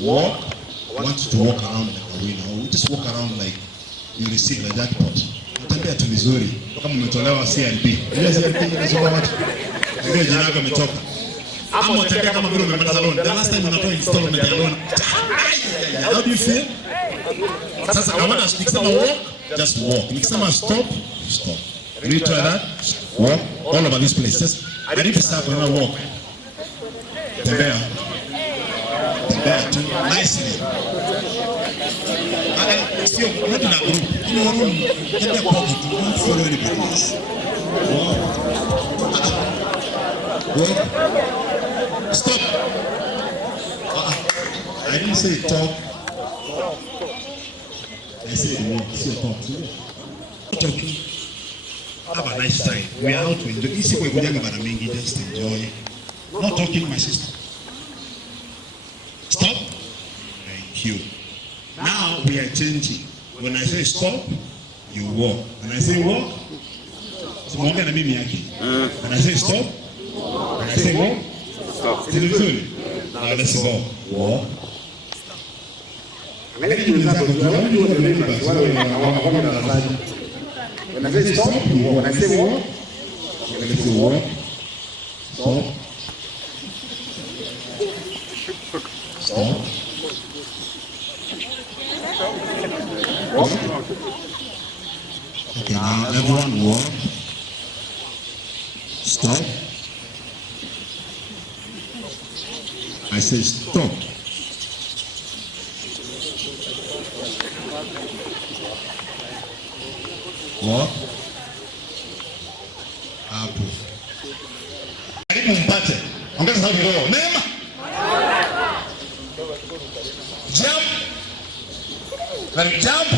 Walk. I want you to walk around like a winner. We just walk around like you receive a jackpot. Tembea tu vizuri kama umetolewa CNB. Ile CNB inasoma watu. Ndio jina lako umetoka. Ama utembea kama vile umepata loan. The last time unatoa installment ya loan. How do you feel? Sasa I want us to say walk, just walk. Nikisema stop, stop. Can you try that? Walk all over this place. Just I need to start when I walk. Tembea. Nicely. Still, not in a group. In a room, in their pocket. Don't follow anybody else. Walk. Stop. I didn't say talk. I said walk. Still talk. Talking. Have a nice time. We are out to enjoy. Easy way, just enjoy. Not talking, my sister. Stop. Thank you. Now we are changing. When I say stop, you walk. When I say walk, when I say stop, when I say walk, stop. Now let's go. Walk. When I say stop, you walk. When I say walk, you walk. Stop. Stop. Okay, now everyone walk. Stop. I say stop. Walk. Hapo. Karibu mpate. Ongeza sauti roho. Neema. Jump. Let him jump.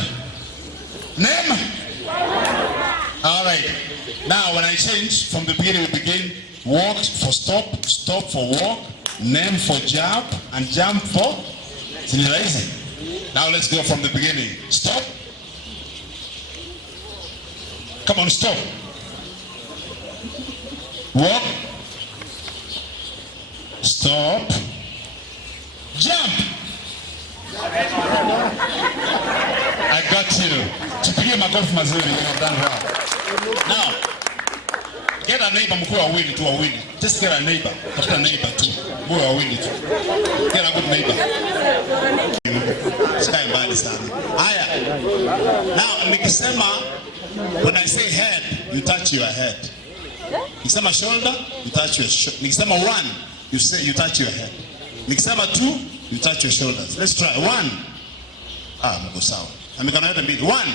Name. All right. Now, when I change from the beginning, we begin walk for stop, stop for walk, name for jump, and jump for lazy. Now let's go from the beginning. Stop. Come on, stop. Walk. Stop. Jump. I got you. Tupigie makofi mazuri, you have done well. Now, get a neighbor mkuu wawili tu wawili. Just get a neighbor. Tafuta a neighbor tu. Mkuu wawili tu. Get a good neighbor. Sky mbali sana. Haya. Now, nikisema when I say head, you touch your head. Nikisema shoulder, you touch your shoulder. Nikisema one, you touch your head. Nikisema two, you touch your shoulders. Let's try. One. Mko sawa. Na mikono yote mbili. One.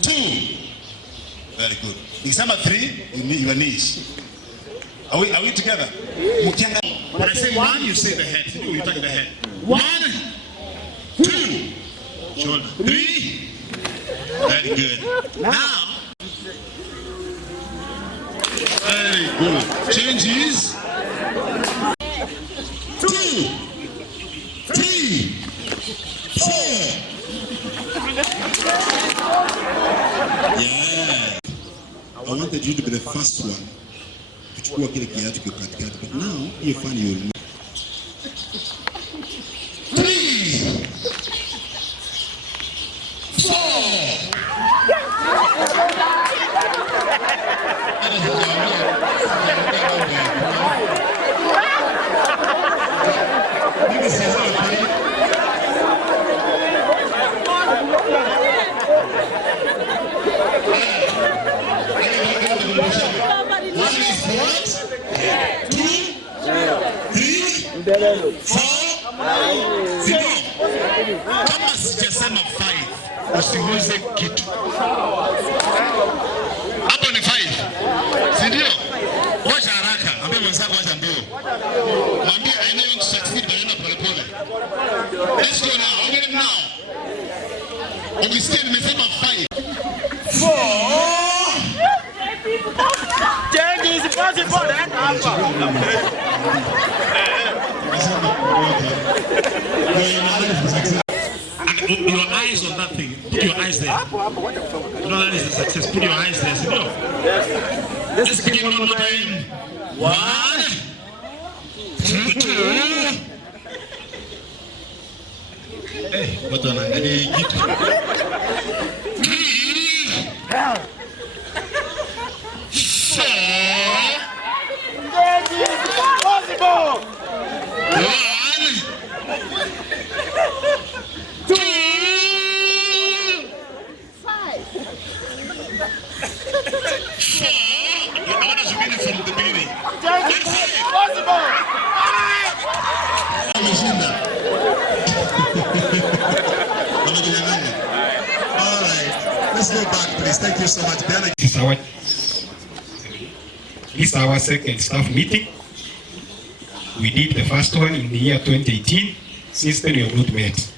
Two. Very good. Nikisema three, your knees. Are we together? When I say one, you say the head. You touch the head. One. Two. Shoulder. Three. Very good. Now. Very good. Changes. Yeah. I wanted you to be the first one kuchukua kile kiatu kiko katikati, but now you're funny, you'll 3 Kama sijasema 5 usiguze kitu. Hapo ni 5. Si ndio? Wacha haraka, ambie mwenzako wacha mbio. Mwambie I know you to succeed but enda pole pole. Let's go now. Open it now. Ukisikia nimesema 5. 4. Change is possible. Your eyes on that thing. Put your eyes there. You know that is a success. Put your eyes there. No. Yes. Let's begin one more time. 1, 2. Hey, watu wanaangalia kitu. 3, 4. Change is possible. 1, 2, 4. I want to begin from the beginning. Change is possible. All right, let's go back, please. Thank you so much. This is our second staff meeting. We did the first one in the year 2018. Since then, we have not met.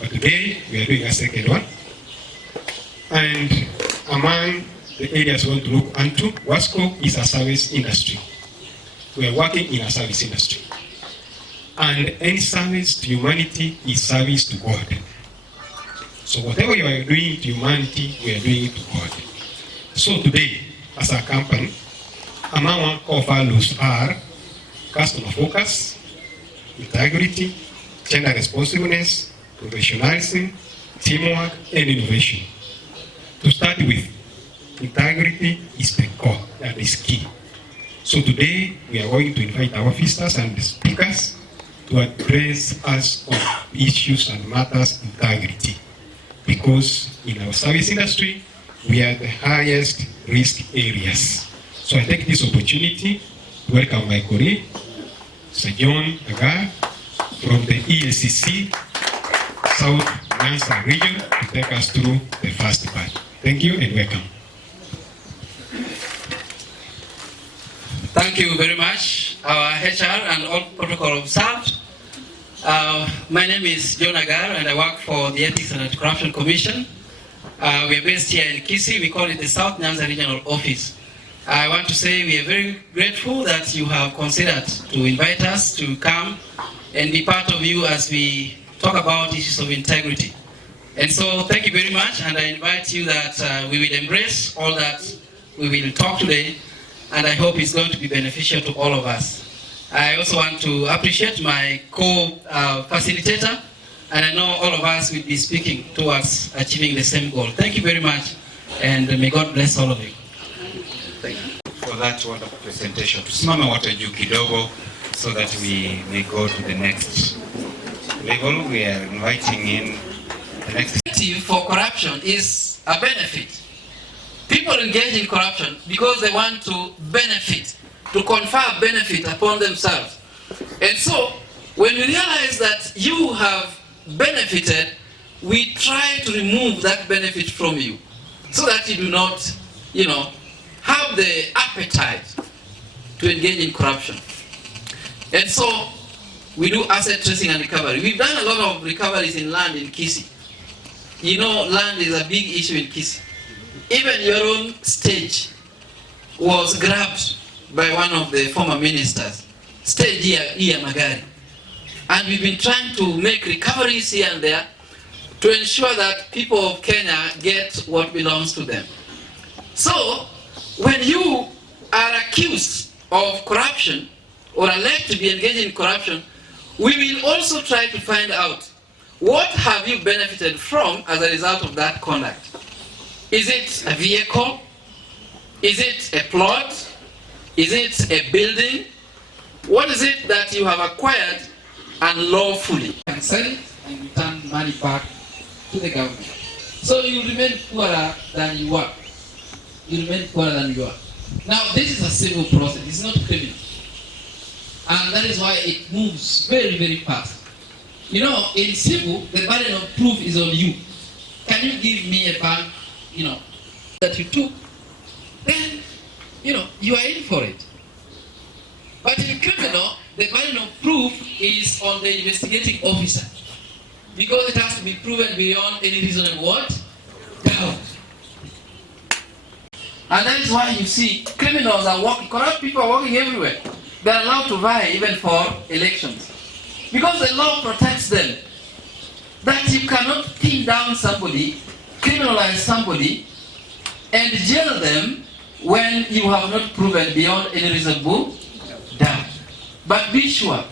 But today, we are doing a second one. And among the areas we want to look into, WASCO is a service industry. We are working in a service industry. And any service to humanity is service to God. So whatever you are doing to humanity, we are doing it to God. So today, as a company, among our core values are customer focus, integrity, gender responsiveness, professionalism, teamwork, and innovation. To start with, integrity is the core, that is key. So today, we are going to invite our visitors and speakers to address us on issues and matters integrity. Because in our service industry, we are the highest risk areas. So I take this opportunity to welcome my colleague, Sir John Agar, from the EACC South Nyanza region to take us through the first part. Thank you and welcome. Thank you very much, our HR and all protocol observed. My name is John Agar and I work for the Ethics and Anti-Corruption Commission. We are based here in Kisii. We call it the South Nyanza Regional Office. I want to say we are very grateful that you have considered to invite us to come and be part of you as we talk about issues of integrity. And so thank you very much, and I invite you that we will embrace all that we will talk today, and I hope it's going to be beneficial to all of us. I also want to appreciate my co-facilitator, and I know all of us will be speaking towards achieving the same goal. Thank you very much, and may God bless all of you. Thank you. For that wonderful presentation. Tusimame wote juu kidogo so that we may go to the next level. We are inviting in the next. For corruption is a benefit. People engage in corruption because they want to benefit, to confer benefit upon themselves. And so, when we realize that you have benefited, we try to remove that benefit from you so that you do not, have the appetite to engage in corruption. And so, we do asset tracing and recovery. We've done a lot of recoveries in land in Kisii. Land is a big issue in Kisii. Even your own stage was grabbed by one of the former ministers. Stage here Magari. And we've been trying to make recoveries here and there to ensure that people of Kenya get what belongs to them. So, when you are accused of corruption or alleged to be engaged in corruption, we will also try to find out what have you benefited from as a result of that conduct. Is it a vehicle? Is it a plot? Is it a building? What is it that you have acquired unlawfully? You can sell it and return money back to the government. So you remain poorer than you were. You remain poorer than you are. Now this is a civil process, it's not criminal. And that is why it moves very, very fast. You know, in civil, the burden of proof is on you. Can you give me a bank, that you took? Then, you are in for it. But in criminal, the burden of proof is on the investigating officer. Because it has to be proven beyond any reasonable doubt. And that is why you see criminals are walking, corrupt people are walking everywhere. They are allowed to vie even for elections. Because the law protects them. That you cannot pin down somebody, criminalize somebody, and jail them when you have not proven beyond any reasonable doubt. But be sure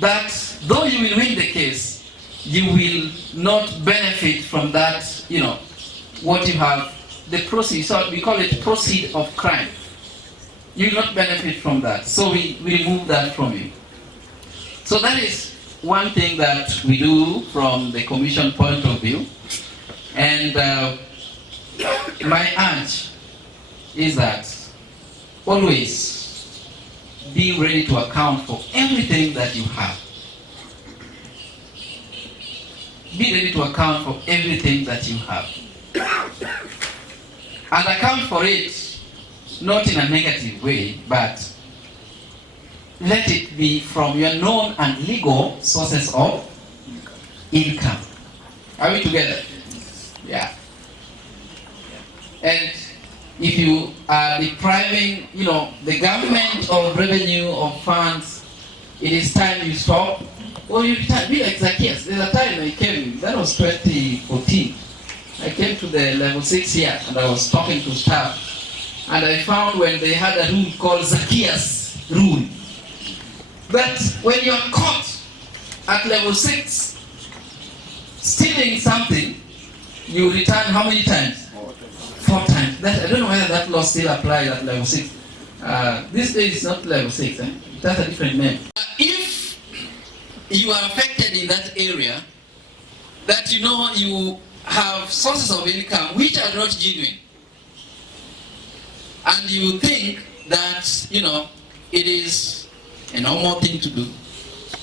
that though you will win the case, you will not benefit from that, what you have, the proceed. So we call it proceed of crime. You will not benefit from that. So we remove that from you. So that is one thing that we do from the commission point of view. And my urge is that always be ready to account for everything that you have. Be ready to account for everything that you have. And account for it not in a negative way, but let it be from your known and legal sources of income. Are we together? Yeah. And if you are depriving, the government of revenue, of funds, it is time you stop. Or you retire. Be like Zacchaeus. There's a time I came, that was 2014. I came to the level 6 here and I was talking to staff. And I found when they had a rule called Zacchaeus rule, that when you are caught at level 6 stealing something, you return how many times? 4 times. I don't know whether that law still applies at level 6. This day is not level 6. That's a different name. If you are affected in that area, that you have sources of income which are not genuine, and you think that it is a normal thing to do,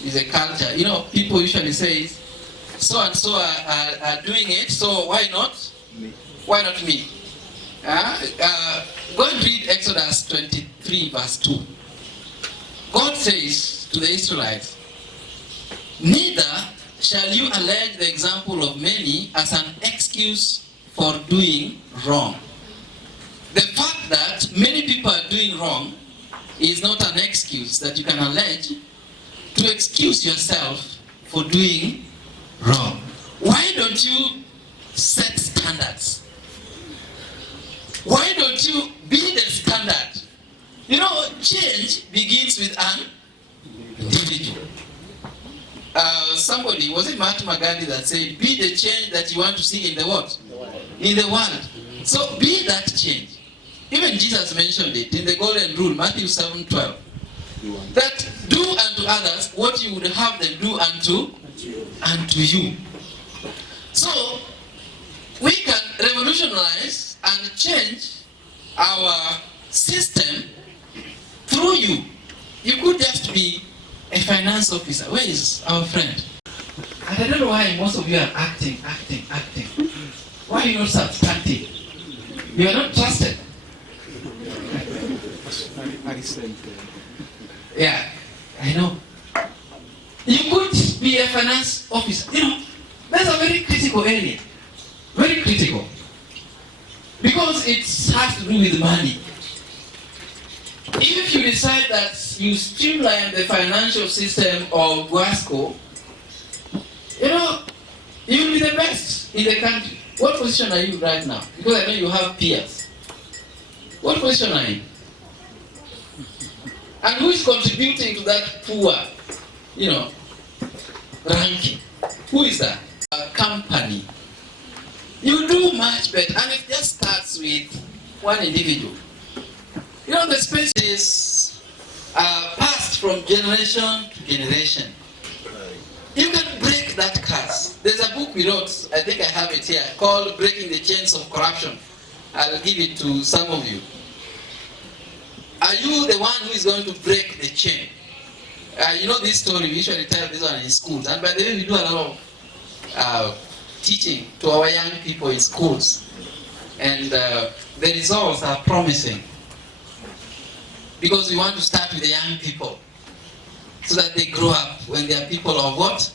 it's a culture. People usually say so and so are doing it, so why not? Why not me? Go and read Exodus 23 verse 2. God says to the Israelites, neither shall you allege the example of many as an excuse for doing wrong. The fact that many people are doing wrong is not an excuse that you can allege to excuse yourself for doing wrong. Why don't you set standards? Why don't you be the standard? Change begins with an individual. Somebody, was it Mahatma Gandhi that said, be the change that you want to see in the what? In the world. So be that change. Even Jesus mentioned it in the Golden Rule, Matthew 7:12. That do unto others what you would have them do unto you. So we can revolutionize and change our system through you. You could just be a finance officer. Where is our friend? And I don't know why most of you are acting. Why are you not substantive? You are not trusted. Yeah, I know. You could be a finance officer. That's a very critical area. Very critical. Because it has to do with money. if you decide that you streamline the financial system of Guasco, you know, you will be the best in the country. What position are you right now? Because I know you have peers. What position are you? And who is contributing to that poor, you know, ranking? Who is that? A company. You do much better, and it just starts with one individual. You know, the space is passed from generation to generation. You can break that curse. There's a book we wrote, I think I have it here, called Breaking the Chains of Corruption. I'll give it to some of you. Are you the one who is going to break the chain? You know this story, we usually tell this one in schools. And by the way, we do a lot of teaching to our young people in schools. And the results are promising. Because we want to start with the young people. So that they grow up when they are people of what?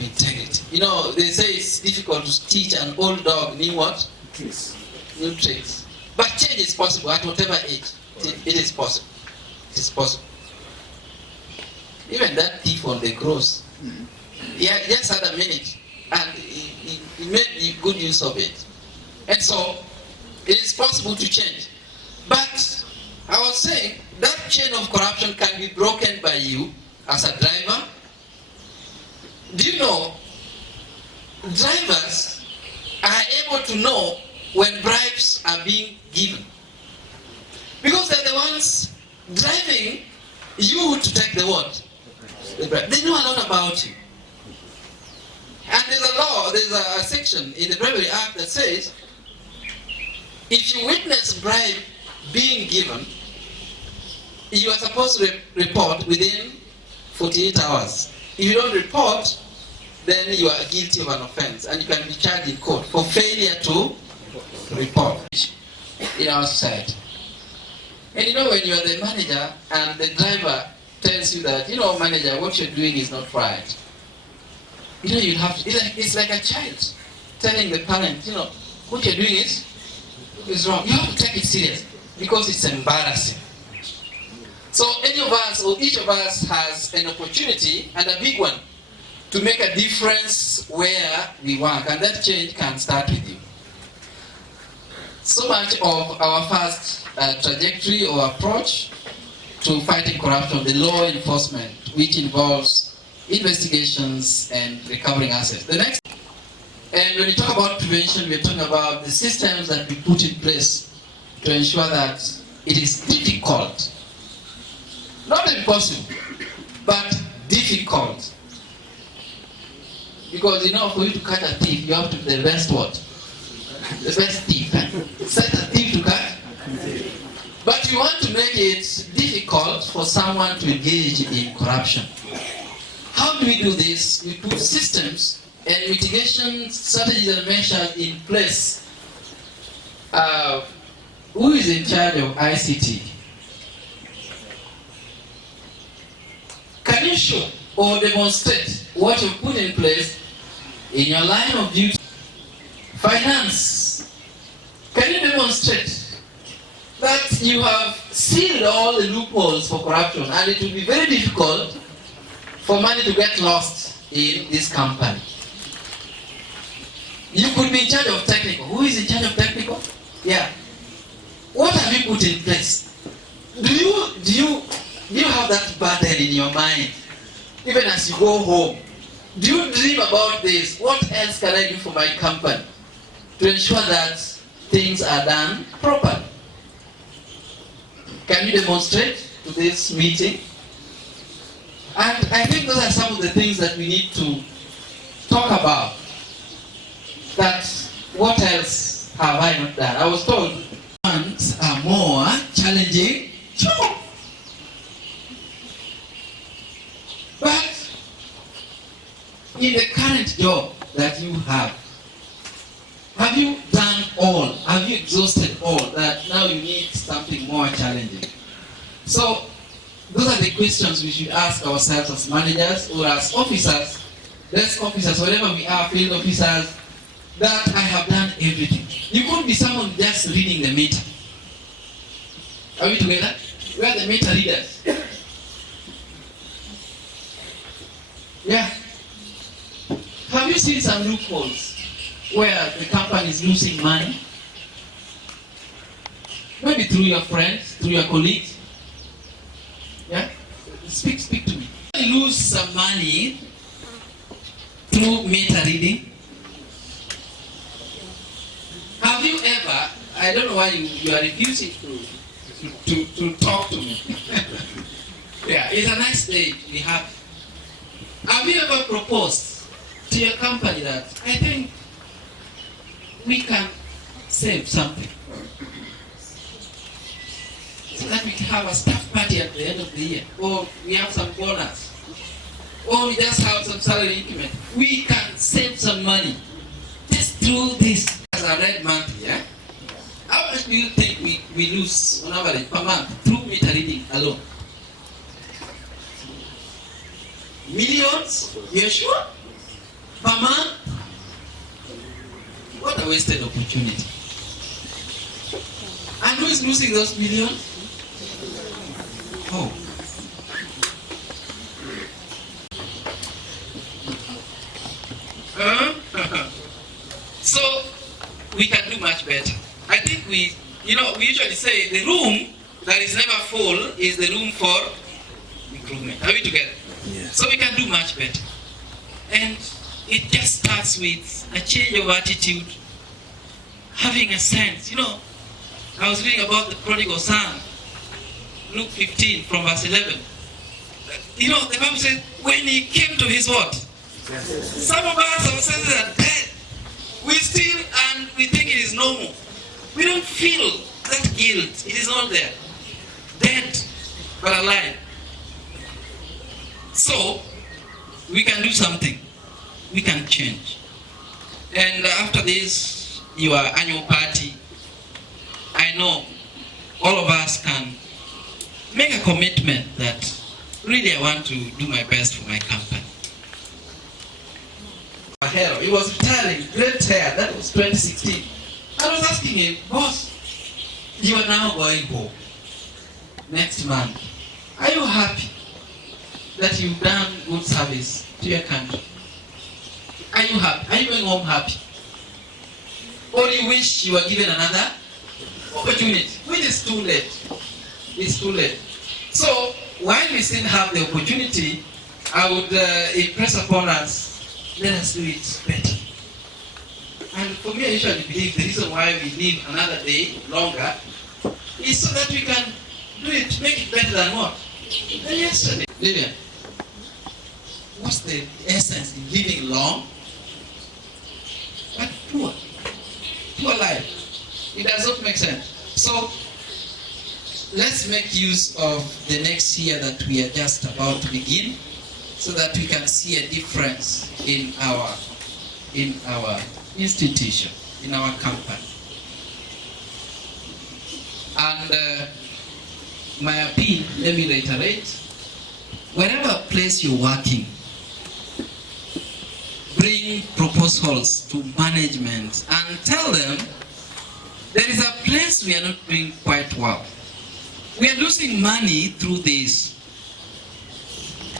Integrity. You know, they say it's difficult to teach an old dog new what? New tricks. But change is possible at whatever age. It is possible. It is possible. Even that thief on the cross, he just had a minute and he made good use of it. And so, it is possible to change. But, I was saying, that chain of corruption can be broken by you as a driver. Do you know, drivers are able to know when bribes are being given. Because they're the ones driving you to take the what? The bribe. They know a lot about you. And there's a law, there's a section in the Bribery Act that says, if you witness bribe being given, you are supposed to report within 48 hours. If you don't report, then you are guilty of an offense and you can be charged in court for failure to report in our society. And you know, when you are the manager and the driver tells you that, you know, manager, what you're doing is not right. You know, you have to, it's like a child telling the parent, you know, what you're doing is wrong. You have to take it serious because it's embarrassing. So any of us or each of us has an opportunity, and a big one, to make a difference where we work, and that change can start with you. So much of our first trajectory or approach to fighting corruption, the law enforcement, which involves investigations and recovering assets. The next, and when we talk about prevention, we're talking about the systems that we put in place to ensure that it is difficult, not impossible, but difficult. Because, you know, for you to catch a thief, you have to be the best what? The best thief. Set a thief to catch. But you want to make it difficult for someone to engage in corruption. How do we do this? We put systems and mitigation strategies and measures in place. Who is in charge of ICT? Can you show or demonstrate what you put in place in your line of duty? Finance. Can you demonstrate that you have sealed all the loopholes for corruption, and it will be very difficult for money to get lost in this company? You could be in charge of technical. Who is in charge of technical? Yeah. What have you put in place? Do you have that burden in your mind? Even as you go home, do you dream about this? What else can I do for my company to ensure that things are done properly? Can you demonstrate to this meeting? And I think those are some of the things that we need to talk about. That what else have I not done? I was told ones are more challenging. Sure. But in the current job that you have you done all? Have you exhausted all that now you need something more challenging? So those are the questions we should ask ourselves as managers or as officers, desk officers, whatever we are, field officers, that I have done everything. You could be someone just reading the meter. Are we together? Where are the meter readers? Yeah. Have you seen some loopholes where the company is losing money? Maybe through your friends, through your colleagues. Yeah? Speak to me. You lose some money through meter reading. Have you ever, I don't know why you are refusing to talk to me. Yeah, it's a nice day we have. Have you ever proposed to your company that I think we can save something so that we can have a staff party at the end of the year, or we have some bonus, or we just have some salary increment? We can save some money just through this as a red month, yeah? How much do you think we lose on average per month through meter reading alone? Millions? You're sure? Per month? What a wasted opportunity. And who is losing those millions? Oh. So, we can do much better. I think we usually say the room that is never full is the room for improvement. Are we together? Yes. So we can do much better. And it just starts with a change of attitude, having a sense. I was reading about the prodigal son, Luke 15 from verse 11. The Bible says, when he came to his what? Some of us, our senses are dead. We still, and we think it is normal. We don't feel that guilt. It is not there. Dead, but alive. So, we can do something. We can change. And after this, your annual party, I know all of us can make a commitment that really I want to do my best for my company. He was retiring, great hair, that was 2016. I was asking him, boss, you are now going home next month. Are you happy that you've done good service to your country? Are you happy? Are you going home happy? Or do you wish you were given another opportunity? Which is too late. It's too late. So, while we still have the opportunity, I would impress upon us, let us do it better. And for me, I usually believe the reason why we live another day longer is so that we can do it, make it better than what? Than yesterday. Lillian, what's the essence in living long but poor? Poor life. It does not make sense. So, let's make use of the next year that we are just about to begin, so that we can see a difference in our institution, in our company. And my appeal, let me reiterate, wherever place you're working, bring proposals to management and tell them there is a place we are not doing quite well. We are losing money through this.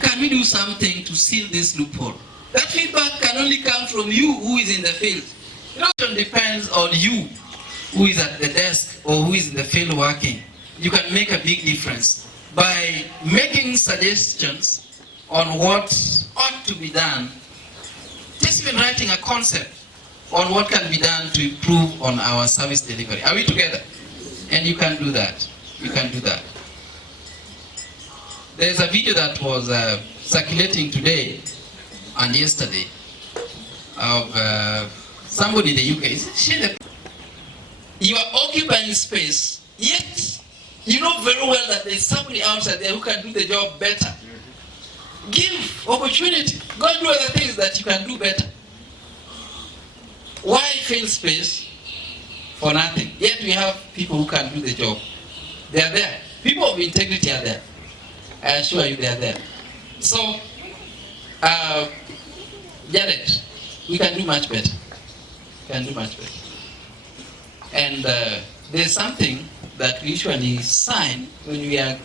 Can we do something to seal this loophole? That feedback can only come from you who is in the field. It depends on you who is at the desk or who is in the field working. You can make a big difference by making suggestions on what ought to be done. Just even writing a concept on what can be done to improve on our service delivery. Are we together? And you can do that. You can do that. There's a video that was circulating today and yesterday of somebody in the UK. You are occupying space, yet you know very well that there's somebody outside there who can do the job better. Give opportunity. Go and do other things that you can do better. Why fill space for nothing? Yet we have people who can do the job. They are there. People of integrity are there. I assure you they are there. So, Jared, we can do much better. We can do much better. And there's something that we usually sign when we are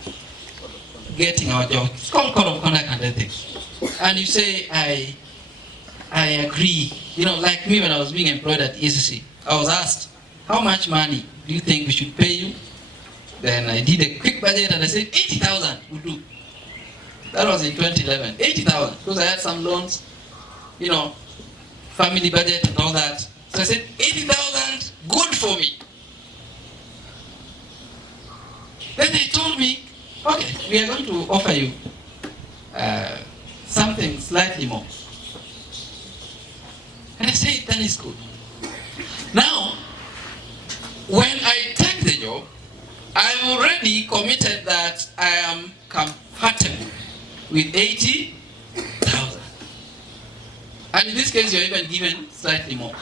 getting our job. It's called Code of Conduct and Ethics. And you say, I agree. You know, like me when I was being employed at ECC, I was asked, how much money do you think we should pay you? Then I did a quick budget and I said, 80,000 would do. That was in 2011, 80,000, because I had some loans, you know, family budget and all that. So I said, 80,000, good for me. Then they told me, okay, we are going to offer you something slightly more. And I said, that is good. Now, when I take the job, I'm already committed that I am compatible with 80,000. And in this case, you're even given slightly more.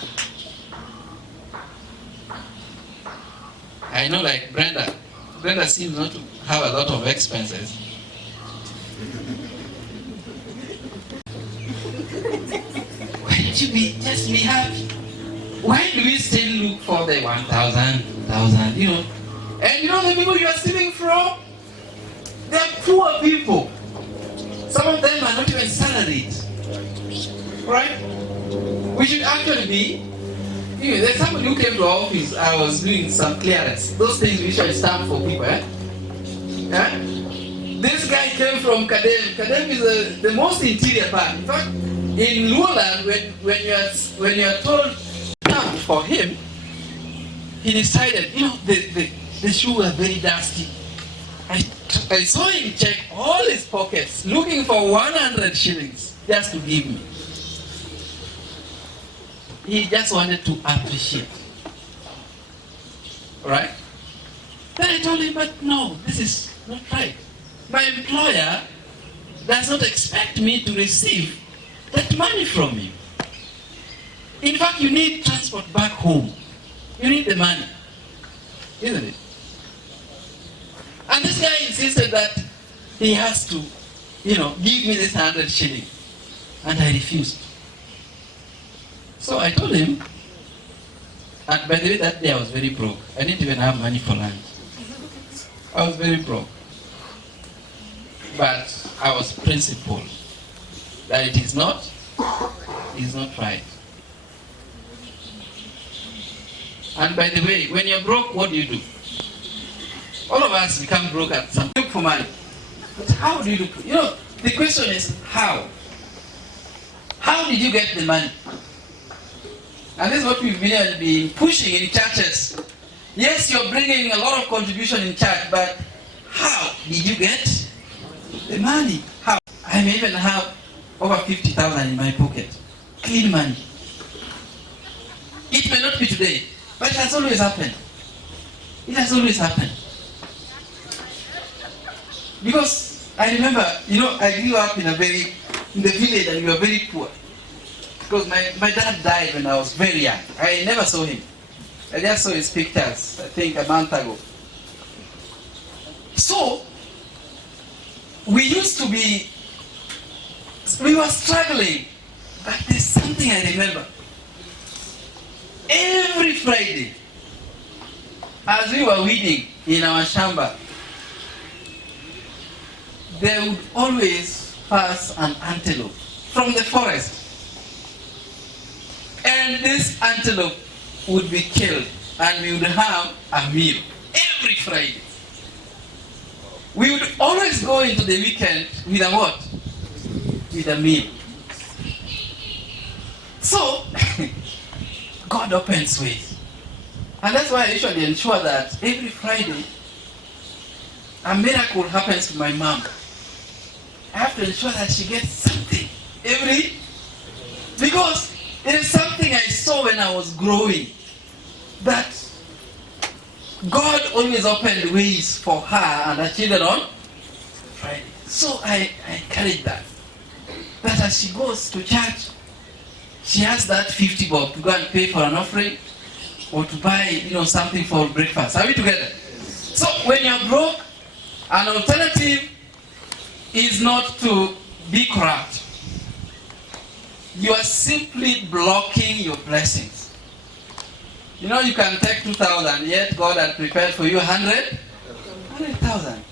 I know, like Brenda seems not to have a lot of expenses. Why don't you just be happy? Why do we still look for the 1,000, 2,000, you know? And you know the people you are stealing from? They are poor people. Some of them are not even salaried. Right? We should actually be, you know, there's somebody who came to our office, I was doing some clearance. Those things we usually stamp for people, eh? Yeah? This guy came from Kadem. Kadem is the most interior part. In fact, in Luoland, when you are told stamp for him, he decided, you know, the shoes were very dusty. I saw him check all his pockets, looking for 100 shillings just to give me. He just wanted to appreciate. Right? Then I told him, but no, this is not right. My employer does not expect me to receive that money from you. In fact, you need transport back home. You need the money. Isn't it? And this guy insisted that he has to, you know, give me this 100 shilling. And I refused. So I told him, and by the way, that day I was very broke. I didn't even have money for lunch. I was very broke. But I was principled that it is not right. And by the way, when you're broke, what do? All of us become broke at some time for money. But how do you look? You know, the question is how? How did you get the money? And this is what we've been pushing in churches. Yes, you're bringing a lot of contribution in church, but how did you get the money? How? I may even have over 50,000 in my pocket. Clean money. It may not be today, but it has always happened. It has always happened. Because I remember, you know, I grew up in the village and we were very poor. Because my dad died when I was very young. I never saw him. I just saw his pictures, I think a month ago. So, we were struggling. But there's something I remember. Every Friday, as we were weeding in our shamba, there would always pass an antelope from the forest. And this antelope would be killed and we would have a meal every Friday. We would always go into the weekend with a what? With a meal. So, God opens ways. And that's why I usually ensure that every Friday, a miracle happens to my mom. I have to ensure that she gets something because it is something I saw when I was growing, that God always opened ways for her and her children on Friday. So I encourage that as she goes to church, she has that 50 bob to go and pay for an offering or to buy, you know, something for breakfast. Are we together? So when you're broke, an alternative is not to be corrupt. You are simply blocking your blessings. You know, you can take 2,000, yet God had prepared for you 100,000.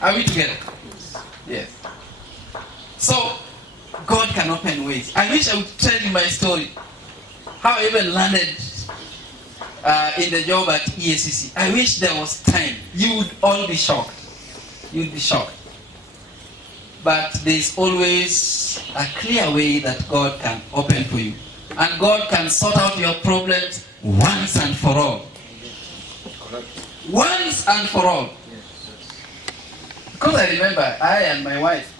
Are we together? Yes. So, God can open ways. I wish I would tell you my story. How I even landed in the job at EACC. I wish there was time. You would all be shocked. You'd be shocked. But there's always a clear way that God can open for you. And God can sort out your problems once and for all. Once and for all. Because I remember, I and my wife,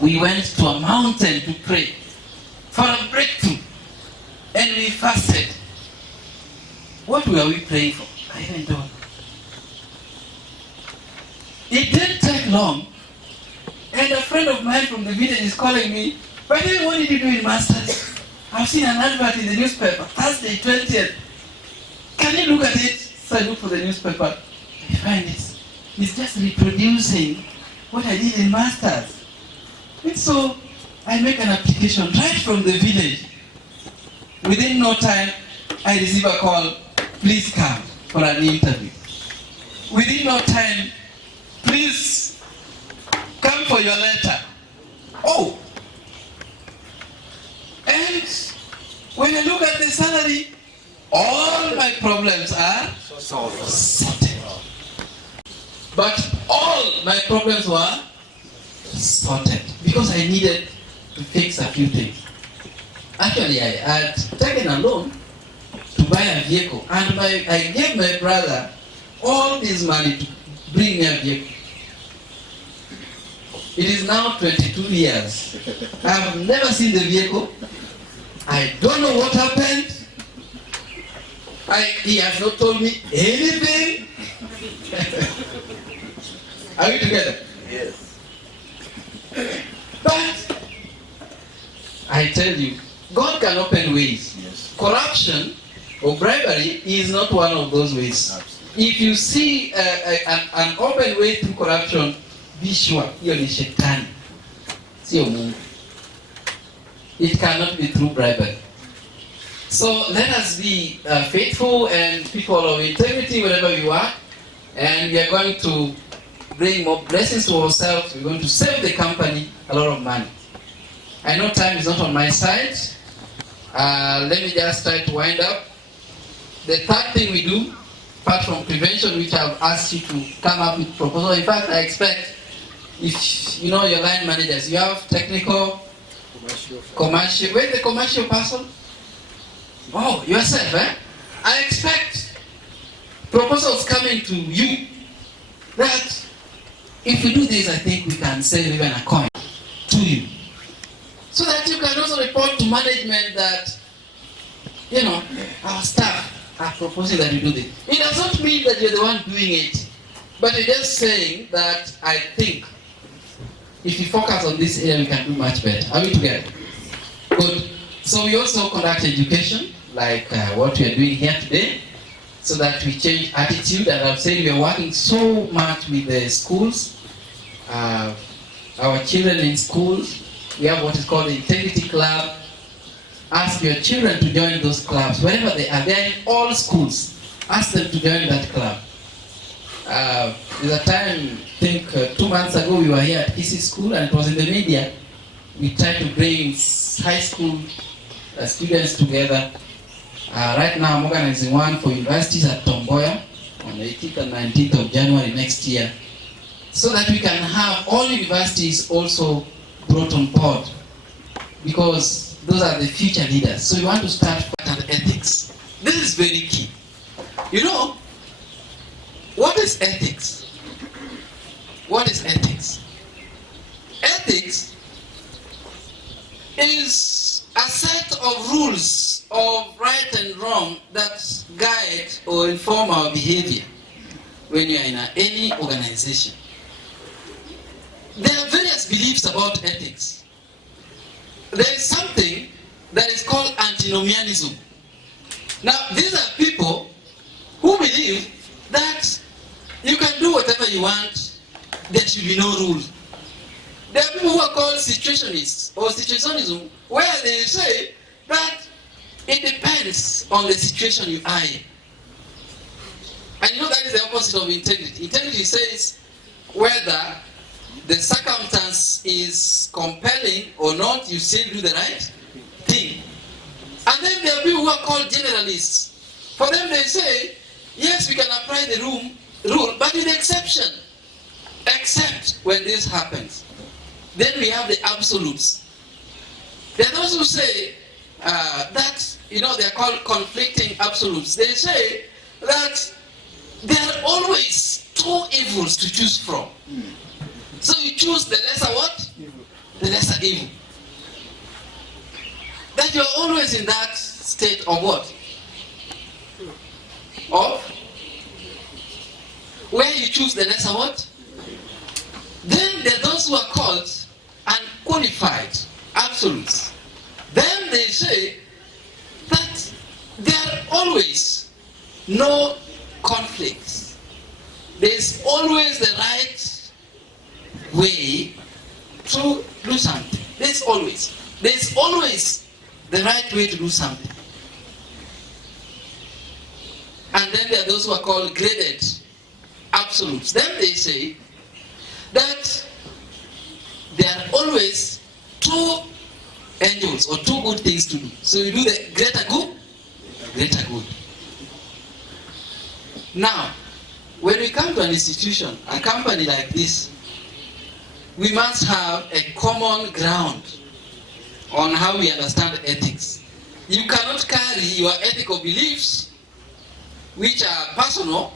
we went to a mountain to pray for a breakthrough. And we fasted. What were we praying for? I even don't know. It didn't take long. And a friend of mine from the village is calling me, "By the way, what did you do in Masters? I've seen an advert in the newspaper, Thursday 20th. Can you look at it?" So I look for the newspaper. I find it. It's just reproducing what I did in Masters. And so I make an application right from the village. Within no time, I receive a call, "Please come for an interview." Within no time, "Please come for your letter." Oh! And when I look at the salary, all my problems are sorted. But all my problems were sorted because I needed to fix a few things. Actually, I had taken a loan to buy a vehicle, and I gave my brother all this money to bring me a vehicle. It is now 22 years. I have never seen the vehicle. I don't know what happened. He has not told me anything. Are we together? Yes. But I tell you, God can open ways. Yes. Corruption or bribery is not one of those ways. Absolutely. If you see an open way through corruption, be sure hiyo ni shetani, sio Mungu. It cannot be through bribery. So let us be faithful and people of integrity wherever we are, and we are going to bring more blessings to ourselves. We're going to save the company a lot of money. I know time is not on my side. Let me just try to wind up. The third thing we do, apart from prevention, which I've asked you to come up with proposal. In fact, I expect, if you know your line managers, you have technical, commercial. Where's the commercial person? Oh, yourself, eh? I expect proposals coming to you that if we do this, I think we can save even a coin to you. So that you can also report to management that, you know, our staff are proposing that we do this. It does not mean that you're the one doing it, but you're just saying that I think if you focus on this area, we can do much better. Are we together? Good. So we also conduct education, like what we are doing here today, so that we change attitude. And I've said we are working so much with the schools, our children in schools. We have what is called the Integrity Club. Ask your children to join those clubs wherever they are. They are in all schools. Ask them to join that club. There's a time, I think 2 months ago, we were here at Kisi School, and it was in the media. We tried to bring high school students together. Right now, I'm organizing one for universities at Tomboya on the 18th and 19th of January next year, so that we can have all universities also brought on board, because those are the future leaders. So we want to start pattern ethics. This is very key. You know, what is ethics? What is ethics? Ethics is a set of rules of right and wrong that guide or inform our behavior when you are in any organization. There are various beliefs about ethics. There is something that is called antinomianism. Now, these are people who believe that you can do whatever you want, there should be no rules. There are people who are called situationists or situationism, where they say that it depends on the situation you are in. And you know that is the opposite of integrity. Integrity says whether the circumstance is compelling or not, you still do the right thing. And then there are people who are called generalists. For them they say, yes, we can apply the rule, but with exception. Except when this happens. Then we have the absolutes. There are those who say that, you know, they are called conflicting absolutes. They say that there are always two evils to choose from. So you choose the lesser what? The lesser evil. That you are always in that state of what? Of? Where you choose the lesser what? Then there are those who are called unqualified absolutes. Then they say that there are always no conflicts. There's always the right way to do something. There's always the right way to do something. And then there are those who are called graded absolutes. Then they say that there are always two angels or two good things to do. So you do the greater good. Now, when we come to an institution, a company like this, we must have a common ground on how we understand ethics. You cannot carry your ethical beliefs, which are personal,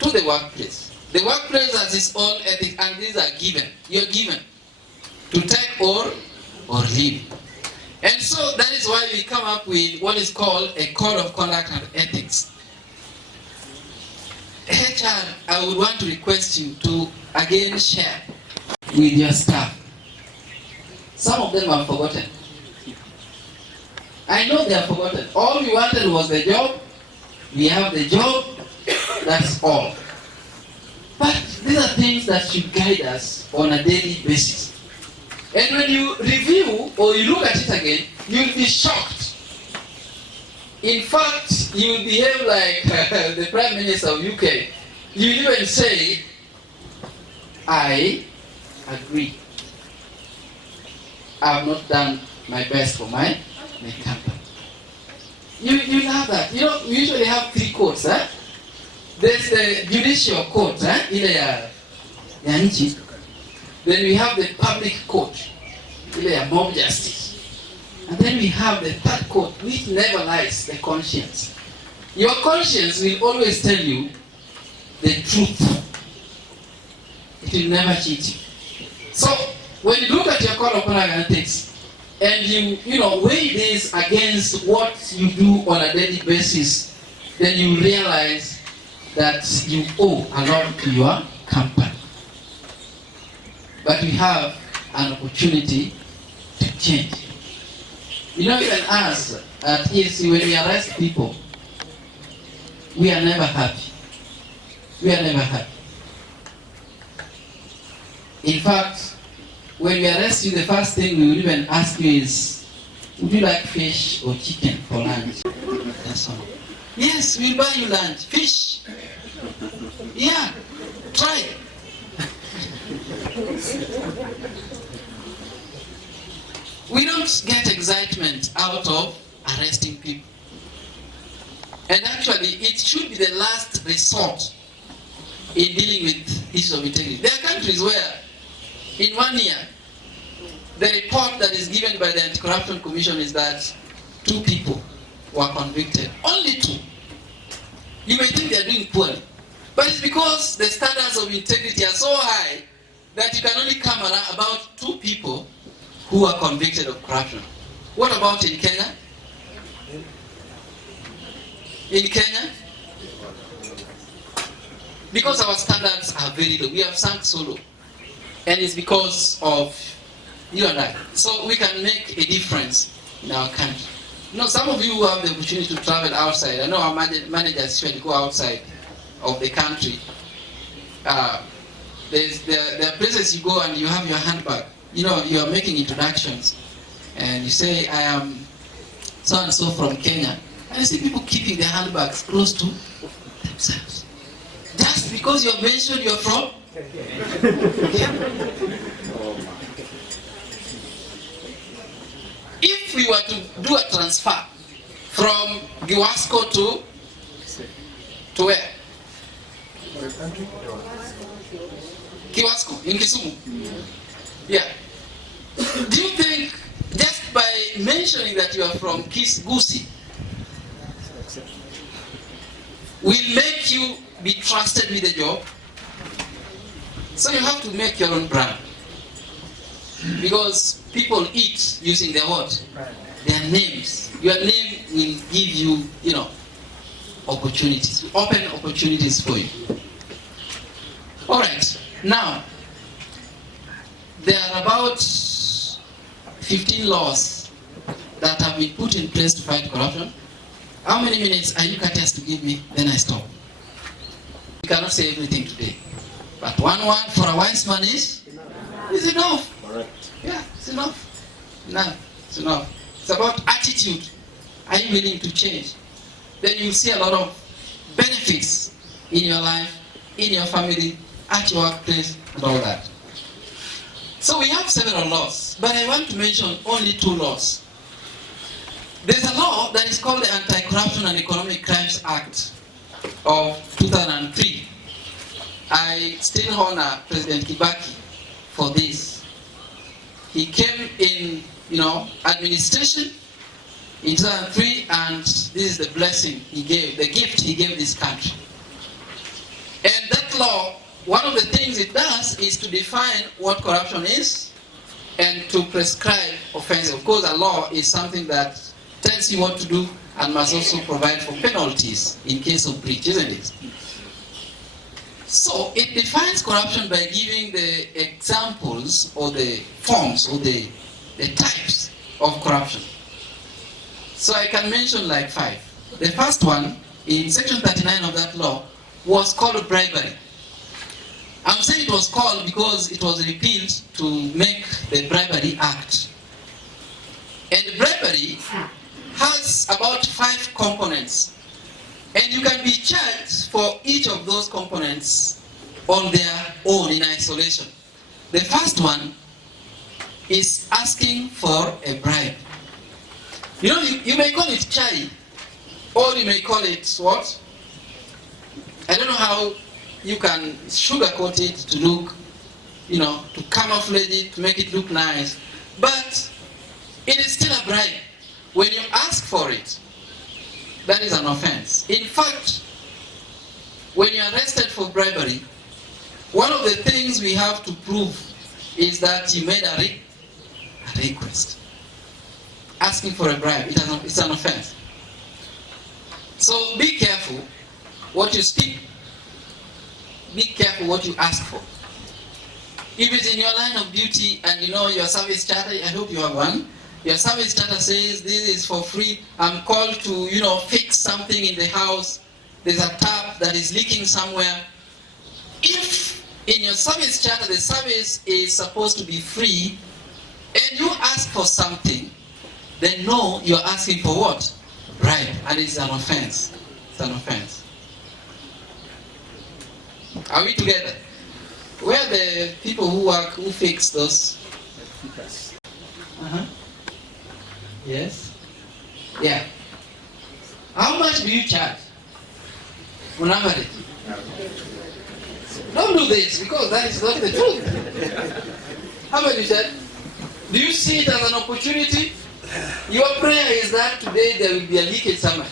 to the workplace. The workplace has its own ethics, and these are given. You're given to take or leave. And so that is why we come up with what is called a code of conduct and ethics. HR, I would want to request you to again share with your staff. Some of them have forgotten. I know they have forgotten. All we wanted was the job. We have the job. That's all. But these are things that should guide us on a daily basis. And when you review or you look at it again, you'll be shocked. In fact, you will behave like the Prime Minister of UK. You even say, I agree. I have not done my best for my company. You have that. You know, we usually have three courts. There's the judicial court, ile ya nchi. Then we have the public court, ile ya mob justice. And then we have the third court, which never lies, the conscience. Your conscience will always tell you the truth. It will never cheat you. So when you look at your code of conduct and ethics, and you weigh this against what you do on a daily basis, then you realize that you owe a lot to your company. But we have an opportunity to change. You know, even us at ESC, when we arrest people, we are never happy. We are never happy. In fact, when we arrest you, the first thing we will even ask you is, would you like fish or chicken for lunch? That's all. Yes, we'll buy you lunch. Fish. Yeah, try. We don't get excitement out of arresting people. And actually, it should be the last resort in dealing with issues of integrity. There are countries where, in 1 year, the report that is given by the Anti-Corruption Commission is that 2 people were convicted. Only 2. You may think they are doing poorly, but it's because the standards of integrity are so high that you can only come around about 2 people who are convicted of corruption. What about in Kenya? In Kenya? Because our standards are very low. We have sunk so low. And it's because of you and I. So we can make a difference in our country. You know, some of you who have the opportunity to travel outside, I know our managers usually go outside of the country. There are places you go and you have your handbag. You know, you are making introductions. And you say, I am so and so from Kenya. And you see people keeping their handbags close to themselves. Just because you're mentioned you're from Kenya. If we were to do a transfer from Giwasco to where? Giwasco, in Kisumu. Yeah. Do you think just by mentioning that you are from Gusii will make you be trusted with a job? So you have to make your own brand. Because people eat using their what? Their names. Your name will give you, opportunities, open opportunities for you. All right. Now, there are about 15 laws that have been put in place to fight corruption. How many minutes are you courteous to give me? Then I stop. We cannot say everything today. But one word for a wise man is enough. Yeah, it's enough. It's enough. It's about attitude. Are you willing to change? Then you'll see a lot of benefits in your life, in your family, at your workplace, and all that. So we have several laws, but I want to mention only 2 laws. There's a law that is called the Anti-Corruption and Economic Crimes Act of 2003. I still honor President Kibaki for this. He came in, administration in 2003, and this is the blessing he gave, the gift he gave this country. And that law, one of the things it does is to define what corruption is and to prescribe offenses. Of course, a law is something that tells you what to do and must also provide for penalties in case of breach, isn't it? So it defines corruption by giving the examples or the forms or the types of corruption. So I can mention like 5. The first one, in section 39 of that law, was called bribery. I'm saying it was called because it was repealed to make the Bribery Act. And bribery has about 5 components. And you can be charged for each of those components on their own in isolation. The first one is asking for a bribe. You may call it chai, or you may call it what? I don't know how you can sugarcoat it to look, to camouflage it, to make it look nice. But it is still a bribe. When you ask for it, that is an offense. In fact, when you are arrested for bribery, one of the things we have to prove is that you made a request. Asking for a bribe, it's an offense. So be careful what you speak. Be careful what you ask for. If it's in your line of duty and your service charter, I hope you have one. Your service charter says this is for free. I'm called to, fix something in the house. There's a tap that is leaking somewhere. If in your service charter the service is supposed to be free and you ask for something, then no, you're asking for what? Bribe. And it's an offense. It's an offense. Are we together? Where are the people who fix those? Yes? Yeah. How much do you charge? On average? Don't do this because that is not the truth. How much you charge? Do you see it as an opportunity? Your prayer is that today there will be a leakage somewhere.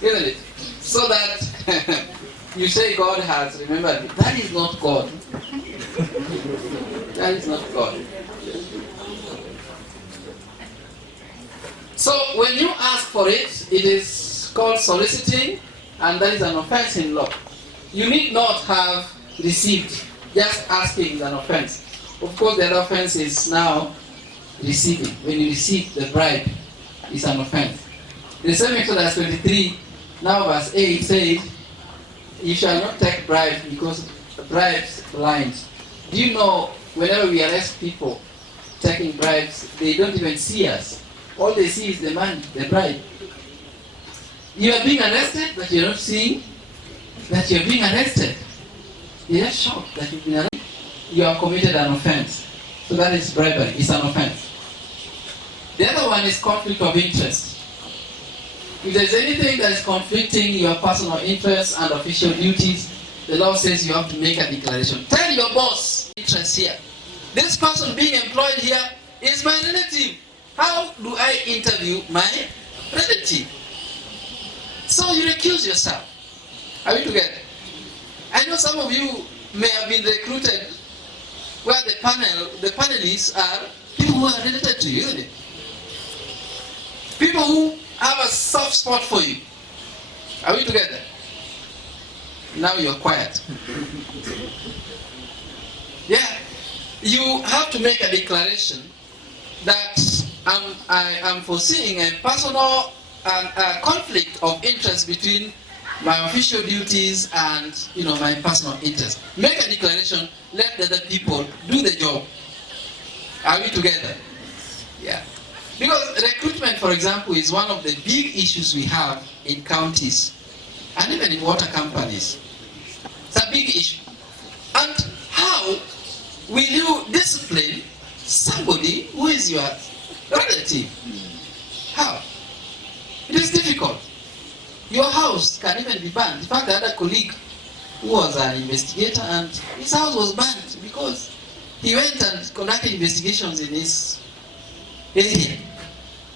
Isn't it? So that you say God has remembered you. That is not God. That is not God. So when you ask for it, it is called soliciting, and that is an offense in law. You need not have received. Just asking is an offense. Of course, the other offense is now receiving. When you receive the bribe, it's an offense. The same Exodus 23, now verse 8 says, you shall not take bribes because bribes blind. Do you know, whenever we arrest people taking bribes, they don't even see us. All they see is the money, the bribe. You are being arrested, but you're not seeing that you're being arrested. You're just shocked that you've been arrested. You have committed an offense. So that is bribery. It's an offense. The other one is conflict of interest. If there's anything that is conflicting your personal interests and official duties, the law says you have to make a declaration. Tell your boss interest here. This person being employed here is my relative. How do I interview my relative? So you recuse yourself. Are we together? I know some of you may have been recruited where the panelists are people who are related to you, isn't it? People who have a soft spot for you. Are we together? Now you're quiet. Yeah. You have to make a declaration that I am foreseeing a personal conflict of interest between my official duties and my personal interest. Make a declaration, let the other people do the job. Are we together? Yeah. Because recruitment, for example, is one of the big issues we have in counties and even in water companies. It's a big issue. And how will you discipline somebody who is your relative? How? It is difficult. Your house can even be burned. In fact, I had a colleague who was an investigator and his house was burned because he went and conducted investigations in his area.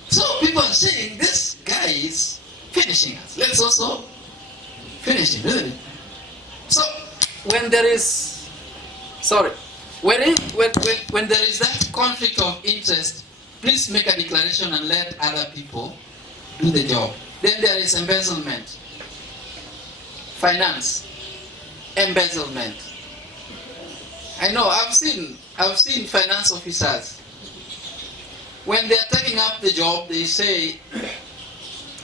So people are saying, this guy is finishing us. Let's also finish him, isn't it? So when there is, when there is that conflict of interest, please make a declaration and let other people do the job. Then there is embezzlement. Finance. Embezzlement. I know, I've seen finance officers. When they're taking up the job, they say,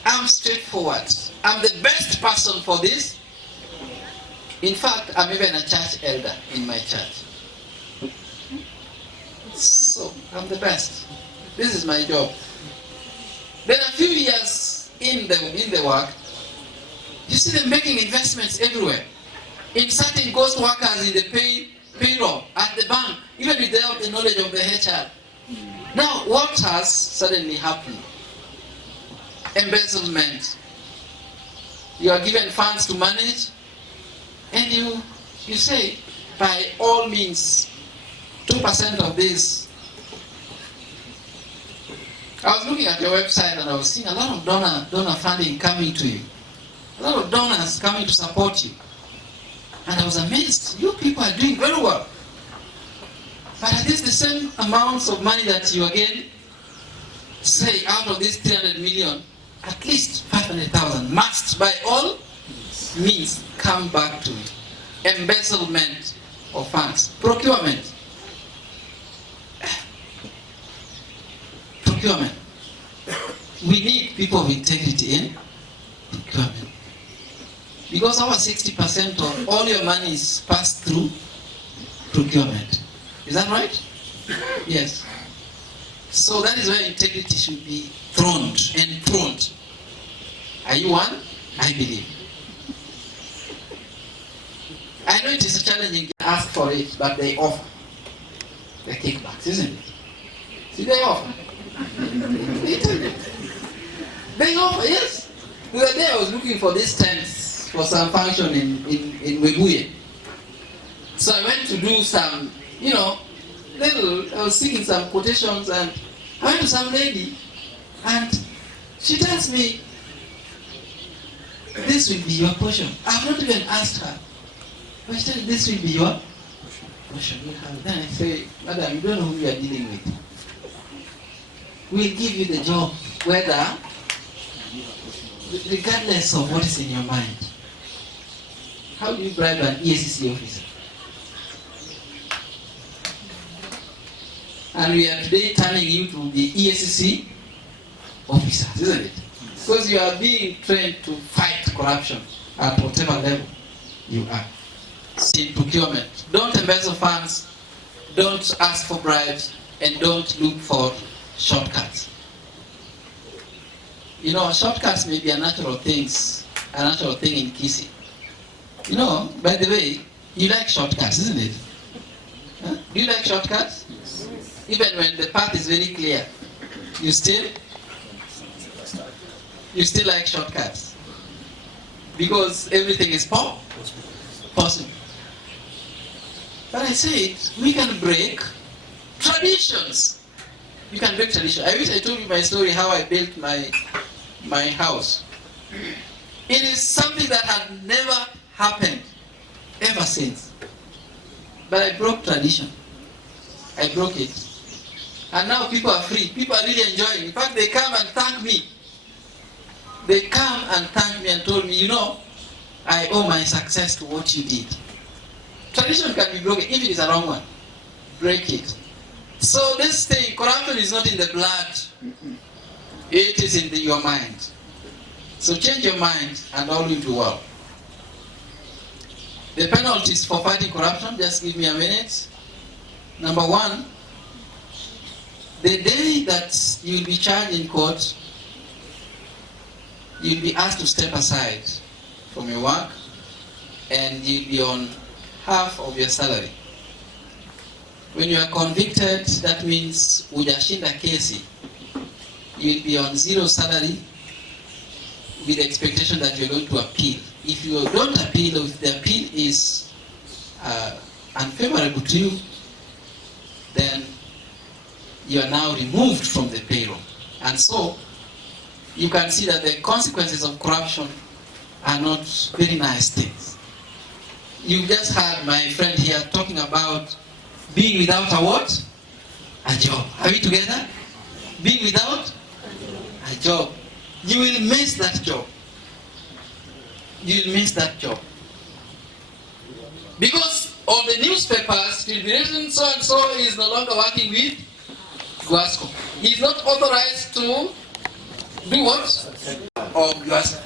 I'm straightforward. I'm the best person for this. In fact, I'm even a church elder in my church. So, I'm the best. This is my job. Then a few years in the work, you see them making investments everywhere. Inserting ghost workers in the payroll at the bank, even without the knowledge of the HR. Now, what has suddenly happened? Embezzlement. You are given funds to manage, and you say, by all means, 2% of this. I was looking at your website and I was seeing a lot of donor funding coming to you. A lot of donors coming to support you. And I was amazed. You people are doing very well. But are this the same amounts of money that you again say out of this 300 million, at least 500,000 must by all means come back to me. Embezzlement of funds. Procurement. Procurement. We need people of integrity in procurement. Because over 60% of all your money is passed through procurement. Is that right? Yes. So that is where integrity should be enthroned. Are you one? I believe. I know it is challenging to ask for it, but they offer. The kickbacks, isn't it? See, they offer. They offer, yes. The other day I was looking for these tents for some function in Webuye. So I went to do some, I was seeking some quotations, and I went to some lady and she tells me, this will be your portion. I've not even asked her. But she tells me, this will be your portion. Then I say, madam, you don't know who you are dealing with. We'll give you the job, regardless of what is in your mind. How do you bribe an EACC officer? And we are today turning you to the EACC officers, isn't it? Because you are being trained to fight corruption at whatever level you are. In procurement, don't embezzle funds, don't ask for bribes, and don't look for shortcuts. You know, shortcuts may be a natural thing in Kisii. You know, by the way, you like shortcuts, isn't it? Huh? Do you like shortcuts? Even when the path is very clear, you still like shortcuts because everything is possible. But I said we can break traditions. You can break tradition. I wish I told you my story how I built my house. It is something that had never happened ever since. But I broke tradition. I broke it. And now people are free. People are really enjoying. In fact, they come and thank me. They come and thank me and told me, you know, I owe my success to what you did. Tradition can be broken if it is a wrong one. Break it. So this thing, corruption is not in the blood. It is in your mind. So change your mind and all will do well. The penalties for fighting corruption, just give me a minute. Number one, the day that you'll be charged in court, you'll be asked to step aside from your work and you'll be on half of your salary. When you are convicted, that means ujashinda kesi, you'll be on zero salary with the expectation that you're going to appeal. If you don't appeal, or if the appeal is unfavorable to you, then you are now removed from the payroll. And so, you can see that the consequences of corruption are not very nice things. You just heard my friend here talking about being without a what? A job. Are we together? Being without a job. You will miss that job. You will miss that job. Because on the newspapers, it will be written so and so is no longer working with Guasco. He is not authorized to do what? Or Guasco.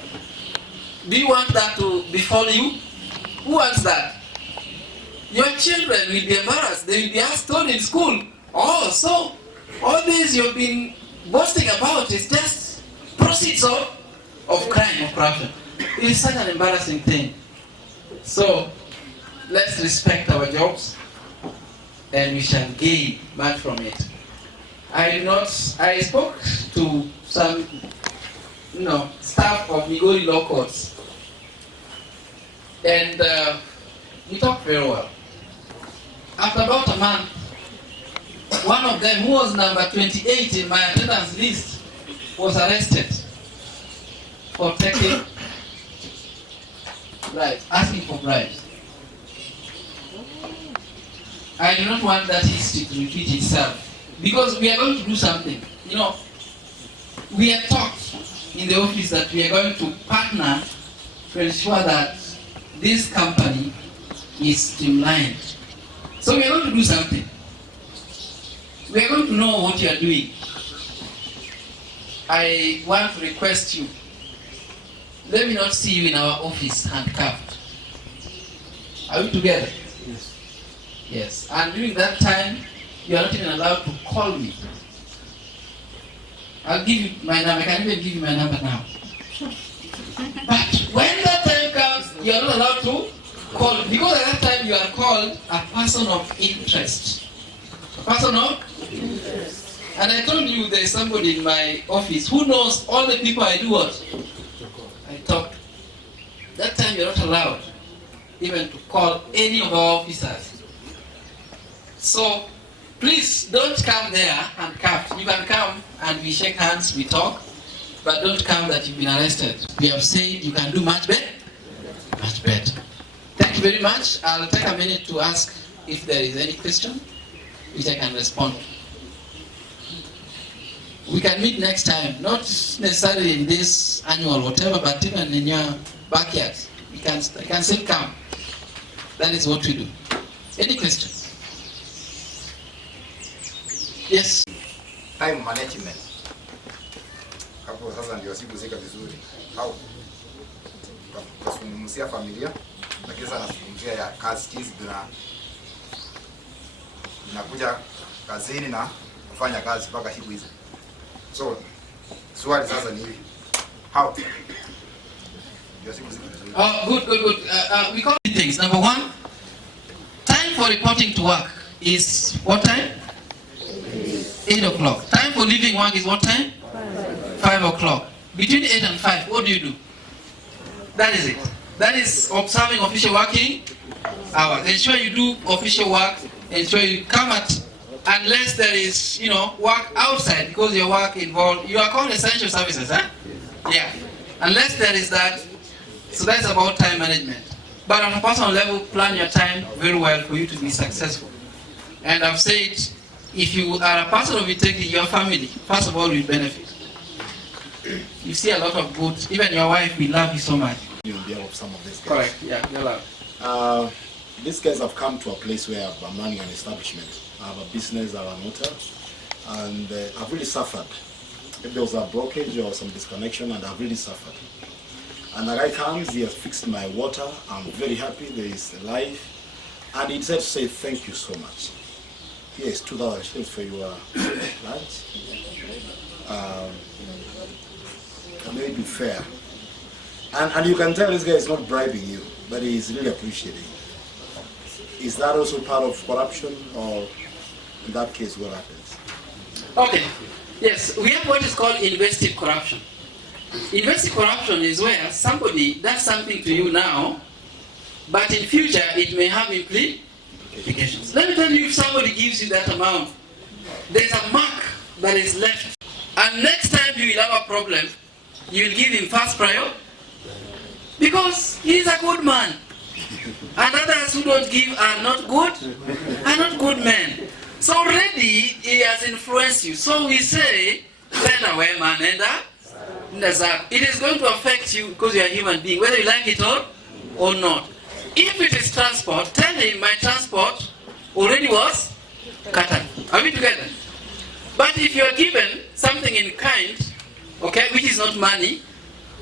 Do you want that to befall you? Who wants that? Your children will be embarrassed. They will be asked, told in school, oh, so all this you've been boasting about is just proceeds of crime, of corruption. It is such an embarrassing thing. So, let's respect our jobs and we shall gain much from it. I spoke to some, staff of Migori law courts and we talked very well. After about a month, one of them, who was number 28 in my attendance list, was arrested for taking bribes, asking for bribes. I do not want that history to repeat itself because we are going to do something. We have talked in the office that we are going to partner to ensure that this company is streamlined. So we are going to do something. We are going to know what you are doing. I want to request you, let me not see you in our office handcuffed. Are we together? Yes. Yes. And during that time, you are not even allowed to call me. I'll give you my number. I can even give you my number now. But when that time comes, you are not allowed to call, because at that time you are called a person of interest. A person of interest. And I told you there's somebody in my office who knows all the people I do what? I talk to. That time you're not allowed even to call any of our officers. So please don't come there handcuffed. You can come and we shake hands, we talk, but don't come that you've been arrested. We have said you can do much better. Much better. Thank you very much. I'll take a minute to ask if there is any question which I can respond. We can meet next time, not necessarily in this annual whatever, but even in your backyard. I can still come. That is what we do. Any questions? Yes. Time management. Hapo sasa ndio siku zika vizuri. Au kuzungumzia familia, lakini sasa nazungumzia ya kazi hizi tunakuja kazini na kufanya kazi mpaka siku hizi. So swali sasa ni hivi. How? Good. We call it things. Number one, time for reporting to work is what time? 8 o'clock. Time for leaving work is what time? 5 o'clock. Between 8 and 5, what do? That is it. That is observing official working hours. Ensure you do official work. Ensure you come at, unless there is, work outside, because your work involved, you are called essential services, huh? Yeah. Unless there is that, so that's about time management. But on a personal level, plan your time very well for you to be successful. And I've said, if you are a person of integrity, your family, first of all, will benefit. You see a lot of good, even your wife will love you so much. You will be of some of these guys. Correct, yeah, you're love. These guys have come to a place where I'm running an establishment. I have a business, I have an hotel, and I've really suffered. If there was a blockage or some disconnection, and I've really suffered. And the guy comes, he has fixed my water, I'm very happy, there is life. And he decided to say thank you so much. Here is 2,000 shillings for your lunch. May be fair. And you can tell this guy is not bribing you, but he is really appreciating. Is that also part of corruption, or in that case, what happens? Okay, yes, we have what is called invested corruption. Invested corruption is where somebody does something to you now, but in future it may have implications. Let me tell you, if somebody gives you that amount, there's a mark that is left. And next time you will have a problem, you will give him first priority, because he is a good man. And others who don't give are not good men. So already he has influenced you. So we say, send away man, it is going to affect you because you are a human being, whether you like it or not. If it is transport, tell him my transport already was cut off. Are we together? But if you are given something in kind, okay, which is not money,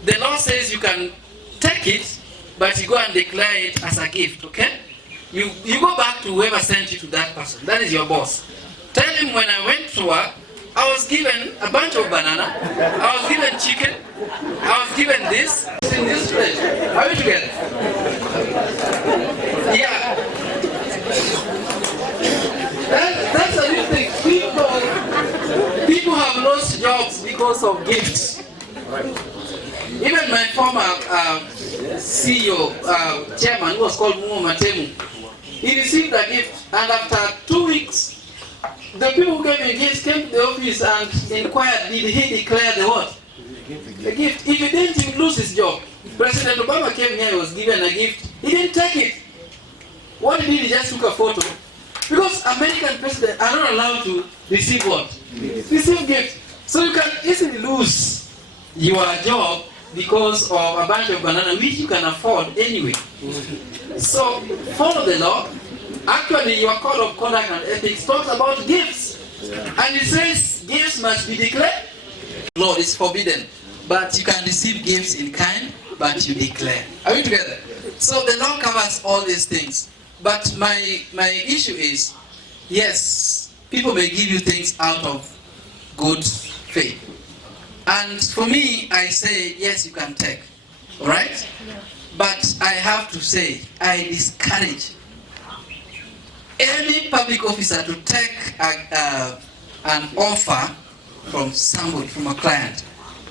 the law says you can take it, but you go and declare it as a gift, okay? You go back to whoever sent you to that person. That is your boss. Tell him, when I went to work, I was given a bunch of banana, I was given chicken, I was given this, in this plate. Are we together? Yeah. That's a new thing. People have lost jobs because of gifts. Even my former CEO, chairman, who was called Mumo Matemu, he received a gift, and after 2 weeks, the people who gave him gifts came to the office and inquired, did he declare the what? The gift. If he didn't, he would lose his job. President Obama came here, he was given a gift, he didn't take it. What he did, he just took a photo. Because American presidents are not allowed to receive what? Receive gifts. So you can easily lose your job because of a bunch of banana, which you can afford anyway. So follow the law. Actually, your code of conduct and ethics talks about gifts. And it says gifts must be declared. Law is forbidden. But you can receive gifts in kind, but you declare. Are we together? So the law covers all these things. But my issue is, yes, people may give you things out of good faith. And for me, I say, yes, you can take. All right? But I have to say, I discourage any public officer to take an offer from somebody, from a client,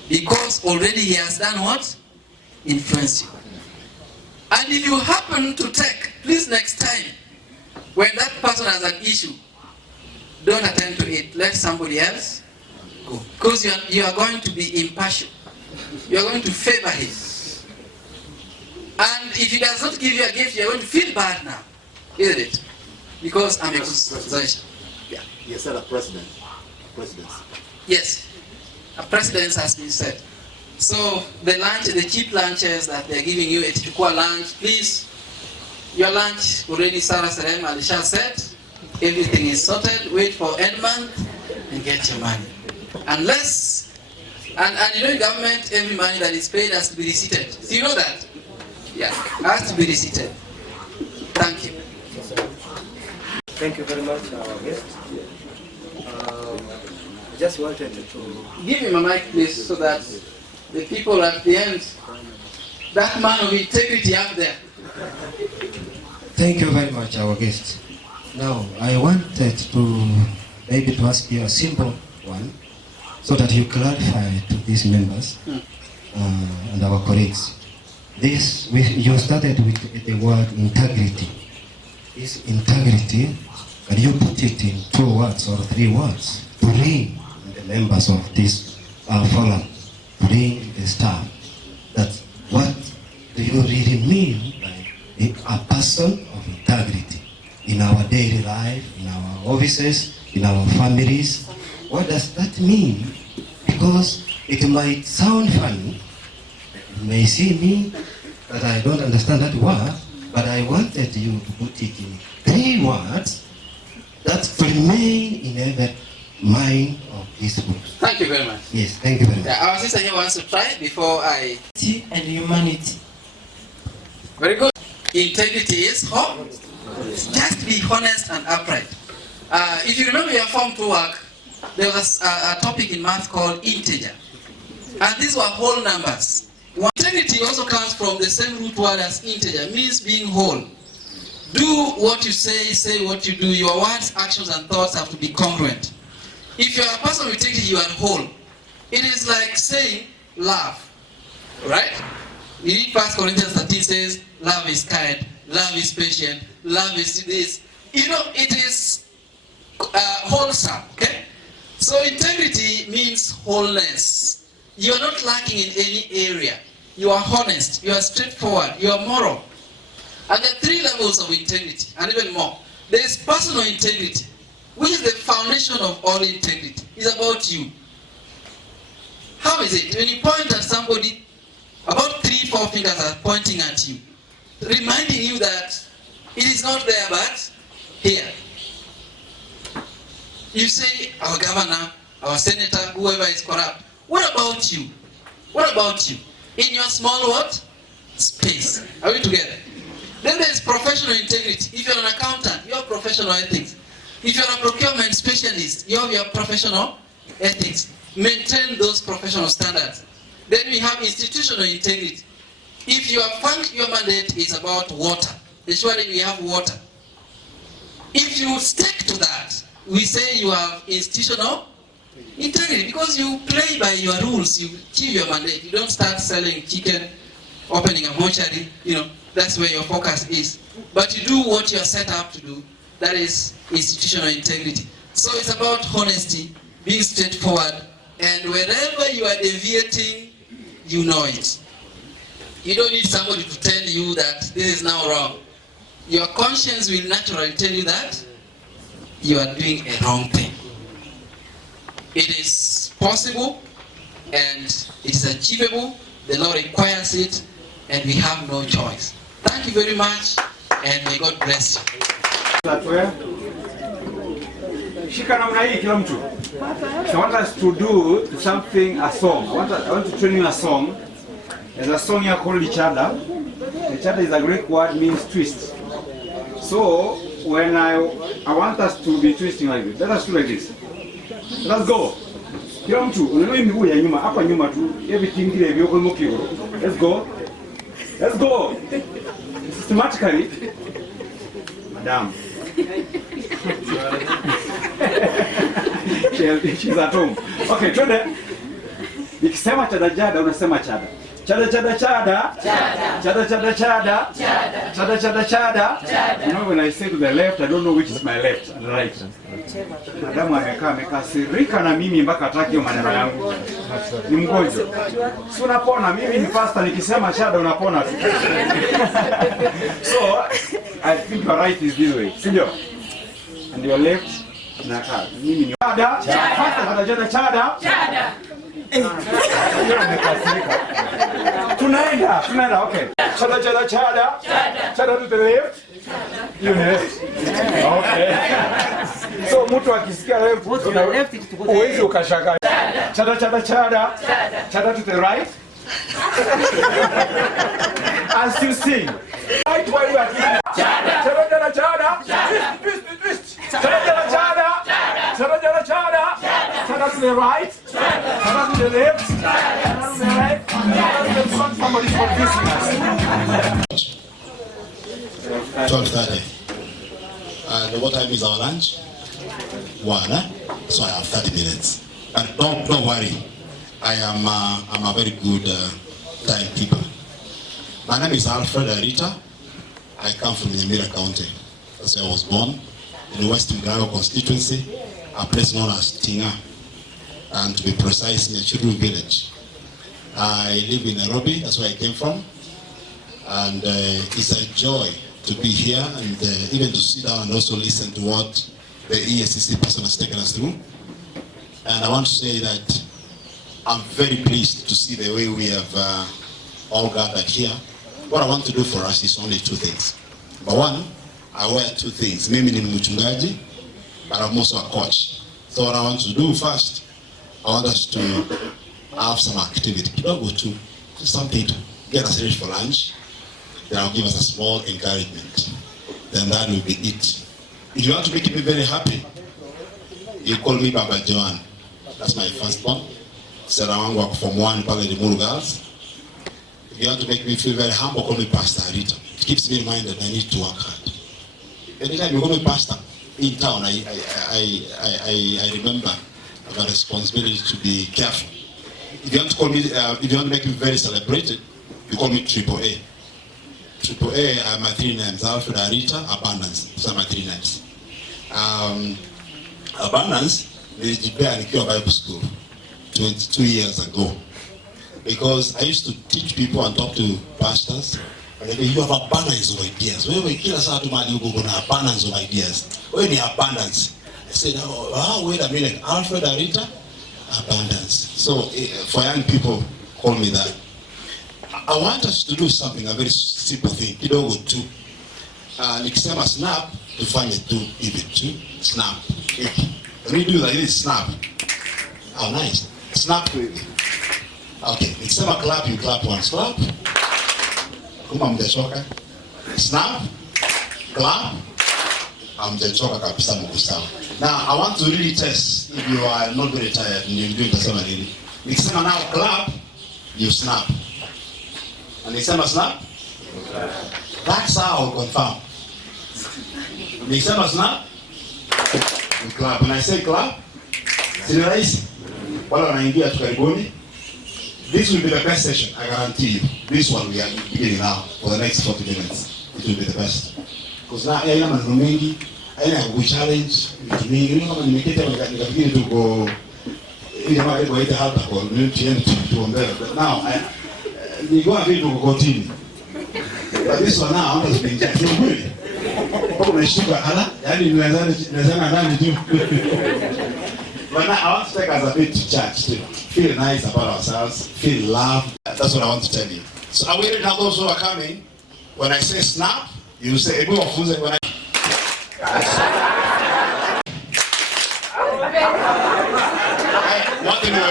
because already he has done what? Influence you. And if you happen to take, please next time, when that person has an issue, don't attend to it. Let somebody else go. Because you are going to be impartial. You are going to favor him. And if he does not give you a gift, you are going to feel bad now. Isn't it? Because I'm a consultation. Yeah. You said a president. Presidents. Yes. A precedence has been set. So the lunch, the cheap lunches that they're giving you, a Chukua lunch, please, your lunch already Sarah Serem Alisha said, everything is sorted, wait for end month and get your money. Unless, and you know in government, every money that is paid has to be receipted. So you know that? Yeah, has to be receipted. Thank you. Thank you very much, our guest. I just wanted to give him a mic, please, so that the people at the end, that man of integrity up there. Thank you very much, our guest. Now, I wanted to maybe to ask you a simple one, so that you clarify to these members and our colleagues. You started with the word integrity. This integrity, can you put it in 2 words or 3 words to bring the members of this forum, bring the staff, that what do you really mean by a person of integrity in our daily life, in our offices, in our families? What does that mean? Because it might sound funny, it may seem me that I don't understand that word, but I wanted you to put it in 3 words that remain in every mind of this group. Thank you very much. Yes, thank you very much. Yeah, our sister here wants to try before I... And humanity. Very good. Integrity is just be honest and upright. If you remember your Form 2 work, there was a topic in math called integer. And these were whole numbers. Integrity also comes from the same root word as integer, means being whole. Do what you say what you do. Your words, actions, and thoughts have to be congruent. If you are a person with integrity, you are whole. It is like saying love, right? You read 1 Corinthians 13 says, love is kind, love is patient, love is this. You know, it is wholesome, okay? So integrity means wholeness. You are not lacking in any area. You are honest, you are straightforward, you are moral. And there are 3 levels of integrity, and even more. There is personal integrity, which is the foundation of all integrity. It's about you. How is it? When you point at somebody, about 3-4 fingers are pointing at you, reminding you that it is not there but here. You say, our governor, our senator, whoever is corrupt. What about you? What about you? In your small what? Space. Are we together? Then there is professional integrity. If you're an accountant, you have professional ethics. If you're a procurement specialist, you have your professional ethics. Maintain those professional standards. Then we have institutional integrity. If your mandate is about water, ensuring we have water. If you stick to that, we say you have institutional integrity, because you play by your rules, you achieve your mandate. You don't start selling chicken, opening a mortuary, you know, that's where your focus is. But you do what you are set up to do, that is institutional integrity. So it's about honesty, being straightforward, and wherever you are deviating, you know it. You don't need somebody to tell you that this is now wrong. Your conscience will naturally tell you that you are doing a wrong thing. It is possible and it is achievable. The law requires it and we have no choice. Thank you very much and may God bless you. Shika namna hii kila mtu. So I want us to do something, a song. I want to train you a song. There's a song here called Lichada. Lichada is a Greek word, means twist. So when I want us to be twisting like this. Let us do like this. Let's go. Kila mtu, unanua miguu ya nyuma, hapa nyuma tu. Everything kile vyoko mukiro. Let's go. Let's go. Systematically. Madam. She's at home. Okay, twende. Nikisema chada chada unasema chada. Chada chada chada. Chada chada chada. Chada chada chada. You know, when I say to the left, I don't know which is my left and right. Madamu amekasirika na mimi mpaka hataki hiyo maneno yangu. Ni mgonjwa. Si unapona, mimi ni pastor, nikisema chada unapona tu. So, I think your right is this way. Sindio? And your left nakaa. Mimi ni chada. Chada chada chada. Chada. Tunaenda, okay. Chada chada chada. Chada to the left. You left. Okay. So mtu akisikia left, uwezi ukashaka. Chada chada chada. Chada to the right. And still sing. Right while you are singing. Chada chada chada. Twist. Chada chada chada. Chada chada chada. Chada to the right. Chada to the left. Somebody's convincing us. 12:30. And what time is our lunch? 1, eh? So I have 30 minutes. And don't worry, I'm a very good timekeeper. My name is Alfred Arita. I come from Nyamira County. That's where I was born, in the West Mugao constituency, a place known as Tinga, and to be precise, Nyachuru village. I live in Nairobi, that's where I came from, and it's a joy to be here and even to sit down and also listen to what the ESCC person has taken us through. And I want to say that I'm very pleased to see the way we have all gathered here. What I want to do for us is only 2 things. Number 1, I wear 2 things. Mimi ni mchungaji, but I'm also a coach. So what I want to do first, I want us to have some activity. Kidogo too, just something to get us ready for lunch. Then I'll give us a small encouragement. Then that will be it. If you want to make me very happy, you call me Baba Joan. That's my firstborn. Sera wangu wako Form 1 pale Limuru Girls. If you want to make me feel very humble, call me Pastor Arita. It keeps me in mind that I need to work hard. Anytime you call me pastor in town, I remember I have a responsibility to be careful. If you want to call me, if you want to make me very celebrated, you call me Triple A. Triple A are my 3 names: Alfred Arita, Abundance. Those are my 3 names. Abundance, nilijipea nikiwa Bible school 22 years ago, because I used to teach people and talk to pastors. You have abundance of ideas. Wewe kila saa tu mahali huko kuna abundance of ideas. Wewe ni abundance. I said, oh, wait a minute, Alfred Arita, abundance. So for young people, call me that. I want us to do something, a very simple thing. Kidogo tu. Nikisema snap, tufanye tu hivi tu. Snap. When we do like this, snap. Oh, nice. Snap. Okay. Nikisema clap, you clap once. Clap. Kuma mjachoka. Snap. Clap. Mjachoka kabisa mko sawa. Now, I want to really test if you are not very tired and you're doing tasema nini. Nikisema now clap, you snap. And nikisema snap, that's how I'll confirm. Nikisema snap, you clap. When I say clap, sini rahisi. Wala wanaingia tu karibuni. This will be the best session, I guarantee you. This one we are beginning now for the next 40 minutes. It will be the best. Because now I am a mengi, I am a challenge. It means kama nimeketa nikafikiri tuko ili jamaa leo waite hapa kwa tuende tuombee. Now ni go afi tuko continue. But this one now I want to be just really. Kwa mshtuka hala, yani naweza ndani tu. But now I want to take us a bit to church too. Feel nice about ourselves, feel love. That's what I want to tell you. So are we ready now, those who are coming? When I say snap, you say, when I what do you know?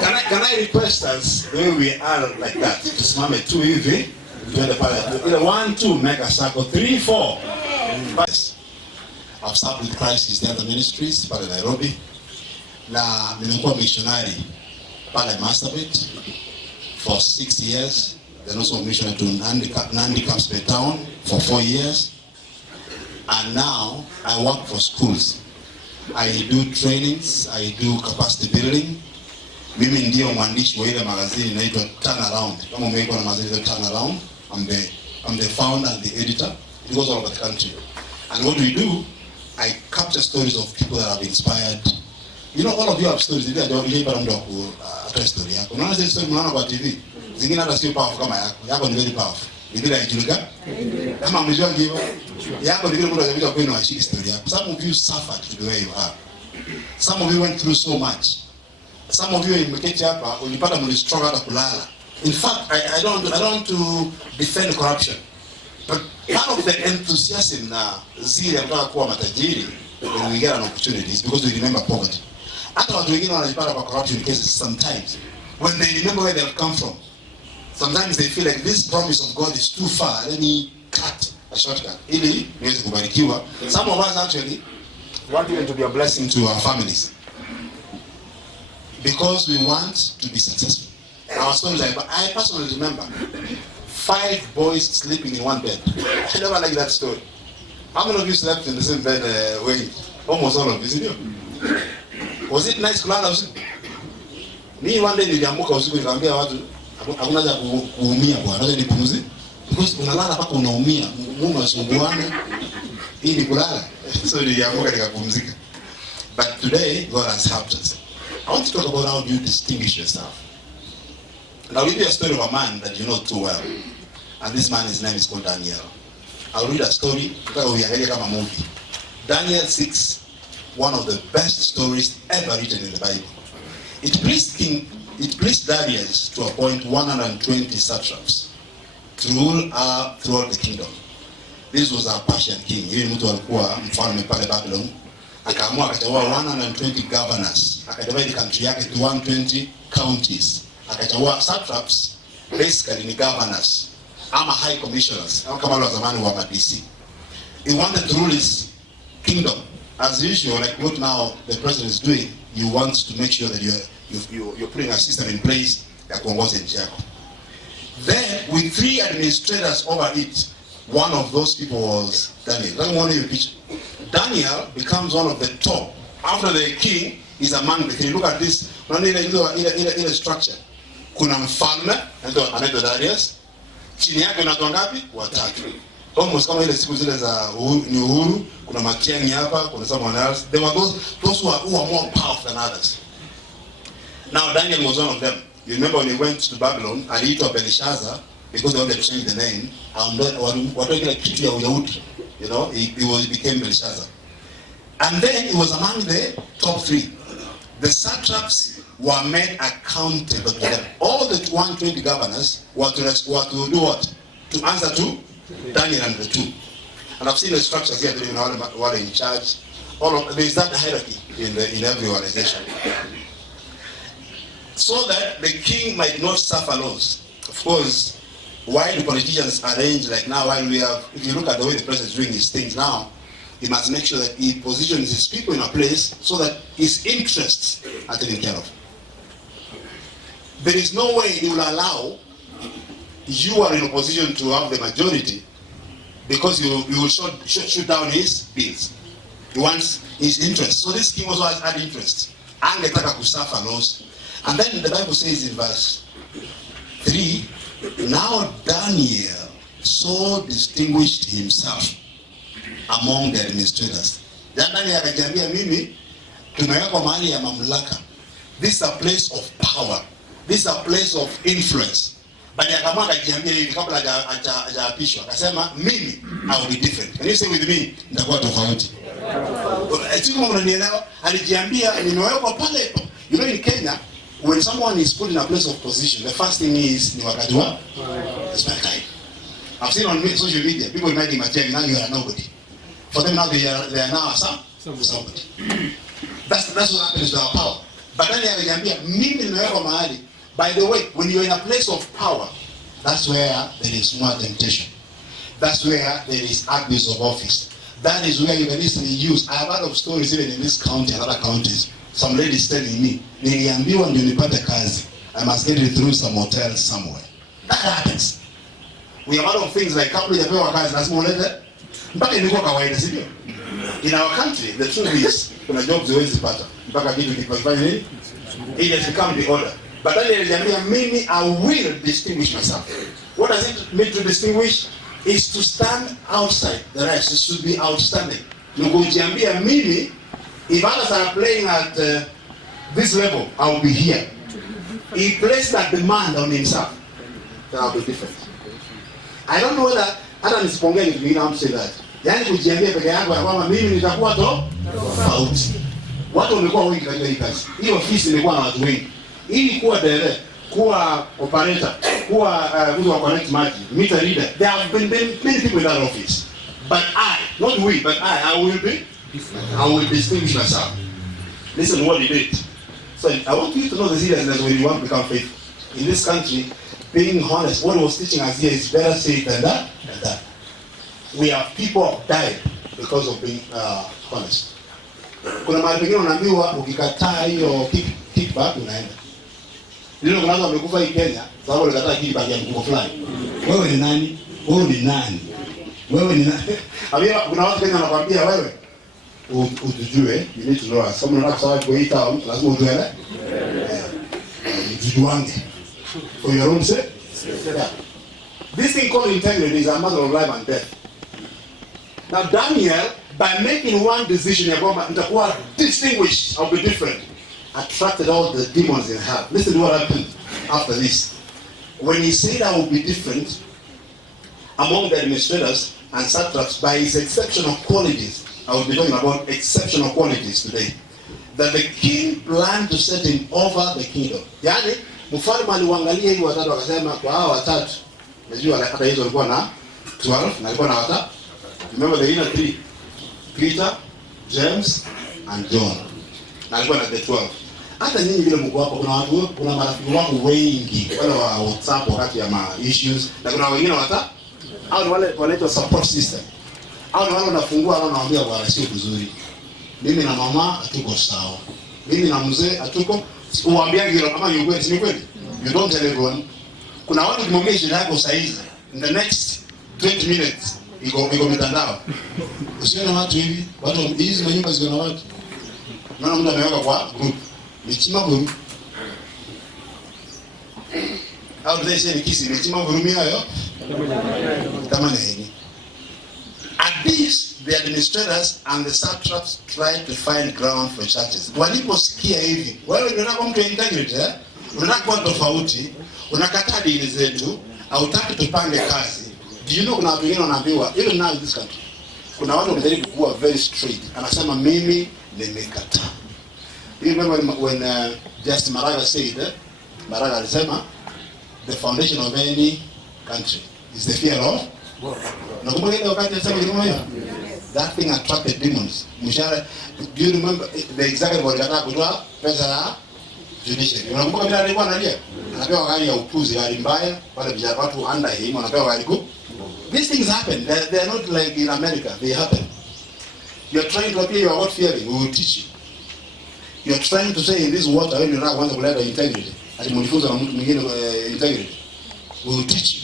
Now can I request us the way we are like that? Just mama too easy. 1, 2, make a circle. 3, 4. I've served with Christ is the other ministries pale Nairobi. Na nimekuwa missionary pale Masterbit for 6 years. Then also missionary to Nandi Campspe town for 4 years. And now I work for schools. I do trainings, I do capacity building. Mimi ndio mwandishi wa ile magazine inaitwa Turn Around. Kama umeiko na magazine Turn Around, I'm the founder and the editor. It goes all over the country. And what we do, I capture stories of people that have inspired. You know, all of you have stories. Ile ndio ile para mdo ku atoa story yako. Unaona zile story mnaona kwa TV. Zingine hata sio powerful kama yako. Yako ni very powerful. Ni bila ijulikana. Kama mjua hivyo. Yako ni vile mtu anajua kwenu na shiki story yako. Some of you suffered to the way you are. Some of you went through so much. Some of you imeketi hapa ulipata mlistruggle hata kulala. In fact, I don't want to defend corruption. But part of the enthusiasm na zile kutaka kuwa matajiri when we get an opportunity is because we remember poverty. Hata watu wengine wanajipata kwa corruption cases sometimes when they remember where they have come from. Sometimes they feel like this promise of God is too far. Let me cut a shortcut ili niweze kubarikiwa. Some of us actually want it to be a blessing to our families because we want to be successful. Our stories are, but I personally remember 5 boys sleeping in one bed. I never liked that story. How many of you slept in the same bed when? Almost all of you, isn't it? Was it nice kulala usiku? Mimi one day niliamka usiku nikamwambia watu hakuna haja kuumia bwana, acha nipumzike. Because unalala mpaka unaumia, Mungu asumbuane. Hii ni kulala. So niliamka nikapumzika. But today God has helped us. I want to talk about how you distinguish yourself. And I'll give you a story of a man that you know too well. And this man, his name is called Daniel. I'll read a story. Daniel 6, one of the best stories ever written in the Bible. It pleased Darius to appoint 120 satraps to rule throughout the kingdom. This was a Persian king. Yeye mtu alikuwa mfalme pale Babylon. Akaamua akachagua 120 governors. Akadivide country yake to 120 counties. Akachagua satraps, basically ni governors ama high commissioners au kama wale wa zamani wa DC. He wanted to rule his kingdom. As usual, like what now the president is doing, you want to make sure that you're putting a system in place ya kuongoza nchi yako. Then with 3 administrators over it, one of those people was Daniel. Let me warn you a picture. Daniel becomes one of the top. After the king is among the 3. Look at this. Ile structure. Kuna mfalme anaitwa Darius. Chini yake kuna watu ngapi? Watatu. Almost kama ile siku zile za uhuru, kuna Matiang'i hapa, kuna someone else. There were those who are more powerful than others. Now Daniel was one of them. You remember when he went to Babylon, aliitwa Belshazzar because they wanted to change the name. Watu kile kitu ya Uyahudi. You know, he became Belshazzar. And then he was among the top 3. The satraps were made accountable to them. All the 120 governors were to do what? To answer to Daniel and the 2. And I've seen the structures here, you know, what are in charge. There's that hierarchy in every organization. So that the king might not suffer loss. Of course, while the politicians arrange, like now, while we have, if you look at the way the president is doing his things now, he must make sure that he positions his people in a place so that his interests are taken care of. There is no way he will allow you are in a position to have the majority because you will shoot down his bills. He wants his interest. So this king also has had interest. Angetaka kusafa loss. And then the Bible says in verse 3, now Daniel so distinguished himself among the administrators. Daniel akajiambia mimi tumewekwa mahali ya mamlaka. This is a place of power. This is a place of influence. But akaamua akajiambia hivi kabla hajaapishwa. Akasema mimi I will be different. Can you say with me? Nitakuwa tofauti. Eti kama unanielewa, alijiambia nimewekwa pale. You know in Kenya when someone is put in a place of position, the first thing is ni wakati wa it's my time. I've seen on social media people imagine Matiang'i now you are nobody. For them now they are now somebody. That's what happens to our power. But then aliambia mimi nimewekwa mahali. By the way, when you're in a place of power, that's where there is more temptation. That's where there is abuse of office. That is where you can easily use. I have heard of stories even in this county and other counties. Some ladies telling me, niliambiwa ndio nipate kazi. I must get it through some hotel somewhere. That happens. We have a lot of things like kabla hujapewa kazi lazima ulete mpaka ilikuwa kawaida, si ndio? In our country, the truth is kuna jobs huwezi pata mpaka kitu kifanye nini? It has become the order. But then aliambia mimi I will distinguish myself. What does it mean to distinguish? Is to stand outside the rest. It should be outstanding. Nukujiambia mimi, if others are playing at this level, I will be here. He placed that demand on himself. Then I'll be different. I don't know whether hata nisipongee kitu kingine I'm say that. Yaani kujiambia peke yako ya kwamba mimi nitakuwa tofauti. Watu wamekuwa wengi katika hii kazi. Hii ofisi imekuwa na watu wengi. Ili kuwa direct, kuwa operator, kuwa mtu wa connect maji, meter reader. There have been many people in that office. But I, not we, but I will distinguish myself. Listen to what he did. So I want you to know the seriousness when you want to become faithful. In this country, being honest, what he was teaching us here is better safe than that. we have people who have died because of being honest. Kuna mahali pengine unaambiwa ukikataa hiyo kickback unaenda. Ndio kuna watu wamekufa hii Kenya sababu walikataa kickback ya mkubwa fulani. Wewe ni nani? Wewe ni nani? Wewe ni nani? Habia kuna watu Kenya wanakuambia wewe utujue, you need to know us. Kama unataka sababu kwa hii town lazima utuele. Utujuange. For your own sake. Yeah. This thing called integrity is a matter of life and death. Now Daniel, by making one decision, nitakuwa distinguished, I'll be different, attracted all the demons in hell. Listen to what happened after this. When he said I will be different among the administrators and satraps by his exceptional qualities, I will be talking about exceptional qualities today, that the king planned to set him over the kingdom. Yani, mfalme aliwaangalia hivi watatu akasema kwa hao watatu, najua hata hizo walikuwa na 12 na alikuwa na watatu. Remember the inner three, Peter, James and John. Na alikuwa na the 12. Hata nyinyi vile mko hapo kuna marafiki wangu wengi wale wa WhatsApp wakati ya issues na kuna wengine hata au wale wanaitwa support system. Au wale wanafungua na wanaambia bwana sio vizuri. Mimi na mama hatuko sawa. Mimi na mzee hatuko. Uwaambia hilo kama ni kweli, si kweli? You don't tell everyone. Kuna watu kimwambia shida yako saizi. In the next 20 minutes iko mitandao. Usione watu hivi, watu hizi manyumba ziko na watu. Maana mtu ameweka kwa group. Michima group. Au ndio sasa kisi michima group hayo. Kama nini? At this, the administrators and the satraps tried to find ground for churches. Waliposikia hivi, wewe unataka mtu integrity, unataka kuwa tofauti, unakataa dini zetu, hautaki tupange kazi. Do you know kuna watu wengine wanaambiwa, even now in this country, kuna watu wamejaribu kuwa very straight. Anasema mimi nimekataa. You remember when just Maraga said, Maraga alisema, the foundation of any country is the fear of God. Nakumbuka ile wakati alisema kitu hiyo? That thing attracted demons. Mshahara, do you remember the executive walikataa kutoa pesa ya judiciary? Unakumbuka vile alikuwa analia? Anapewa gari ya upuzi, gari mbaya, wale vijana watu under him wanapewa gari kubwa. These things happen. They are not like in America. They happen. You're trying to appear you are not fearing. We will teach you. You're trying to say in this water when you're not going to learn integrity. Atimunifunza na mtu mwingine integrity. We will teach you.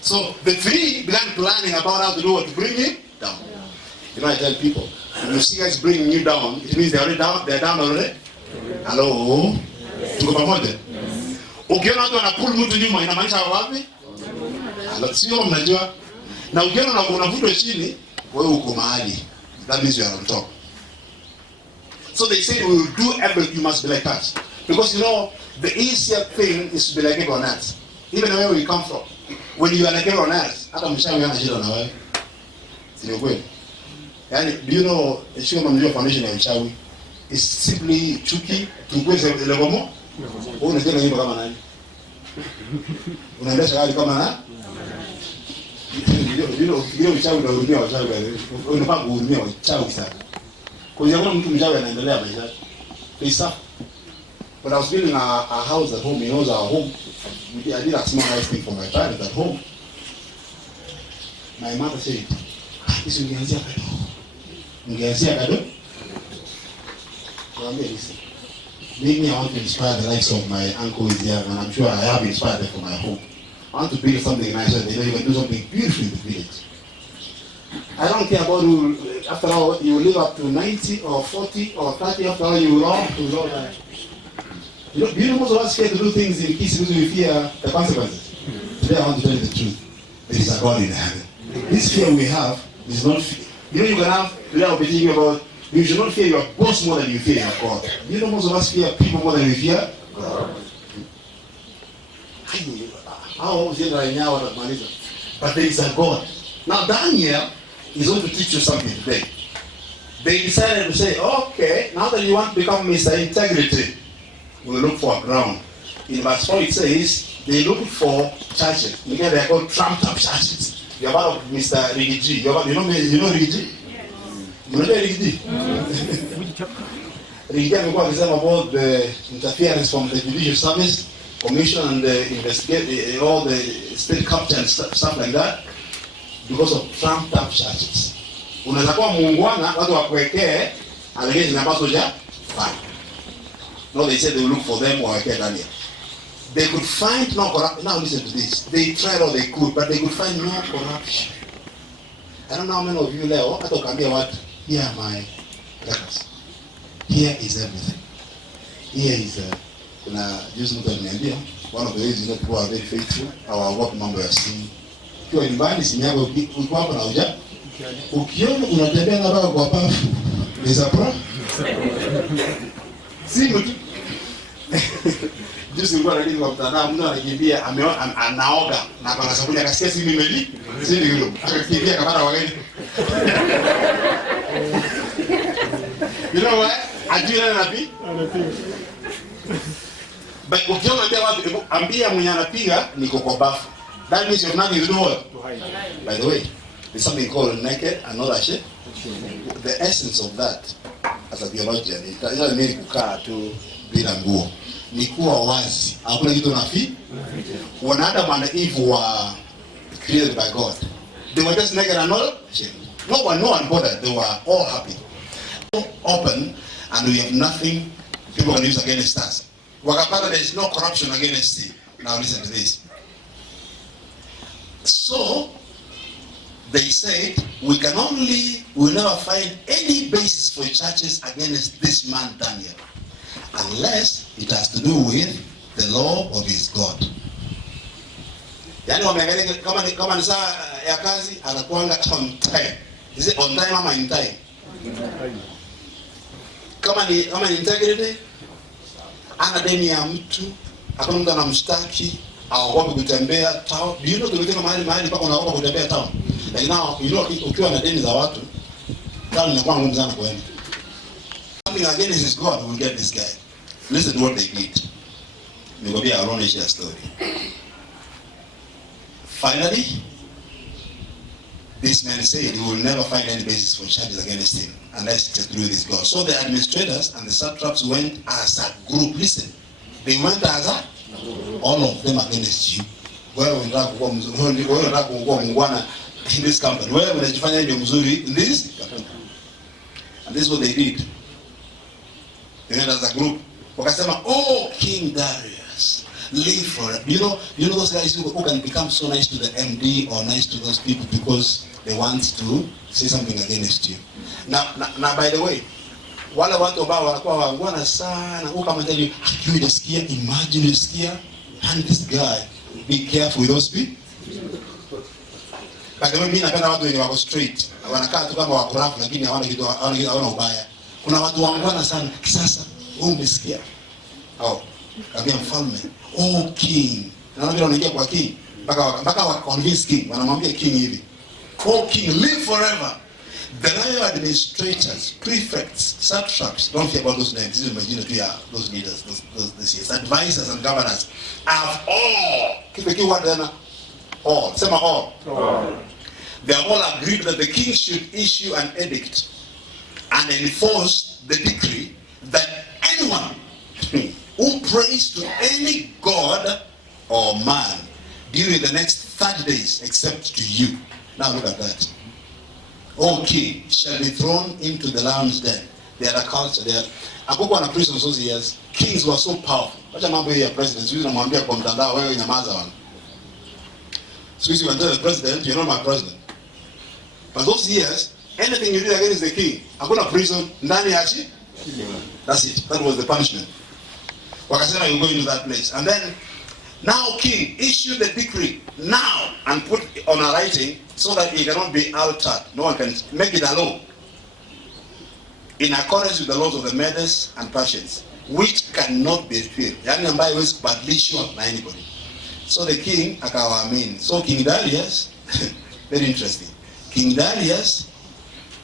So the three began planning about how to do what to bring you down. You know, I tell people, when you see guys bringing you down, it means they're already down. They're down already. Hello. Tuko pamoja. Ukiona watu wanapull mtu nyuma inamaanisha wapi? Sio mnajua. Na ukiona na unavutwa chini, wewe uko mahali. That means you are on top. So they said we will do everything, you must be like us. Because you know, the easier thing is to be like everyone else. Even where we come from. When you are like everyone else, hata mshauri ana shida na wewe. Sio kweli? Yani, do you know, sio kama mnajua foundation ya mshauri. It's simply chuki, tukweze legomo. Wewe unataka nyimbo kama nani? Unaendesha gari kama nani? Ndio mchawi ndio hurumia wachawi wale. Unafaa kuhurumia wachawi sana. Kwa hiyo mtu mchawi anaendelea maisha yake. Pesa. But I was building a house at home, you know, our home. I did a small house thing for my parents at home. My mother said, "This is ungeanzia kado." Ungeanzia kado? Listen. Maybe I want to inspire the likes of my uncle is here, and I'm sure I have inspired them for my home. I want to build something nice, so they know you can do something beautiful in the village. I don't care about who, after all, you live up to 90 or 40 or 30, after all, you will all to Lord. You know, most of us fear to do things in peace because we fear the consequences. Today I want to tell you the truth. There is a God in heaven. This fear we have is not fear. You know, you can have, today I'll be thinking about, you should not fear your boss more than you fear your God. You know, most of us fear people more than we fear God. But there is a God. Now Daniel is going to teach you something today. They decided to say, okay, now that you want to become Mr. Integrity, we'll look for a ground. In verse 4 it says, they looked for churches. In here they are called trumped up churches. You have heard of Mr. Rigiji. You know Rigiji? You know Rigiji? Rigiji amekuwa akisema about the interference from the judicial service, commission and investigate all the state capture and stuff like that. because of trumped up churches. Unaweza kuwa muungwana, watu wakuwekee allegations ambazo fine. No, they said they will look for them or wawekee Daniel. They could find no corruption. Now listen to this. They tried all they could, but they could find no corruption. I don't know how many of you leo, hata ukaambia watu, here are my records. Here is everything. Here is kuna juzi mtu aliniambia, one of the ways you people are very faithful, hawaogopi mambo ya simu. Ukiwa nyumbani simu yako uko hapo na uja. Ukiona unatembea na baba kwa bafu, ni zapra. Simu tu. Juzi nilikuwa nalini kwa mtandao, mtu anakimbia anaoga na kwa sabuni akasikia simu imeli. Simu hilo. Akakimbia kama wageni. You know what? Ajira napi? But ukiona ambia watu ambia mwenye anapiga niko kwa bafu. That means you're not even know. By the way, there's something called naked and not ashamed. The essence of that as a theologian, it doesn't mean kukaa tu bila nguo. Ni kuwa wazi. Hakuna kitu nafi. When Adam and Eve were created by God, they were just naked and not ashamed. No one bothered. They were all happy. Open, and we have nothing people can use against us. Wakapata, there is no corruption against it. Now listen to this. So they said we will never find any basis for churches against this man Daniel, unless it has to do with the law of his God. Yani wameangalia kama ni saa ya kazi anakuanga on time. Is it on time ama in time? Kama ni integrity, ana deni ya mtu, hakuna mtu anamshtaki, haogopi kutembea town. Do you know tukifika mahali pako unaogopa kutembea town? Like now, you know, ukiwa na deni za watu, town inakuwa ngumu sana kuenda. Something against his God will get this guy. Listen to what they did. Nikwambia I want to share a story. Finally, this man said he will never find any basis for charges against him unless it has to do with his God. So the administrators and the satraps went as a group. Listen, they went as a all of them against you. Wewe unataka kuwa mungwana in this company. Wewe unajifanya ndio mzuri in this company. And this is what they did. They went as a group. Wakasema, oh King Darius, live forever. You know those guys who can become so nice to the MD or nice to those people because they want to say something against you. Now by the way, wale watu ambao wanakuwa wangwana sana, kama tell you, akijisikia, imagine you and this guy, be careful with those people. By the way, mimi napenda watu wenye wako straight. Wanakaa tu kama wako rafu lakini hawana ubaya. Kuna watu wangwana sana. Sasa umesikia? Kabia mfalme. Oh king. Na vile wanaingia kwa king. Mpaka wa convince king. Wanamwambia king hivi. Oh king, live forever. The royal administrators, prefects, satraps, don't care about those names. This is imagine to those leaders, those advisors and governors, have all. Keep the key word then. All. Say all. They have all agreed that the king should issue an edict and enforce the decree that anyone who prays to any god or man during the next 30 days, except to you. Now look at that. O king, shall be thrown into the lion's den. They had a culture. They had a prison for those years. Kings were so powerful. Wacha mambo ya presidents. Yule namwambia kwa mtandao wewe nyamaza wana. So you can tell the president, you're not my president. But those years, anything you did against the king, hakuna prison, ndani ya chi. That's it. That was the punishment. Wakasema you go into that place. And then, now king, issue the decree now and put it on a writing so that it cannot be altered. No one can make it a law. In accordance with the laws of the Medes and Persians, which cannot be repealed. Yani ambayo haiwezi kubadilishwa na anybody. So the king akawaamini. So King Darius, very interesting. King Darius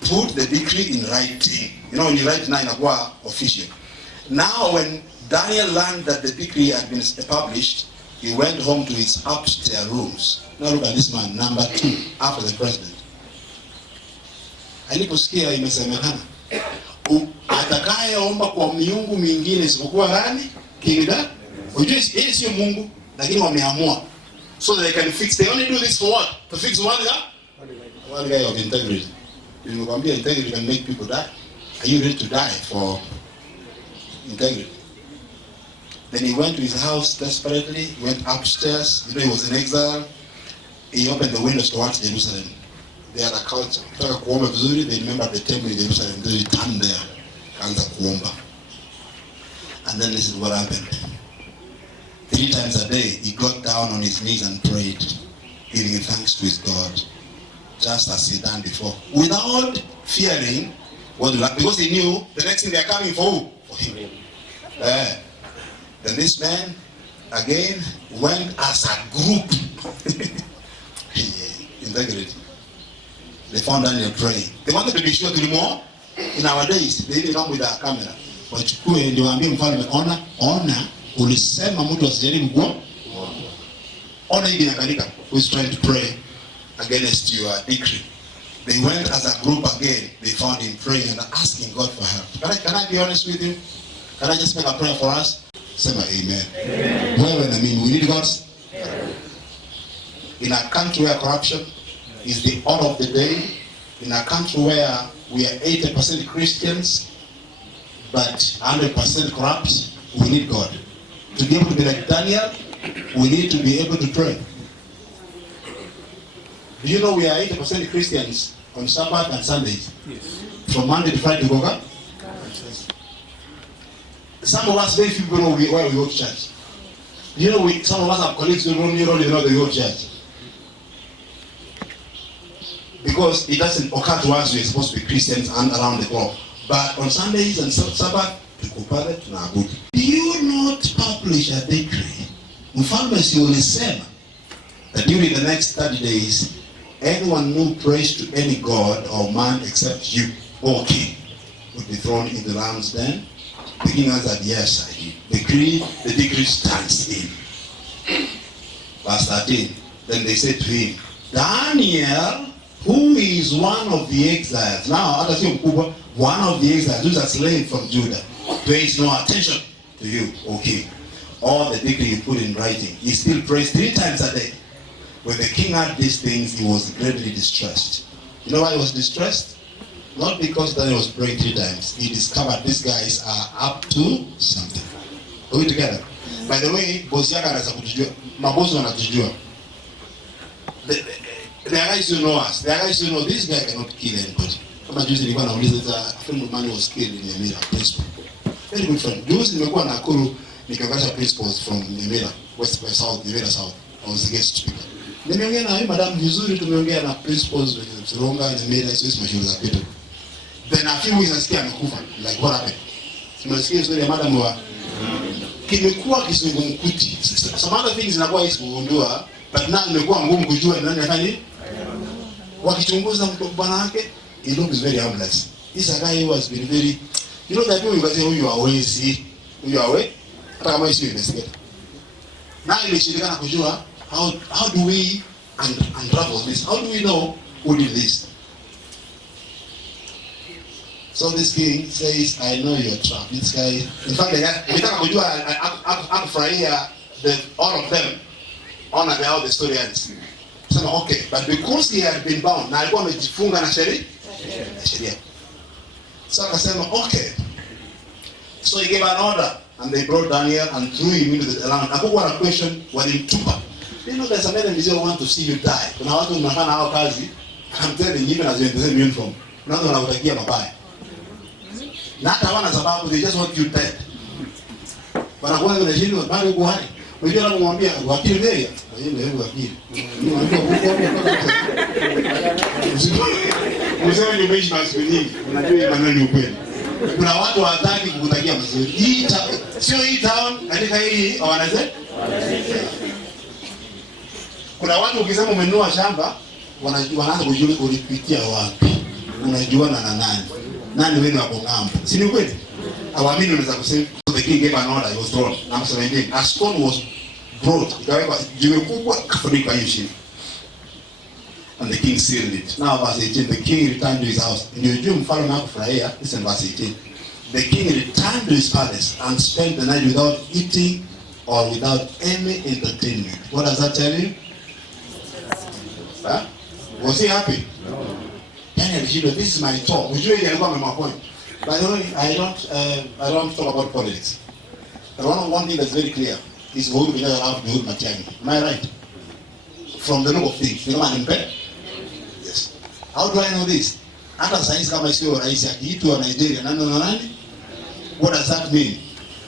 put the decree in writing. You know when you write now inakuwa official. Now when Daniel learned that the decree had been published, he went home to his upstairs rooms. Now look at this man, number 2 after the president. Aliposikia imesemekana atakayeomba kwa miungu mingine isipokuwa nani? King Darius. Unajua yeye sio Mungu, lakini wameamua. So they can fix, they only do this for what? To fix one one guy of integrity. Nimekwambia integrity can make people die. Are you ready to die for integrity? Then he went to his house desperately, went upstairs. You know, he was in exile. He opened the windows towards Jerusalem. They had a culture. They remember the temple in Jerusalem. They turned there. And then this is what happened. 3 times a day, he got down on his knees and prayed, giving thanks to his God, just as he done before, without fearing what will happen, because he knew the next thing they are coming for who? For him. Then this man again went as a group. Integrity. They found Daniel praying. They wanted to be sure to do more. In our days, they even come with a camera. Wachukue ndio waambie mfalme, ona ulisema mtu asijaribu kuona. Ona hivi inaandika, who is trying to pray against your decree. They went as a group again. They found him praying and asking God for help. Can I be honest with you? Can I just make a prayer for us? Say my amen. Amen. I mean, we need God's. In a country where corruption is the order of the day, in a country where we are 80% Christians, but 100% corrupt, we need God. To be able to be like Daniel, we need to be able to pray. Do you know we are 80% Christians on Sabbath and Sundays? Yes. From Monday to Friday, go. Some of us, very few people know where we go to church. You know, some of us have colleagues who don't really know they go to church. Because it doesn't occur to us we're supposed to be Christians and around the globe. But on Sundays and Sabbath, do you not publish a decree? Mfalme si ulisema that during the next 30 days, anyone who prays to any god or man except you, O king, would be thrown in the lion's den? The king answered, yes, I did. The decree stands in. Verse 13. Then they said to him, Daniel, who is one of the exiles. Now, one of the exiles, who is a slave from Judah, pays no attention to you, O king. All the decree you put in writing. He still prays 3 times a day. When the king heard these things, he was greatly distressed. You know why he was distressed? Not because Daniel was praying 3 times. He discovered these guys are up to something. Are we together? By the way, boss yaka anaweza kutujua. Mabosi wanatujua. The guys who know us, the guys who know this guy cannot kill anybody. Kama juzi nilikuwa nauliza, a friend of mine was killed in Nyamira, principal. Very good friend. Juzi nimekuwa Nakuru nikiangalia principals from Nyamira, West by South, Nyamira South. I was the guest speaker. Nimeongea na huyu madam vizuri, tumeongea na principals wenye Tsironga, Nyamira, hizo mashule za kitu. Then a few weeks nasikia amekufa. Like what happened? Tunasikia story ya madam wa kimekuwa kizungumkuti. Some other things zinakuwa hizi kugundua, but now imekuwa ngumu kujua nani anafanya nini. Wakichunguza mtu bwana wake, he looks very harmless. This a guy who has been very, you know that people you can say huyu hawezi, huyu hawe, hata kama issue investigate. Na ilishindikana kujua how do we unravel this? How do we know who did this? So this king says, I know you're trapped. This guy, in fact, nitaka kujua akufurahia all of them on how the story ends. So, okay, but because he had been bound, na alikuwa amejifunga na sheria. So akasema, okay. So he gave an order, and they brought Daniel and threw him into the land. Hakukuwa na question, walimtupa. You know, there's a man who want to see you die. Kuna watu mnafanya hao kazi, I'm telling you, even as you're in the same uniform, kuna watu wanakutakia mabaya. Na hata wana sababu, they just want you dead. Wanakuwa wanashindwa, bado uko hai. Unajua anamwambia wakili Meria, yeye ndio wakili. Unajua Mzee ni meishi masiku nyingi. Unajua hii maneno ni ukweli. Kuna watu hawataki kukutakia mazuri. Hii sio hii town katika hii wanasema. Kuna watu ukisema umenunua shamba wanaanza kujiuliza ulipitia wapi? Unajuana na nani? Nani wewe wako ng'ambo? Si ni kweli? Hawaamini unaweza kusema the king gave an order, he was thrown. Number 17, a stone was brought. Ikawekwa jiwe kubwa kafunika hiyo chini. And the king sealed it. Now verse 18, the king returned to his house. Ndio juu mfalme hakufurahia. Listen verse 18. The king returned to his palace and spent the night without eating or without any entertainment. What does that tell you? Huh? Was he happy? Daniel, this is my talk. Would you remember my point? By the way, I don't talk about politics. But one thing that's very clear is who we have to hold Matiang'i. Am I right? From the look of things, you know what I'm saying? Yes. How do I know this? Hata saizi kama sio rais akiitwa Nigeria nani? What does that mean?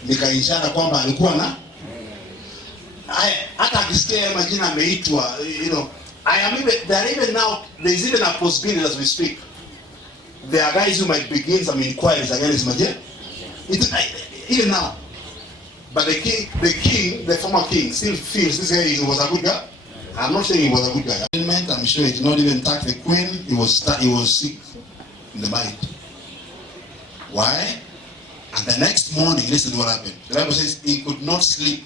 Nikaishara kwamba alikuwa na hata akisikia majina ameitwa, you know, there's even a possibility as we speak. There are guys who might begin some inquiries against Majid. Even now. But the former king still feels this guy was a good guy. I'm not saying he was a good guy. I'm sure he did not even attack the queen. He was sick in the mind. Why? And the next morning, listen to what happened. The Bible says he could not sleep.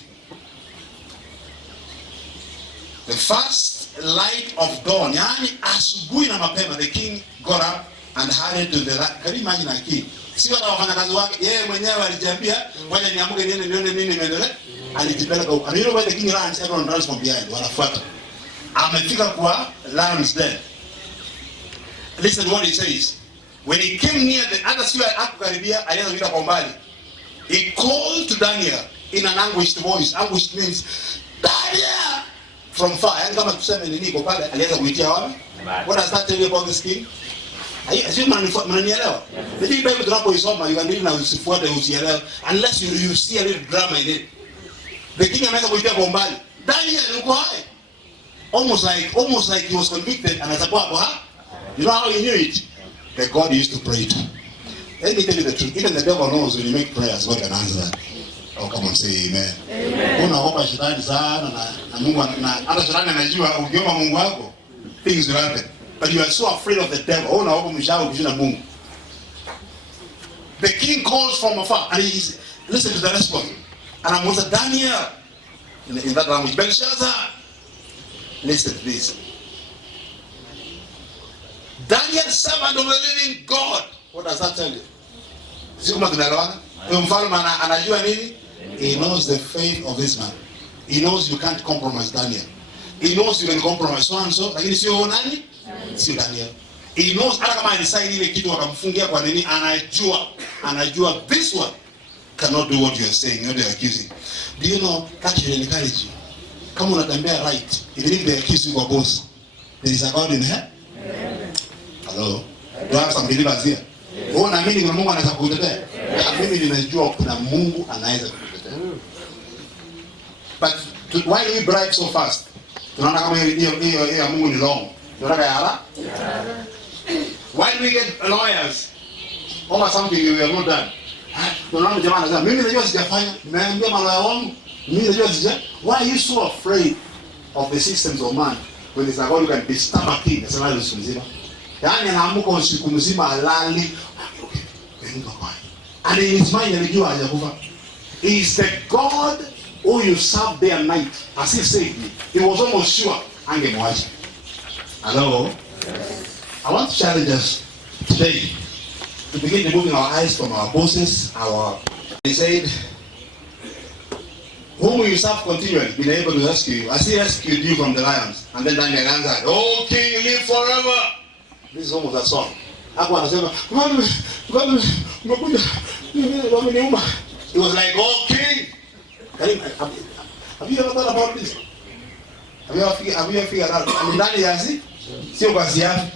The first light of dawn, yani asubuhi na mapema, the king got up and hurried to the light. Can you imagine a king? Si wala wafanyakazi wake, yeye mwenyewe alijiambia, ngoja niamke nione nini imeendelea. Alijipeleka huko. And you know where the king runs, everyone runs from behind. Wanafuata. Amefika kwa lambs then. Listen to what he says. When he came near the other side, akukaribia, alianza kuita kwa mbali. He called to Daniel in an anguished voice. Anguished means Daniel from far. Yani kama tuseme nini kwa pale, alianza kuitia wapi? What does that tell you about this king? Sio mnanielewa? Ndio Bible tunapoisoma, you can read na usifuate usielewe unless you see a little drama in it. The king anaanza kuitia kwa mbali. Daniel uko hai. Almost like he was convicted and atakuwa hapo. You know how he knew it? The God he used to pray to. Let me tell you the truth. Even the devil knows when you make prayers, God can answer that. Oh, come on, say amen. Amen. Unaogopa shetani sana na Mungu hata shetani anajua ukiomba Mungu wako things will happen. But you are so afraid of the devil. Unaogopa mshao kushinda Mungu. The king calls from afar and he's listen to the response. And I'm with Daniel in that language. Belshazzar. Listen to this. Daniel, servant of the living God. What does that tell you? He knows the faith of this man. He knows you can't compromise Daniel. He knows you can compromise so and so. Lakini sio nani? Sio Daniel. He knows hata kama anisaini ile kitu wakamfungia kwa nini, anajua this one cannot do what you are saying, what they are accusing. Do you know that should encourage you? Kama unatembea right, even if they accuse you kwa boss, there is a God in heaven. Hello? Do I have some believers here? Wewe unaamini kuna Mungu anaweza kukutetea? Mimi ninajua kuna Mungu anaweza kukutetea. But why do we bribe so fast? Tunaona kama hiyo Mungu ni long. Tunataka yara? Why do we get lawyers over something we have not done? Tunaona jamaa anasema mimi najua sijafanya, nimeambia malaya wangu, mimi najua sija. Why are you so afraid of the systems of man when it's a God who can disturb a king? That's why usiku mzima. Yani anaamuka usiku mzima halali. And in his mind alijua hajakufa. He is the God who you serve day and night. As if saved me. He was almost sure angemwacha. Hello? Yes. I want to challenge us today to begin removing our eyes from our bosses, he said, whom will you serve continually, been able to rescue you, as he rescued you from the lions. And then Daniel answered, oh king, live forever. This is almost a song. Hapo anasema, it was like, oh king. Have you ever thought about this? Have you ever figured out? I mean, ndani ya sio kwa siafu.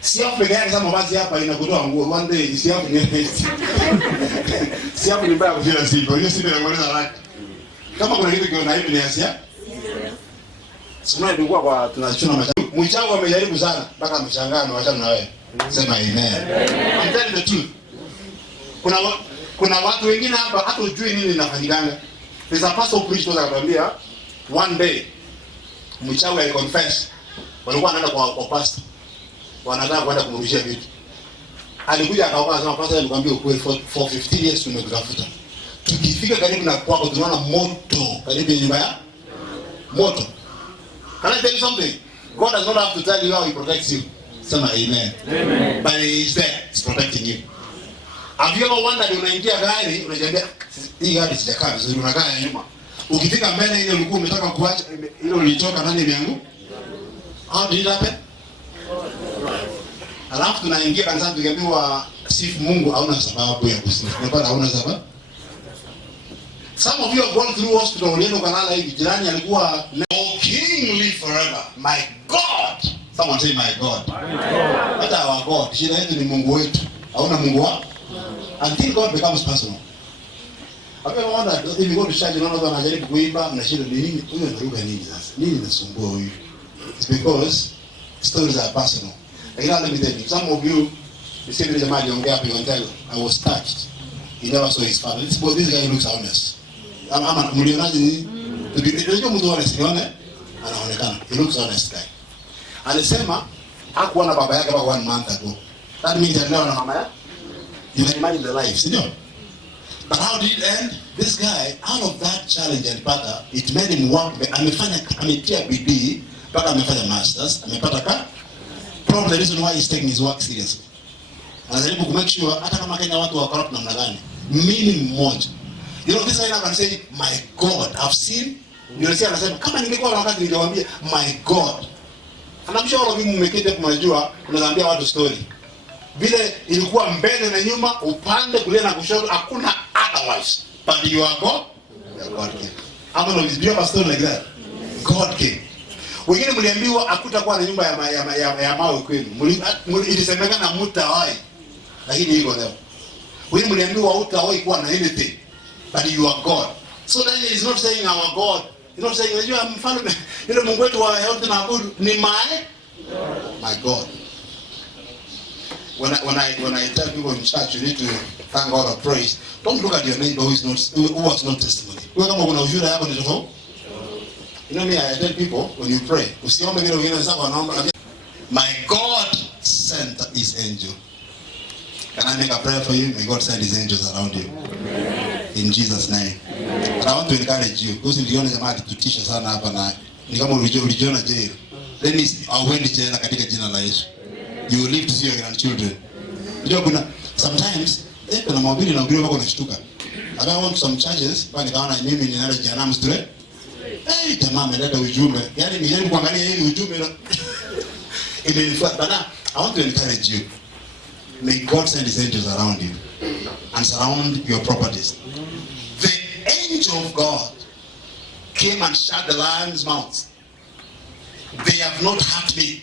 Siafu peke yake kama basi hapa inakutoa nguo. One day siafu ni best. Siafu ni mbaya kufia sipo. Hiyo sipo inakueleza haraka. Kama kuna kitu kiona hivi ni asia. Sema ndio kwa tunachuna machafu. Mchango amejaribu sana mpaka ameshangaa na wachana na wewe. Sema amen. I'm telling the truth. Kuna watu wengine hapa hata ujui nini linafanyikanga. There's a pastor who preached akatuambia one day mchawi aliconfess. Walikuwa wanaenda kwa pastor. Wanataka kwenda kumrudishia vitu. Alikuja akaoka sema pastor, nikwambia ukweli, for 15 years tumekutafuta. Tukifika karibu na kwako tunaona moto karibu nyumba ya moto. Can I tell you something? God does not have to tell you how he protects you. Sema amen. Amen. But he is there. He's protecting you. Have you ever wondered unaingia gari unajiambia hii gari sijakaa vizuri, unakaa nyuma. Ukifika mbele ile ulikuwa umetaka kuacha ile ulitoka ndani yangu. How did it happen? Alafu tunaingia kanisani tukiambiwa sifu Mungu, hauna sababu ya kusifu. Unapata hauna sababu. Some of you have gone through hospital, ulienda ukalala hivi, jirani alikuwa "Oh King live forever. My God." Someone say my God. Hata our God. Shida yetu ni Mungu wetu. Hauna Mungu wako. Until God becomes personal. Hapo wanda if you go to church unaona watu wanajaribu kuimba, mnashinda ni nini? Huyo anaruka nini sasa? Nini inasumbua huyu? It's because stories are personal. Like, let me tell you, some of you see the man aliongea hapo, you tell I was touched. He never saw his father. This guy looks honest. Ama mlionaje nini? Ndio mtu honest, unaona? Anaonekana. He looks honest guy. Alisema hakuwa na baba yake about 1 month ago. That means alikuwa na mama yake. You can imagine the life, sio? But how did it end? This guy, out of that challenge and pata, it made him work. Ametia bidii mpaka amefanya masters, amepata ka. Probably the reason why he's taking his work seriously. Anajaribu ku make sure hata kama Kenya watu wa corrupt namna gani, mimi mmoja. You know, this guy now can say, my God, I've seen. You see, anasema kama ningekuwa na wakati ningewaambia my God. Anamshauri wao mimi mmeketi hapo, mnajua unaambia watu story. Vile ilikuwa mbele na nyuma, upande kulia na kushoto, hakuna otherwise. But you are God. You are God king. How many of you have a story like that? God king. Wengine mliambiwa hakutakuwa na nyumba ya mawe kwenu. Ilisemekana mtawahi. Lakini iko leo. Wengine mliambiwa hutawahi kuwa na anything. But you are God. So Daniel is not saying our God. He's not saying unajua mfalme yule Mungu wetu wa yote na abudu ni my God. When I tell people in church you need to thank God or praise, don't look at your neighbor who has no testimony. Wewe kama una ushuhuda yako ni tofauti. You know me, I tell people when you pray, usiombe vile wengine wenzako wanaomba. My God sent his angel. Can I make a prayer for you? May God send his angels around you. In Jesus name. And I want to encourage you. Because niliona jamaa alitutisha sana hapa na ni kama ulijiona jail. Let me auendi jela katika jina la Yesu. You will live to see your grandchildren. Ndio kuna sometimes kuna mahubiri na ubiri wako unashtuka. I went to some churches, kwa nikaona mimi ninaenda jehanamu straight. Hey, jamaa ameleta ujumbe. Yaani nijaribu kuangalia hili ujumbe imenifuata. But I want to encourage you. May God send his angels around you and surround your properties. The angel of God came and shut the lion's mouth. They have not hurt me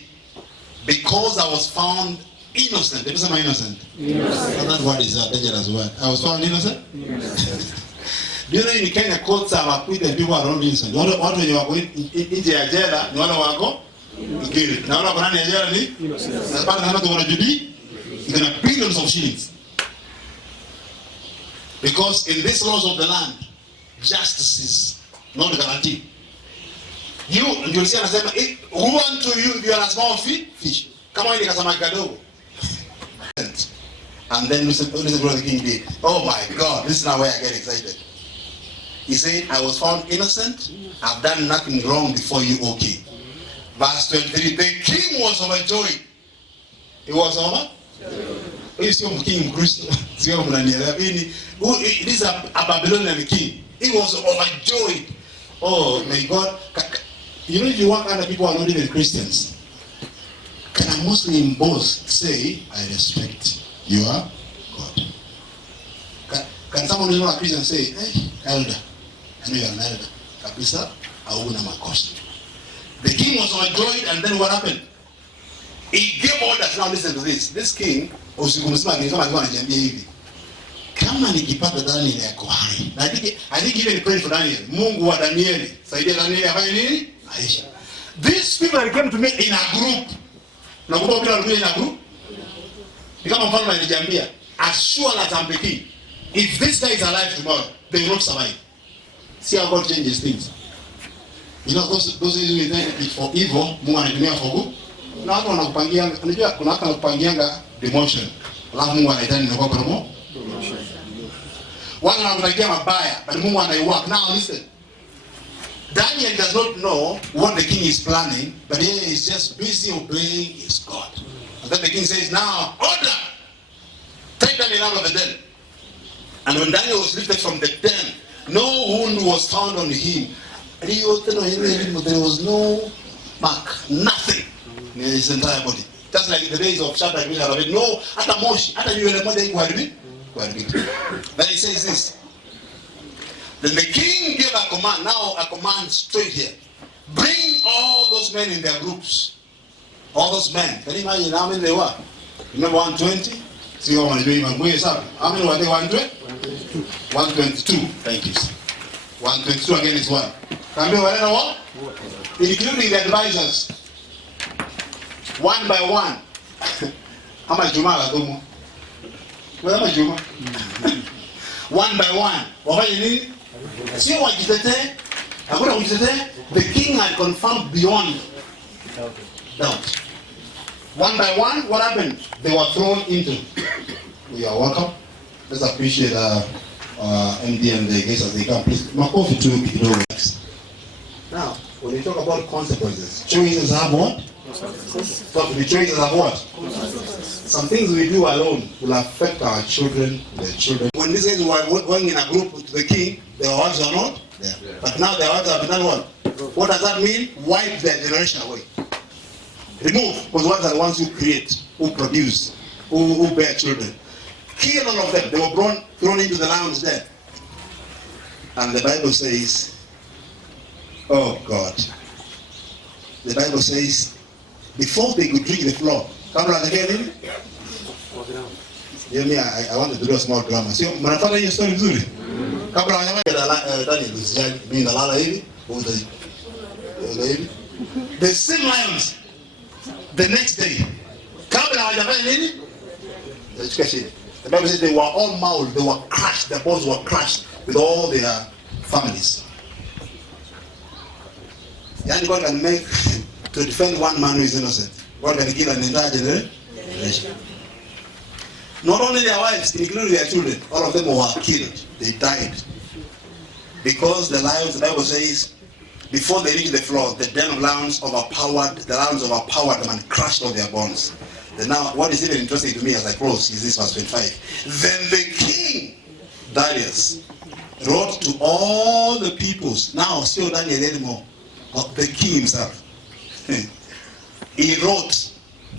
because I was found innocent. Did you say my innocent? Innocent. That word is a dangerous word. I was found innocent? Innocent. Do you know in Kenya courts are acquitted people around innocent? Watu wenye wako nje ya jela ni wale wako guilty. Na wale wako ndani ya jela ni innocent. Na pale kama tunaona judi you're going to billions of shillings. Because in this laws of the land, justice is not guaranteed. You see, anasema, who want to you if you are a small fish? Come on, nikasema kadogo. And then listen what the king did. Oh my God, this is now where I get excited. He said, I was found innocent. I've done nothing wrong before you, O king. Verse 23, the king was overjoyed. He was over? Huyu sio king Mkristo, sio mnanielewa. This is a Babylonian king. He was overjoyed. Oh, may God. You know, if you work under people who are not even Christians, can a Muslim boss say, I respect your God? Can someone who is not a Christian say, hey, elder, I know you're an elder. Kabisa, hauna makosa. The king was overjoyed, and then what happened? He gave orders. Now listen to this. This king, usiku mzima alikuwa anajiambia hivi. Kama nikipata Daniel yako hai. I think even prayed for Daniel. Mungu wa Danieli, saidia Daniel afanye nini? Aisha. These people came to me in a group. Na kwa kila mtu in a group. Ni kama mfalme alijiambia, as sure as I'm the king, if this guy is alive tomorrow, they will not survive. See how God changes things. You know, those who intend it for evil, Mungu anatumia for good. Na watu wanakupangia, unajua kuna watu wanakupangianga demotion. Alafu Mungu anaitani inakuwa promotion. Watu wanakupangia mabaya, but Mungu anaiwork. Now listen. Daniel does not know what the king is planning, but he is just busy obeying his God. And then the king says, now, order! Take Daniel out of the den. And when Daniel was lifted from the den, no wound was found on him. There was no mark, nothing in his entire body. Just like the days of Shadrach, Meshach, and Abednego. No, hata moshi, hata nywele moja ikuharibika. Then he says this. Then the king gave a command, now a command straight here. Bring all those men in their groups. All those men. Can you imagine how many they were? Remember 120? See how many doing? How many were they? 120? 122. Thank you. 122 again is one. Can you remember what? Including the advisors. One by one. How much Juma got Well, how much Juma? One by one. What you need? See what you said? The king had confirmed beyond doubt. One by one, what happened? They were thrown into. We are welcome. Let's appreciate MD and the guests as they come. Please, my coffee too. Now, when we talk about consequences, choices have what? So the choices have what? Some things we do alone will affect our children, their children. When these guys were going in a group to the king, their wives are not there. Yeah. But now their wives have done what? What does that mean? Wipe their generation away. Remove, because wives are the ones who create, who produce, who bear children. Kill all of them. They were thrown into the lions there. And the Bible says, oh God. The Bible says, before they could drink the floor, come on again. Yeah, me, I wanted to do a small drama. So, my father, your story is good. Come on, the same lions the next day. The Bible says they were all mauled, they were crushed, their bones were crushed with all their families. And God can make to defend one man who is innocent. God can kill an entire generation. Not only their wives, including their children, all of them were killed. They died. Because the lions, the Bible says, before they reached the floor, the den of lions overpowered them and crushed all their bones. Now, what is even interesting to me as I close is this verse 25. Then the king, Darius, wrote to all the peoples, now still Daniel anymore, but the king himself. He wrote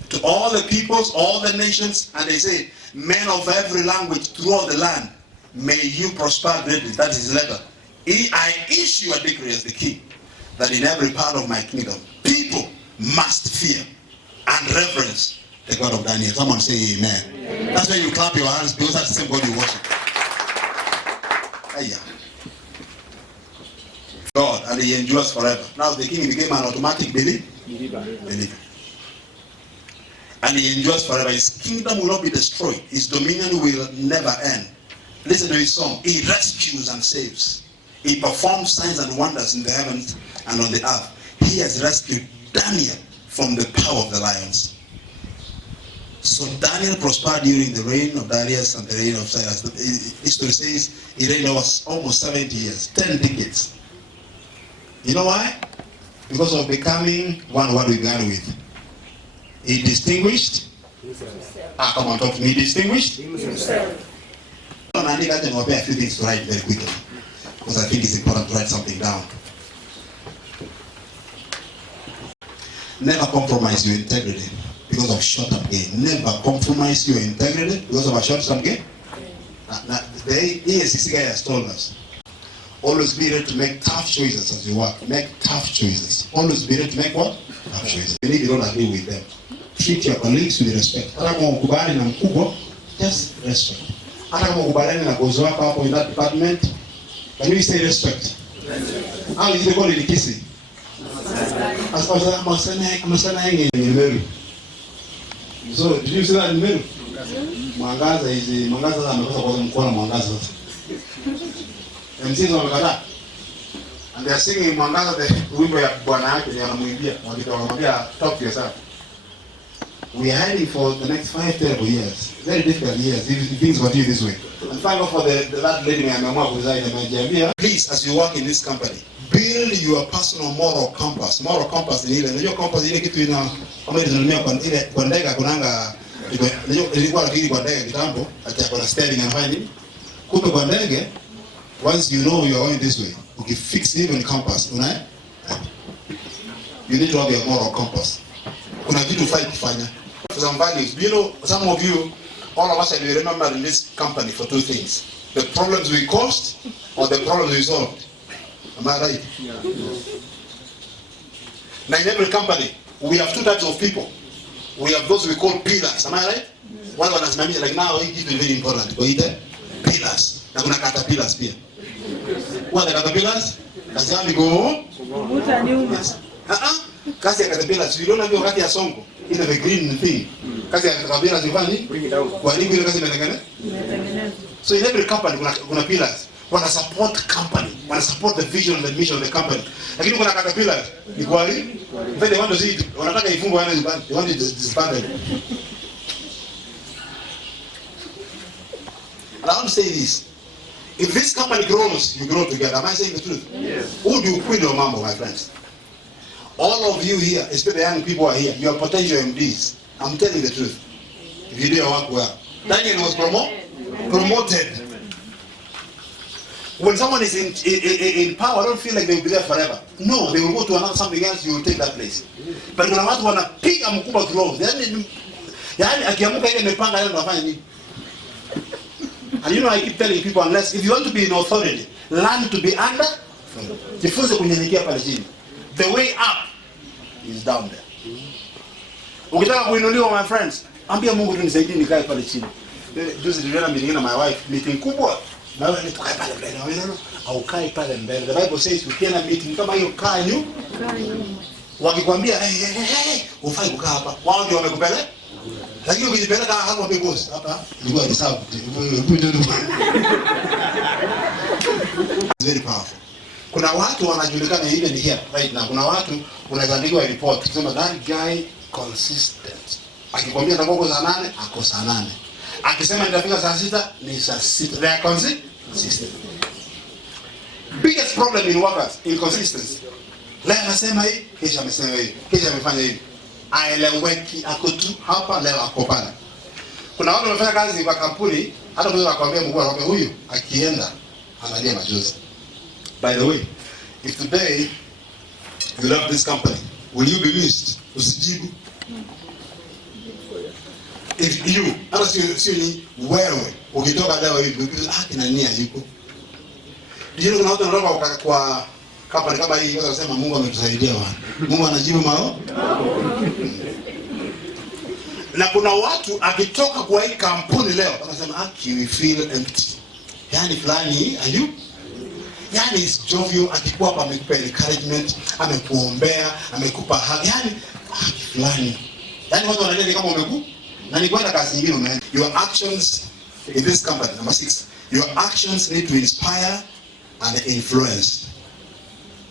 to all the peoples, all the nations, and they say, men of every language throughout the land, may you prosper greatly. That is his letter. I issue a decree as the king, that in every part of my kingdom, people must fear and reverence the God of Daniel. Someone say amen. Amen. That's why you clap your hands, because that's the same God you worship. God, and he endures forever. Now the king became an automatic believer. And he endures forever. His kingdom will not be destroyed. His dominion will never end. Listen to his song. He rescues and saves. He performs signs and wonders in the heavens and on the earth. He has rescued Daniel from the power of the lions. So Daniel prospered during the reign of Darius and the reign of Cyrus. History says he reigned over almost 70 years, 10 decades. You know why? Because of becoming what we began with. He distinguished. Come on, talk to me. He distinguished. I need to prepare a few things to write very quickly, because I think it's important to write something down. Never compromise your integrity because of short-term gain. Never compromise your integrity because of a short-term gain. The ESCC guy has told us, always be ready to make tough choices as you work. Make tough choices. Always be ready to make what? Tough choices. Even if you don't agree with them, treat your colleagues with respect. Hata kama ukubali na mkubwa, just respect. Hata kama ukubaliani na boss wako hapo in that department, can you say respect? How is it called in Kisi? As far as I'm saying in Meru. So did you see that in Meru? Mwangaza is Mwangaza amekosa kwa mkono Mwangaza. MCs wamekataa. And they are singing Mwangaza the wimbo ya bwana yake ni anamwimbia. Wakimwambia talk to yourself. We are heading for the next 5 terrible years. Very difficult years if things continue this way. And thank God for that lady ameamua kuzaidi amejiambia. Please, as you work in this company, build your personal moral compass. Moral compass ni ile. Unajua compass ile kitu ina kama inatumia kwa ndege kunanga ilikuwa lakini kwa ndege kitambo acha kwa steering anafanya nini? Kumbe kwa ndege once you know you are going this way, ukifix even compass, you need to have your moral compass. Kuna kitu ufai kufanya. Some values. You know, some of you, all of us will remember in this company for two things: the problems we caused or the problems we solved. Am I right? Yeah. Now in every company, we have two types of people. We have those we call pillars. Am I right? One is like now, it is very important. Pillars. Na kuna caterpillars pia. What are the caterpillars? Kazi yao ni kuvuta nyuma. Kazi ya caterpillars, you don't have your kati ya songo. Ile the green thing. Kazi ya caterpillars ni fani? Kwa nini ile kazi imetengenezwa? So in every company kuna pillars. Wana support company, wana support the vision and the mission of the company. Lakini kuna caterpillars ni kwa nini? They want to see it. Wanataka ifungwe wana nyumbani. They want it disbanded. And I want to say this. If this company grows, you grow together. Am I saying the truth? Yes. Who do you quit your mambo, my friends? All of you here, especially the young people are here, you are potential MDs. I'm telling the truth. If you do your work well. Daniel was promoted. When someone is in power, don't feel like they will be there forever. No, they will go to another something else, you will take that place. But when watu wanapiga mkubwa growth, yani akiamuka ile mepanga yale unafanya nini? And you know, I keep telling people, unless if you want to be in authority, learn to be under. Jifunze kunyenyekea pale chini. The way up is down there. Ukitaka kuinuliwa, my friends, ambia Mungu tu nisaidie nikae pale chini. Juzi niliona meeting na my wife, meeting kubwa. Na wewe nitokae pale mbele. Wewe au kae pale mbele. The Bible says ukienda meeting kama hiyo kaa nyuma. Wakikwambia ufai kukaa hapa. Wao ndio wamekupeleka. Lakini ukijipeleka hapo kwa boss hapa ilikuwa ni sawa. Very powerful. Kuna watu wanajulikana even here right now. Kuna watu unaandikwa report kusema that guy consistent. Akikwambia atakuwa saa 8, ako saa 8. Akisema nitafika saa 6, ni saa 6. They are consistent. Biggest problem in workers, inconsistency. Leo anasema hii, kisha amesema hii, kisha amefanya hivi. Aeleweki, ako tu hapa, leo ako pale. Kuna watu wanafanya kazi kwa kampuni, hata mmoja anakuambia mkuu wake huyu akienda analia machozi. By the way, if today you love this company, will you be missed? Usijibu. If you, hata sio ni wewe, ukitoka leo hivi, kina nia yuko. Ndio kuna watu wanatoka kwa company kama hii, wanasema Mungu ametusaidia bwana. Mungu anajibu maombi. Na kuna watu akitoka kwa hii kampuni leo wanasema we feel empty. Yani fulani ayu, yani is jovial, akikuwa hapa amekupa encouragement, amekuombea, amekupa hug, yani fulani. Yani watu wanaenda kama umeku na ni kwenda kazi nyingine unaenda. Your actions in this company, number 6, your actions need to inspire and influence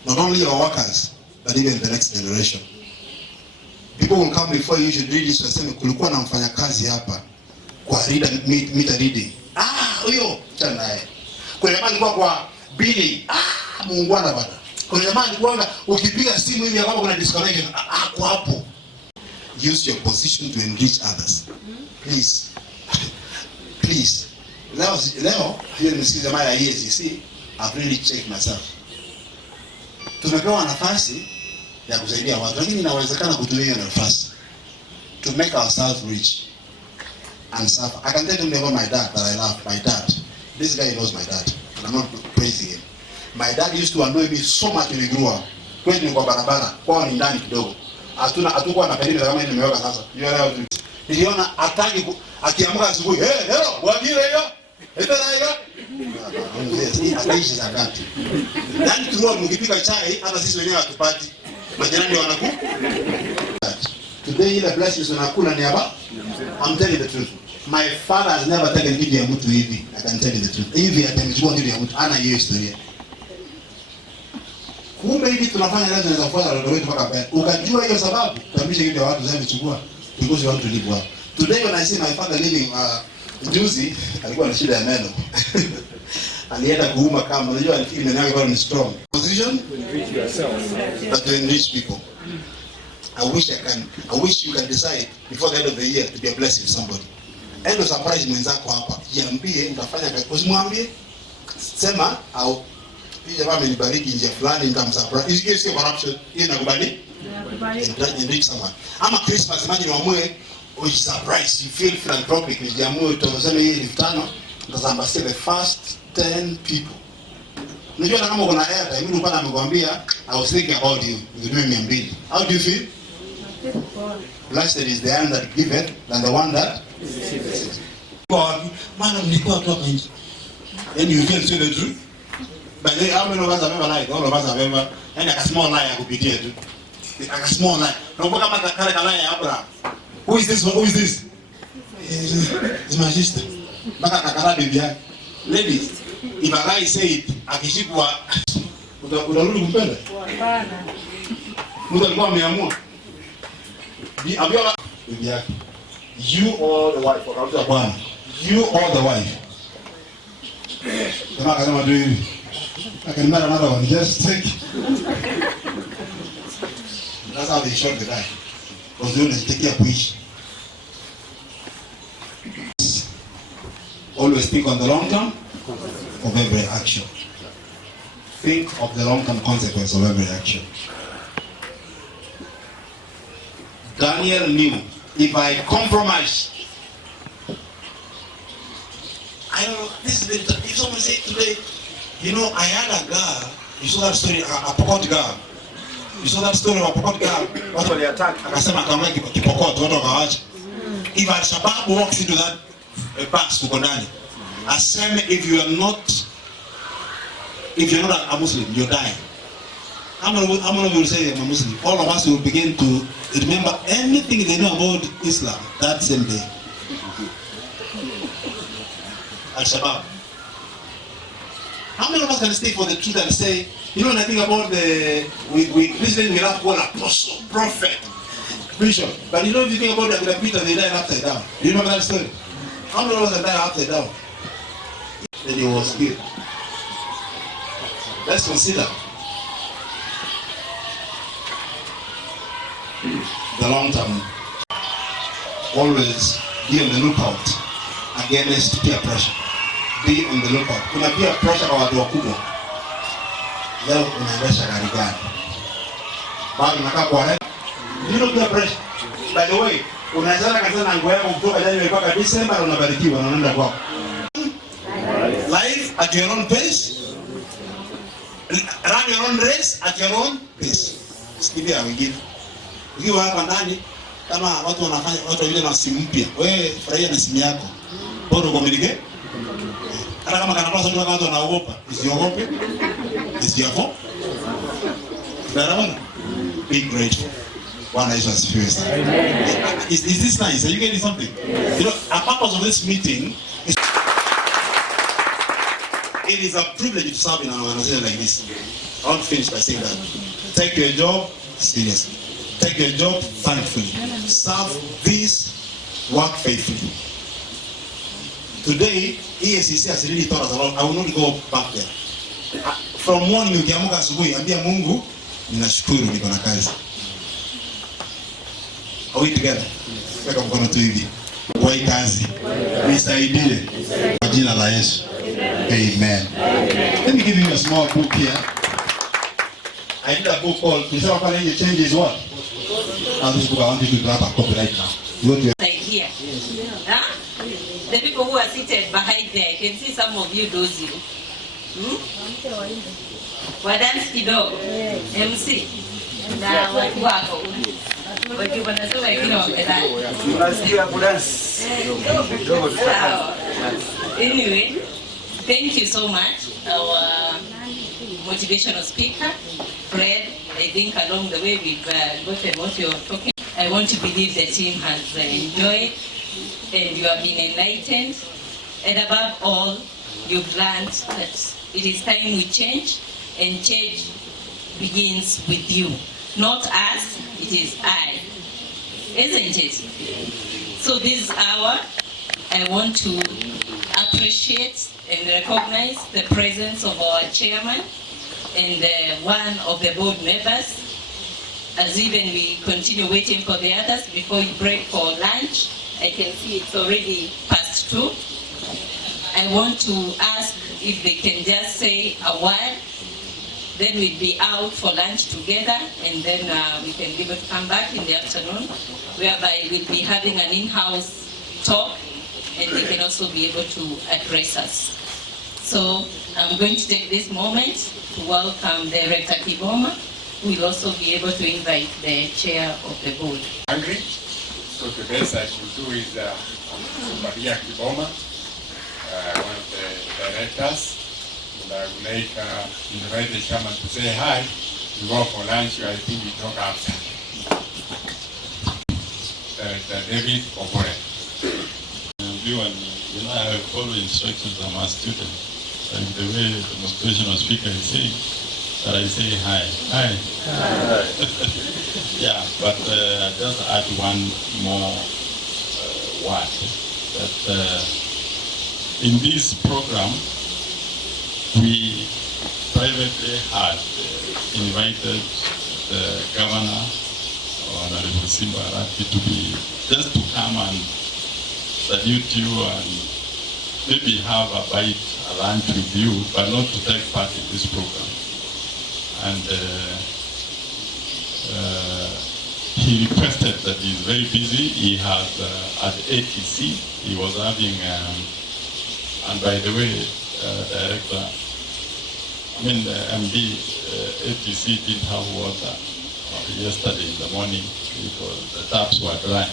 not only your workers but even the next generation. People will come before you should read this waseme kulikuwa na mfanyakazi hapa kwa meter reading. Huyo chana naye. Kuna jamaa alikuwa kwa billing. Muungwana bana. Kuna jamaa alikuwa ukipiga simu hivi kama kuna disconnection. Kwa hapo. Use your position to enrich others. Please. Please. Leo hiyo nimesikiza mara ya ESC. I've really checked myself. Tumepewa nafasi ya kusaidia watu, lakini inawezekana kutumia nafasi to make ourselves rich and suffer. I can tell you about my dad that I love. My dad, this guy knows my dad, and I'm not praising him. My dad used to annoy me so much when we grew up. Kwetu ni kwa barabara, kwao ni ndani kidogo. Hatukuwa na perimeter kama ile nimeweka sasa. Niliona ataki akiamka asubuhi, hello, wagile hiyo. Ataishi za ngapi? Yaani turuwa mkipika chai hata sisi wenyewe hatupati. Majirani wanaku. Today ile blessings unakula ni hapa. I'm telling the truth. My father has never taken kitu ya mtu hivi. I can tell you the truth. Hivi atamchukua kitu ya mtu ana hiyo historia. Kumbe hivi tunafanya leo tunaweza kufuata watoto wetu mpaka mbele. Ukajua hiyo sababu, tuambishe kitu ya watu zao kuchukua because you want to live well. Today when I see my father living juzi alikuwa na shida ya meno. Alienda kuuma kama unajua alifikiri meno yake bado ni strong. Position enrich yourself but to enrich people. I wish you can decide before the end of the year to be a blessing to somebody. Endo surprise mwenzako hapa. Jiambie utafanya kazi. Usimwambie sema au hii jamaa amenibariki njia fulani nitamsurprise. Hiyo sio corruption. Hii inakubali? Enrich someone. Ama Christmas imagine uamue which is a price. You feel philanthropic. Nijiamue tutasema hii 5,000 nitasambasia the first 10 people. Unajua kama uko na airtime, mimi nilikuwa namekwambia I was thinking about you. Nitumie 200. How do you feel? Blessed is the hand that giveth than the one that receives. Maana mlikuwa tu hapa nje. And you can say the truth. But they how many of us have ever lied? All of us have ever. And a small lie I could be there too. A small lie. No kama kale lie ya Abraham. Who is this? Who is this? It's my sister. Baka kakara bibi yake. Ladies, if a guy say it, akishikwa utarudi kumpenda? Hapana. Mtu alikuwa ameamua. Abiola bibi yake. You or the wife, wakarudia bwana. You or the wife. Kama akasema tu hivi. I can marry another one, just take. That's how they shot the guy. Because they only take care of which. Always think on the long term of every action. Think of the long term consequence of every action. Daniel knew, if I compromise, I don't know, this is the, if someone say today, you know, I had a girl, you saw that story, a Pokot girl. You saw that story of a Pokot girl, what were they attacked? Akasema kama Kipokot, watu wakawacha. If Al-Shabaab walks into that bus to Kodani, assume if you are not a Muslim, you die. How many will say I'm a Muslim? All of us will begin to remember anything they know about Islam that same day. Al-Shabaab. How many of us can stay for the truth and say, you know, when I think about we Christians, we have one apostle, prophet, bishop. But you know, if you think about the Peter, they died upside down. Do you remember that story? How many of us have died upside down? Then he was killed. Let's consider the long term. Always be on the lookout against peer pressure. Be on the lookout. Kuna peer pressure kwa watu wakubwa. Leo unaendesha gari gani? Bado unakaa kwa rent. You know peer pressure. By the way, unaweza kaza na nguo yako kutoka January mpaka December unabarikiwa na unaenda kwako. Life at your own pace. Run your own race at your own pace. Sikia wengine. Ukiwa hapa ndani kama watu wanafanya watu wengine na simu mpya. Wewe furahia na simu yako. Bora communicate. Hata kama kanatoa sauti watu wanaogopa. Usiogope. Usiafo. Baraona. Be grateful. Bwana Yesu asifiwe sana. Is this nice? Are you getting something? You know, a purpose of this meeting is it is a privilege to serve in an organization like this. I want to finish by saying that. Take your job seriously. Take your job thankfully. Serve this work faithfully. Today, EACC has really taught us a lot. I will not go back there. From morning ukiamka asubuhi, ambia Mungu, ninashukuru niko na kazi. Are we together? Weka mkono tu hivi. Kwa kazi. Nisaidie. Kwa jina la Yesu. Amen. Let me give you a small book here. I did a book called Nisema pale nje change is what? Now this book I want you to grab a copy right now. You want to like here. Huh? The people who are seated behind there, I can see some of you dozing. Wadance kidogo. MC. Na watu wako. Watu wanasema wengine wamedani. Tunasikia kudance. Anyway, thank you so much. Our motivational speaker, Fred, I think along the way we've gotten what you're talking. I want to believe the team has enjoyed and you have been enlightened. And above all, you've learned that it is time we change, and change begins with you. Not us, it is I. Isn't it? So this hour, I want to appreciate and recognize the presence of our chairman and one of the board members, as even we continue waiting for the others before we break for lunch. I can see it's already past 2. I want to ask if they can just say a word Then we'll be out for lunch together, and then we can be able to come back in the afternoon, whereby we'll be having an in-house talk, and they can also be able to address us. So I'm going to take this moment to welcome Director Kiboma, who will also be able to invite the chair of the board. Hungry. So the best I should do is Maria Kiboma, one of the directors, and I would like invite the chairman to say hi. We go for lunch. I think we talk after. Director David Obore. You know, I follow instructions. I'm a student. Like the way the motivational speaker is saying, that I say hi. Hi. Hi. Yeah, but I just add one more word. That in this program, we privately had invited the governor, Honorable Simba Arati, to be just to come and salute you and maybe have a lunch with you, but not to take part in this program. And he requested that he's very busy. He had at ATC, he was having, and by the way, Director, I mean the MD, ATC didn't have water yesterday in the morning because the taps were dry.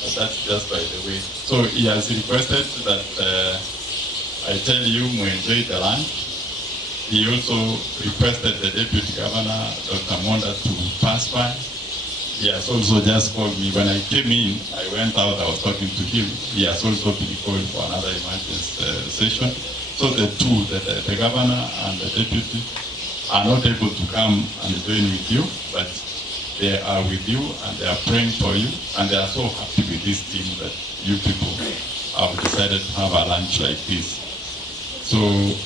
But that's just by the way. So he has requested that I tell you, we enjoy the lunch. He also requested the Deputy Governor, Dr. Monda, to pass by. He has also just called me. When I came in, I went out, I was talking to him. He has also been called for another emergency session. So the two, the Governor and the Deputy, are not able to come and join with you, but they are with you and they are praying for you, and they are so happy with this team that you people have decided to have a lunch like this. So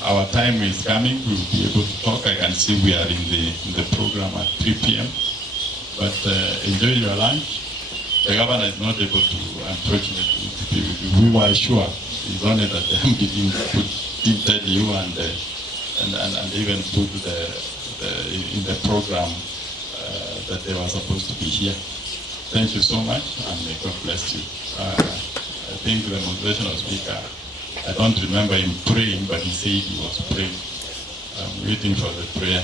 our time is coming. We will be able to talk. I can see we are in the program at 3 p.m. But enjoy your lunch. The governor is not able to, unfortunately, to be with you. We were sure. It's only that the MD didn't tell you and even put in the program that they were supposed to be here. Thank you so much, and may God bless you. I think the motivational speaker, I don't remember him praying, but he said he was praying. I'm waiting for the prayer.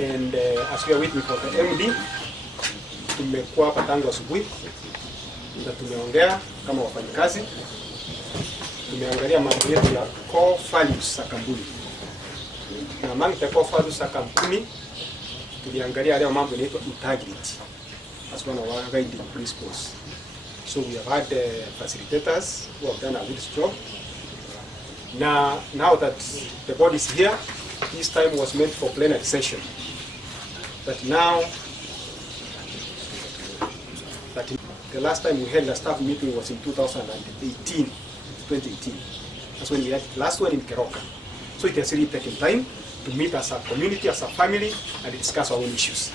And as we are waiting for the MD, tumekuwa hapa tangu asubuhi na tumeongea kama wafanyakazi, tumeangalia mambo yetu ya core values za kampuni. Na among the core values za kampuni tuliangalia leo mambo yanaitwa integrity as one of our guiding principles. So we have had facilitators who have done a good job. Now that the board is here, this time was meant for plenary session. But now, that the last time we held a staff meeting was in 2018. That's when we had the last one in Keroka. So it has really taken time to meet as a community, as a family, and discuss our own issues.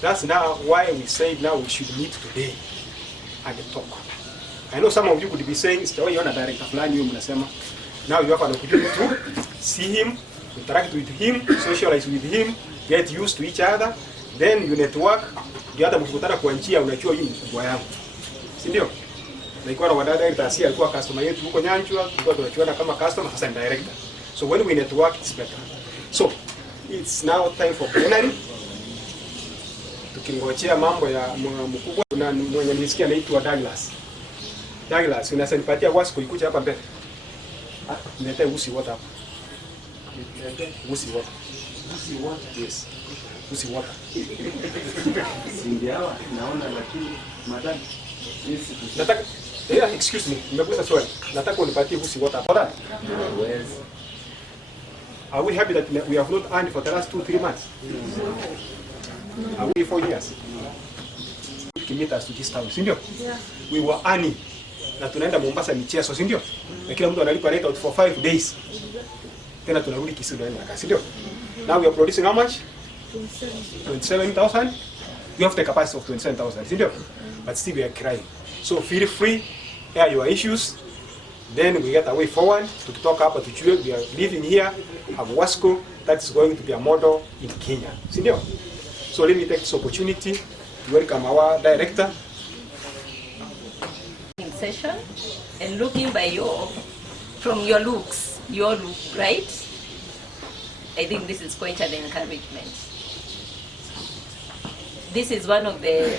That's now why we say now we should meet today and talk. I know some of you could be saying, you're a director fulani, now you have an opportunity to see him, interact with him, socialize with him, get used to each other, then you network. Ndio hata mkikutana kwa njia unajua hii ni mkubwa yangu. Si ndio? Na ikuwa na wadada director alikuwa customer yetu huko Nyanchwa, tulikuwa tunachuana kama customer, sasa ni director. So when we network it's better. So it's now time for plenary. Tukingojea mambo ya mkubwa na mwenye nilisikia anaitwa Douglas. Douglas, unasanipatia Wasco ikuja hapa mbele. Niletee usi water hapa. Usi water. Usi water. Yes. Usi water. Sindiawa naona lakini madam. Nataka excuse me, nimegusa swali. Nataka unipatie usi water hapa. Yes. Are we happy that we have not earned for the last 2-3 months? Are we 4 years? Kilometers to this town, si ndio? We were earning. Na tunaenda Mombasa michezo, si ndio? Na kila mtu analipa rent out for 5 days. Tena tunarudi Kisumu na kasi, ndio? Now we are producing how much? 27,000. We have the capacity of 27,000, si ndio? But still we are crying. So feel free, air your issues. Then we get a way forward to talk about the children. We are living here, have Wasco, that is going to be a model in Kenya. Si ndio? So let me take this opportunity to welcome our director. In session and looking by from your looks, right? I think this is quite an encouragement. This is one of the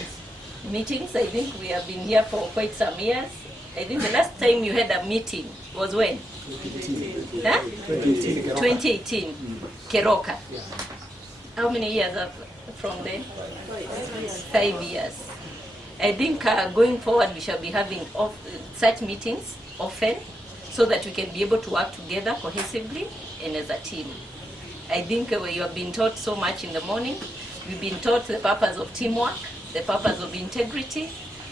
meetings. I think we have been here for quite some years. I think the last time you had a meeting was when? 2018. Huh? 2018. Keroka. How many years from then? 5 years. I think going forward we shall be having such meetings often so that we can be able to work together cohesively and as a team. I think you have been taught so much in the morning. We've been taught the purpose of teamwork, the purpose of integrity,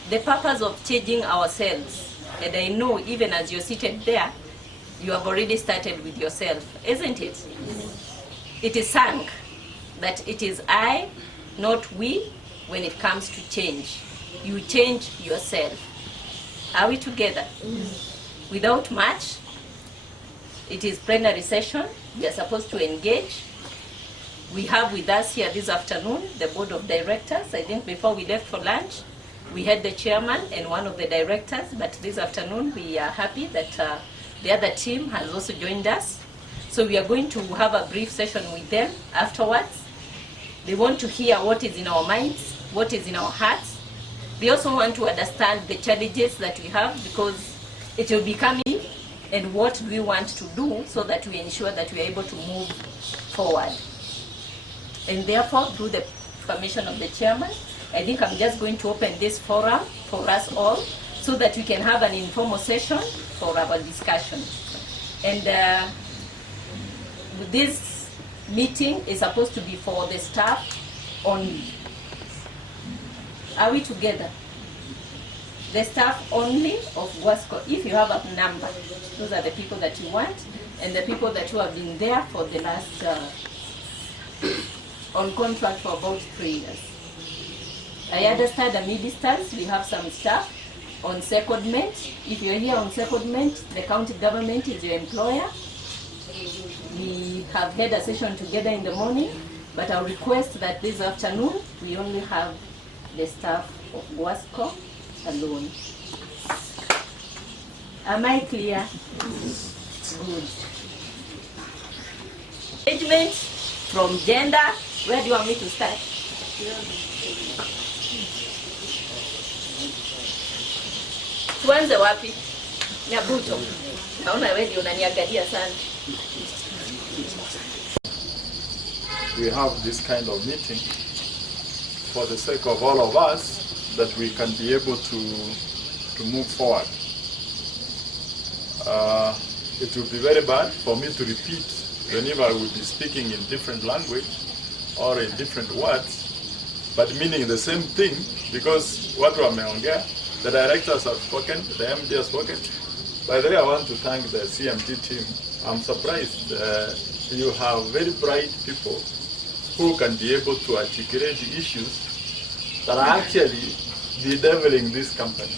the purpose of changing ourselves. And I know even as you're seated there, you have already started with yourself, isn't it? It is sung that it is I, not we, when it comes to change. You change yourself. Are we together? Without much, it is plenary session. We are supposed to engage. We have with us here this afternoon the board of directors. I think before we left for lunch, we had the chairman and one of the directors, but this afternoon we are happy that the other team has also joined us. So we are going to have a brief session with them afterwards. They want to hear what is in our minds, what is in our hearts. They also want to understand the challenges that we have, because it will be coming, and what we want to do so that we ensure that we are able to move forward. And therefore, through the permission of the chairman, I think I'm just going to open this forum for us all so that we can have an informal session for our discussion. And this meeting is supposed to be for the staff only. Are we together? The staff only of Wasco. If you have a number, those are the people that you want, and the people that you have been there for the last, on contract for about 3 years. I understand the ministers, we have some staff on secondment. If you're here on secondment, the county government is your employer. We have had a session together in the morning, but I'll request that this afternoon we only have the staff of Wasco alone. Am I clear? Good. Engagement from gender. Where do you want me to start? Tuanze wapi? Nyabuto. Naona wewe ndio unaniangalia sana. We have this kind of meeting for the sake of all of us, that we can be able to move forward. It would be very bad for me to repeat whenever I would be speaking in different language or in different words, but meaning the same thing, because what wameongea, the directors have spoken, the MD has spoken. By the way, I want to thank the CMT team I'm surprised. You have very bright people who can be able to articulate the issues that are actually bedeviling this company.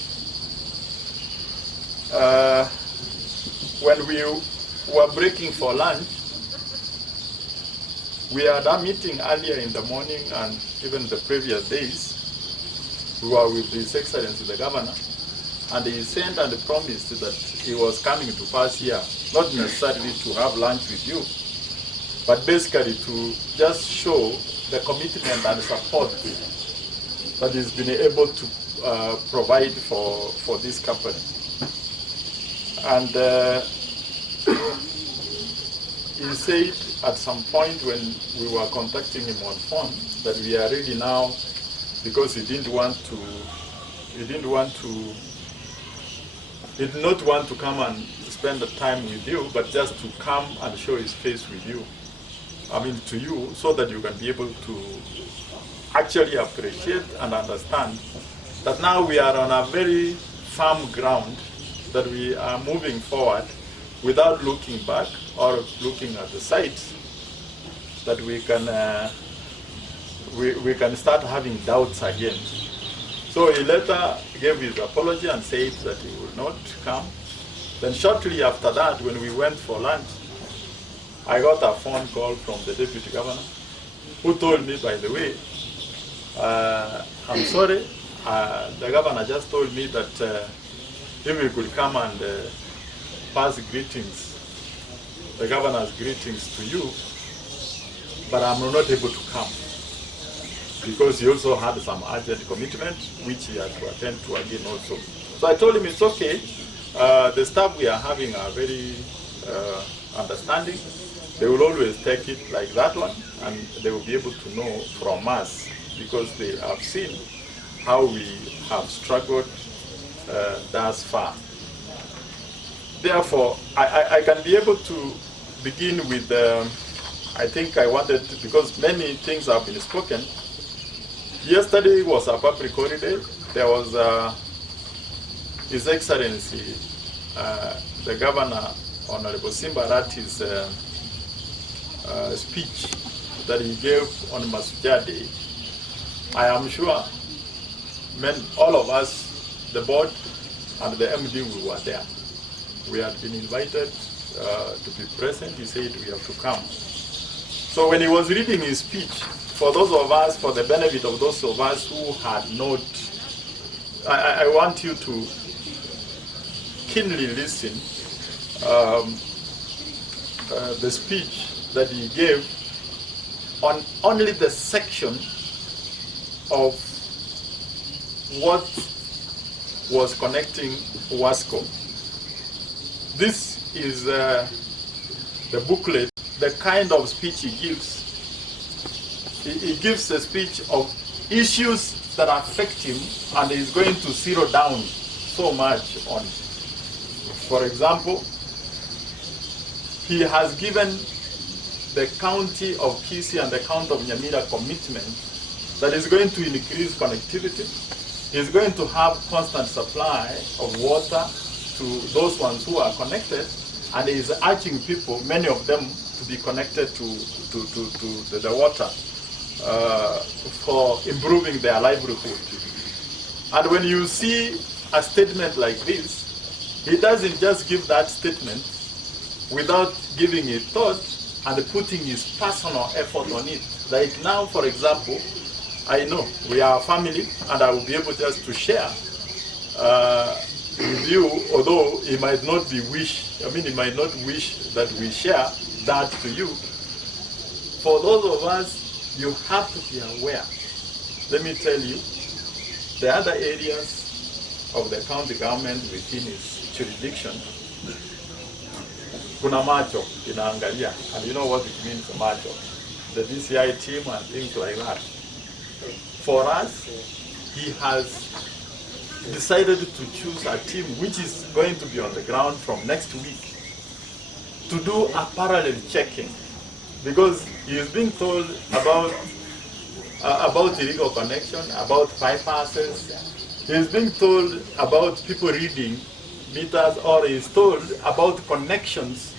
When we were breaking for lunch, we had a meeting earlier in the morning and even the previous days. We were with His Excellency the Governor, and he sent and promised that he was coming to pass here, not necessarily to have lunch with you, but basically to just show the commitment and support that he's been able to provide for this company. And he said at some point when we were contacting him on phone that we are ready now, because he did not want to come and spend the time with you, but just to come and show his face with you. I mean to you, so that you can be able to actually appreciate and understand that now we are on a very firm ground, that we are moving forward without looking back or looking at the sides, that we can start having doubts again. So he later gave his apology and said that he would not come. Then shortly after that, when we went for lunch, I got a phone call from the Deputy Governor, who told me, by the way, I'm sorry, the Governor just told me that if we could come and pass greetings, the Governor's greetings to you, but I'm not able to come, because he also had some urgent commitment which he had to attend to again also. So I told him it's okay. The staff we are having are very understanding. They will always take it like that one, and they will be able to know from us, because they have seen how we have struggled thus far. Therefore, I can be able to begin with, I think I wanted to, because many things have been spoken. Yesterday was a public holiday. There was His Excellency, the Governor, Honorable Simbarati's speech that he gave on Masuja Day. I am sure all of us, the board and the MD, we were there. We had been invited to be present. He said we have to come. So when he was reading his speech, for those of us, for the benefit of those of us who had not, I want you to keenly listen the speech that he gave on only the section of what was connecting Wasco. This is the booklet, the kind of speech he gives. He gives a speech of issues that affect him, and he's going to zero down so much on. For example, he has given the county of Kisii and the county of Nyamira commitment that is going to increase connectivity. He's going to have constant supply of water to those ones who are connected, and he's urging people, many of them, to be connected to the water for improving their livelihood. And when you see a statement like this, he doesn't just give that statement without giving it thought and putting his personal effort on it. Like now, for example, I know we are a family, and I will be able just to share with you, although he might not be he might not wish that we share that to you. For those of us, you have to be aware. Let me tell you, the other areas of the county government within its jurisdiction, kuna macho inaangalia, and you know what it means, macho, the DCI team and things like that. For us, he has decided to choose a team which is going to be on the ground from next week to do a parallel checking, because he is being told about illegal connection, about bypasses. He is being told about people reading meters, or he is told about connections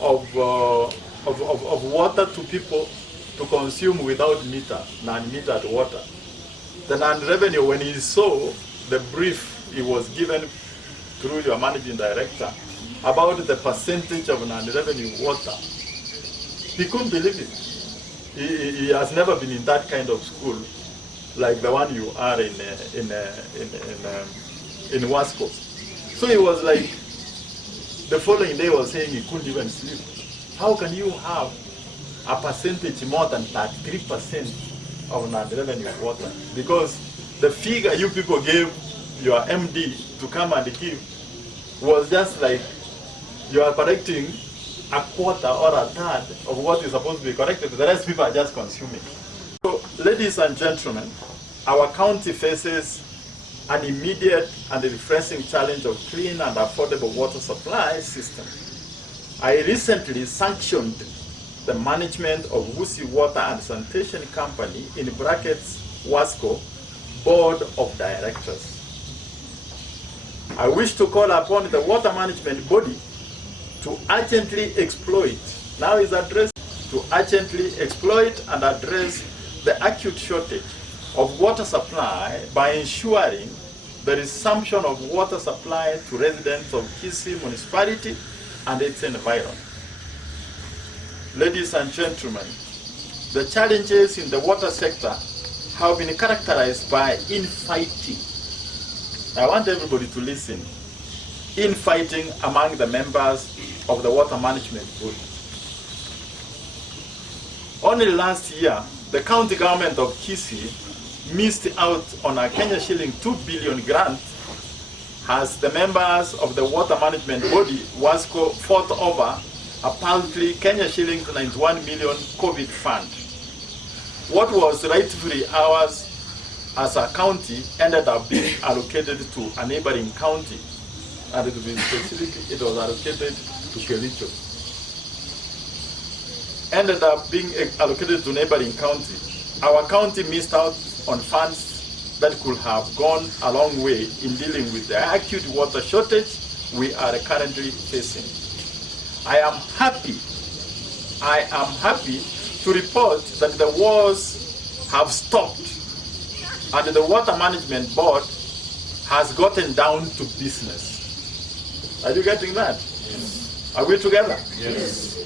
of water to people to consume without meter, non-metered water. The non-revenue, when he saw the brief he was given through your managing director about the percentage of non-revenue water, he couldn't believe it. He has never been in that kind of school like the one you are in Wasco. So he was like, the following day was saying he couldn't even sleep. How can you have a percentage more than 33% of non-revenue water? Because the figure you people gave your MD to come and give was just like you are correcting a quarter or a third of what is supposed to be corrected. The rest people are just consuming. So, ladies and gentlemen, our county faces an immediate and refreshing challenge of clean and affordable water supply system. I recently sanctioned the management of Wusi Water and Sanitation Company, in brackets Wasco, Board of Directors. I wish to call upon the water management body to urgently exploit, now is addressed, to urgently exploit and address the acute shortage of water supply by ensuring the resumption of water supply to residents of Kisii municipality and its environment. Ladies and gentlemen, the challenges in the water sector have been characterized by infighting. I want everybody to listen. Infighting among the members of the water management board. Only last year, the county government of Kisii missed out on a Kenya shilling 2 billion grant as the members of the water management body Wasco fought over a paltry Kenya shilling 91 million COVID fund. What was rightfully ours as a county ended up being allocated to a neighboring county, and to be specific, it was allocated to Kericho. Ended up being allocated to neighboring county. Our county missed out on funds that could have gone a long way in dealing with the acute water shortage we are currently facing. I am happy to report that the wars have stopped and the water management board has gotten down to business. Are you getting that? Yes. Are we together? Yes.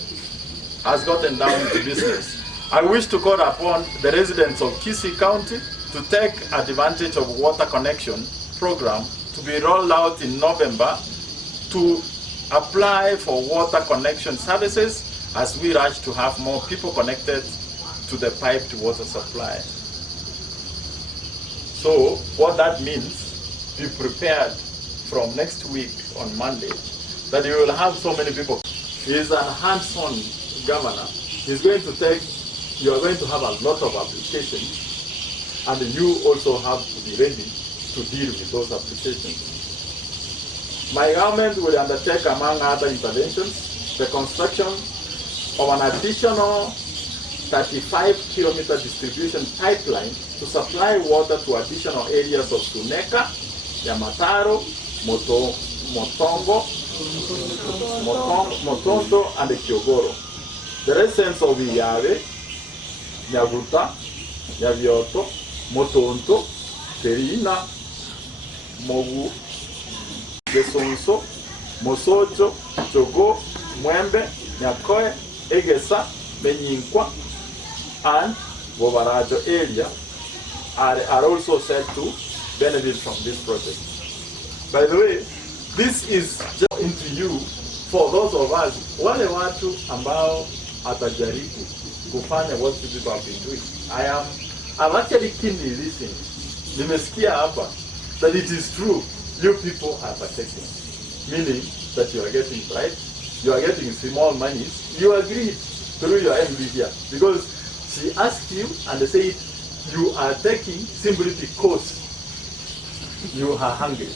Has gotten down to business. I wish to call upon the residents of Kisii County to take advantage of water connection program to be rolled out in November to apply for water connection services as we rush to have more people connected to the piped water supply. So what that means, be prepared from next week on Monday that you will have so many people. He is a hands-on governor. He's going to take, you are going to have a lot of applications, and you also have to be ready to deal with those applications. My government will undertake, among other interventions, the construction of an additional 35-kilometer distribution pipeline to supply water to additional areas of Suneka, Yamataro, Motondo, and Kiogoro. The residents of Iyave, Nyaguta, Nyavioto, Motonto, Terina, Mogu, Gesonso, Mosocho, Chogo, Mwembe, Nyakoe, Egesa, Benyinkwa, and Bobarajo area are also said to benefit from this project. By the way, this is just into you for those of us wale watu ambao atajaribu kufanya what people have been doing. I'm actually keenly listening. Nimesikia hapa that it is true, you people are successing, meaning that you are getting bright, you are getting small monies. You agreed through your MD here because she asked you and they said you are taking simply because you are hungry.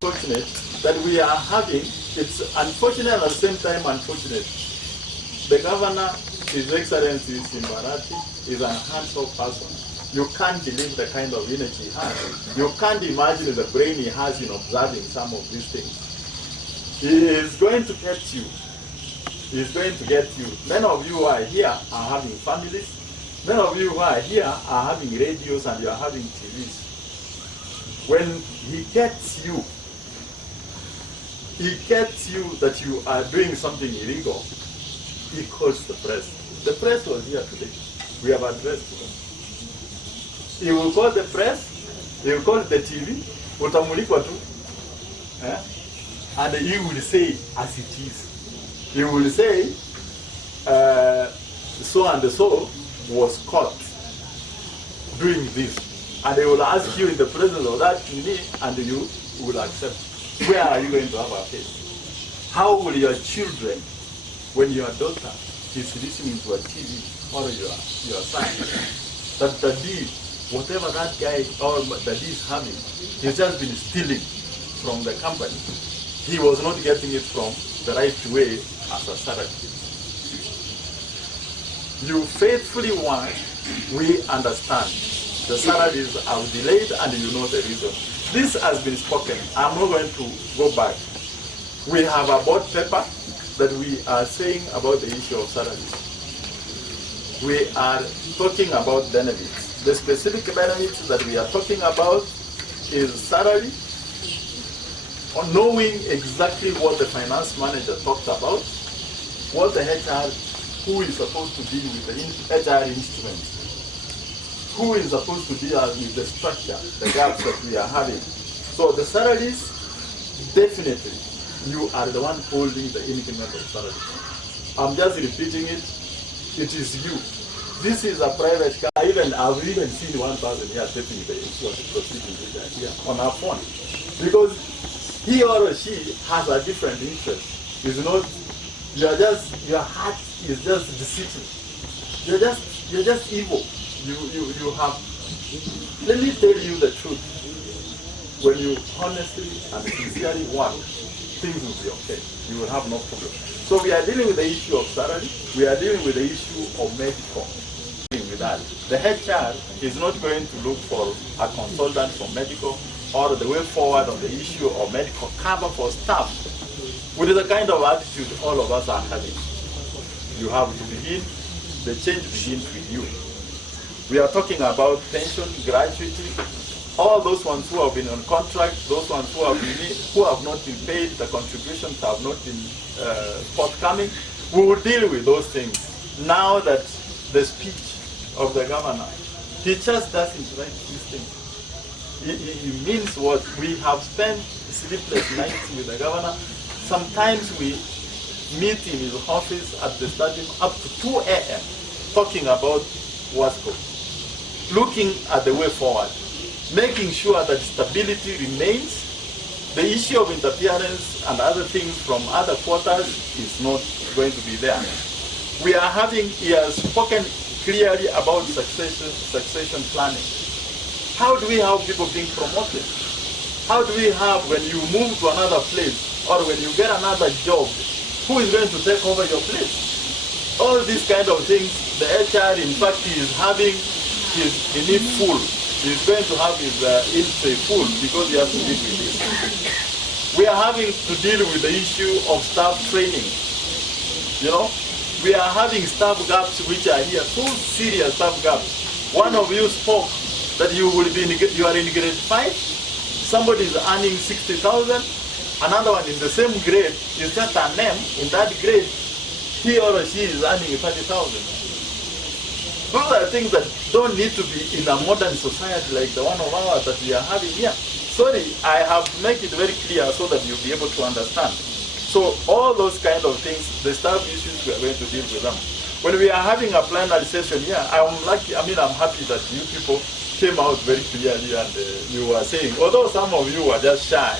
Fortunate that we are having, it's unfortunate at the same time unfortunate. The governor, His Excellency Simbarati, is a hands-on person. You can't believe the kind of energy he has. You can't imagine the brain he has in observing some of these things. He is going to get you. He is going to get you. Many of you who are here are having families. Many of you who are here are having radios and you are having TVs. When he gets you that you are doing something illegal, he calls the press. The press was here today. We have addressed them. He will call the press, he will call the TV, utamulikwa tu, and he will say as it is. He will say, so and so was caught doing this. And they will ask you in the presence of that TV, and you will accept. Where are you going to have a faith? How will your children, when your daughter is listening to a TV, or your son, that the deed, whatever that guy or the deed is having, he's just been stealing from the company. He was not getting it from the right way as a salary. You faithfully want, we understand. The salaries are delayed and you know the reason. This has been spoken. I'm not going to go back. We have a board paper that we are saying about the issue of salaries. We are talking about benefits. The specific benefits that we are talking about is salary, or knowing exactly what the finance manager talked about, what the HR, who is supposed to deal with the HR instruments, who is supposed to deal with the structure, the gaps that we are having. So the salaries, definitely, you are the one holding the increment of salary. I'm just repeating it. It is you. This is a private car. I've even seen one person here taking the insurance proceedings here on our phone. Because he or she has a different interest. It's not, your heart is just deceitful. You're just evil. You have, let me tell you the truth. When you honestly and sincerely want, things will be okay. You will have no problem. So we are dealing with the issue of salary. We are dealing with the issue of medical. With that, the HR is not going to look for a consultant for medical or the way forward of the issue of medical cover for staff. With the kind of attitude all of us are having. You have to begin, the change begins with you. We are talking about pension, gratuity, all those ones who have been on contract, those ones who have not been paid, the contributions have not been forthcoming. We will deal with those things. Now that the speech of the governor, he just doesn't write these things. He means what? We have spent sleepless nights with the governor. Sometimes we meet in his office at the stadium up to 2 a.m. talking about what's going on. Looking at the way forward, making sure that stability remains. The issue of interference and other things from other quarters is not going to be there. We are having, he has spoken clearly about succession planning. How do we have people being promoted? How do we have, when you move to another place or when you get another job, who is going to take over your place? All these kind of things, the HR in fact is having his beneath full. He's going to have his in-tray full because he has to deal with this. We are having to deal with the issue of staff training. You know, we are having staff gaps which are here, so serious staff gaps. One of you spoke that you are in grade 5, somebody is earning 60,000, another one in the same grade is just a name in that grade, he or she is earning 30,000. Those are things that don't need to be in a modern society like the one of ours that we are having here. Sorry, I have to make it very clear so that you'll be able to understand. So all those kind of things, the staff issues, we are going to deal with them. When we are having a plenary session here, I'm happy that you people came out very clearly and you were saying, although some of you were just shy,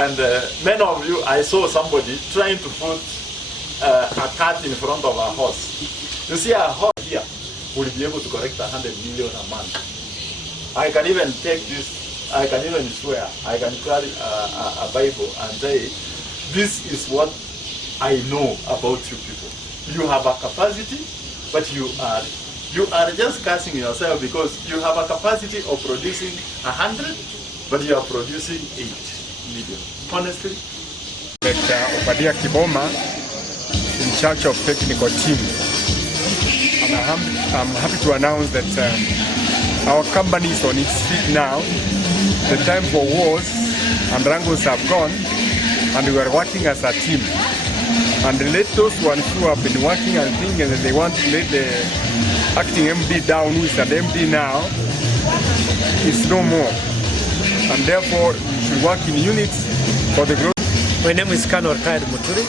and many of you, I saw somebody trying to put a cart in front of a horse. You see, a horse here will be able to collect 100 million a month. I can even take this, I can even swear, I can carry a Bible and say, this is what I know about you people. You have a capacity, but you are just cursing yourself because you have a capacity of producing 100, but you are producing 8 million. Honestly, Obadia Kiboma in charge of technical team. And I'm happy to announce that our company is on its feet now. The time for wars and wrangles have gone, and we are working as a team. And let those ones who have been working and thinking that they want to let the acting MD down, who is an MD now, is no more. And therefore, we should work in units for the growth. My name is Colonel Retired Muturi.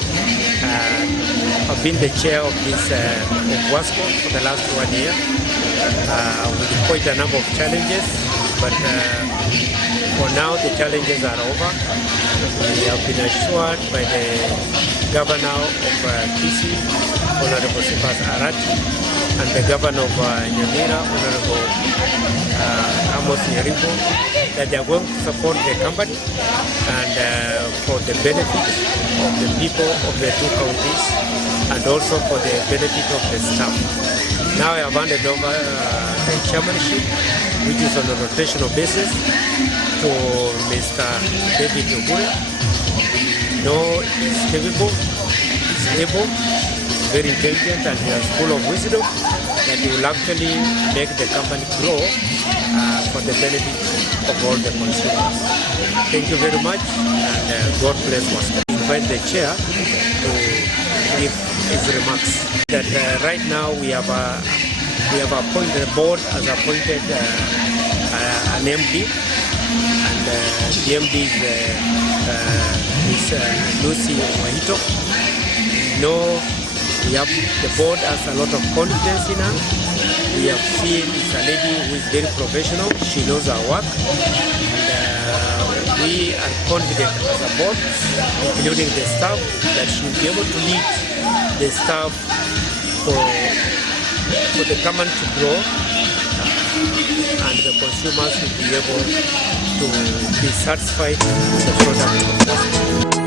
I've been the chair of this of WASCO for the last 1 year with quite a number of challenges, but for now the challenges are over. We have been assured by the governor of Kisi, Honorable Sipas Arati, and the governor of Nyamira, Honorable Amos Nyaribo, that they are going to support the company and for the benefit of the people of the two counties and also for the benefit of the staff. Now I have handed over the chairmanship, which is on a rotational basis, to Mr. David Ogura. No, he's capable, he's able, he's very intelligent, and he is full of wisdom that he will actually make the company grow for the benefit of all the consumers. Thank you very much, and God bless WASCO. I invite the chair to give his remarks. That right now we have appointed, the board has appointed an MD, and the MD is Lucy Wahito. The board has a lot of confidence in her. We have seen it's a lady who is very professional. She knows her work. And we are confident as a board, including the staff, that she will be able to lead the staff for the company to grow, and the consumers will be able to be satisfied with the product.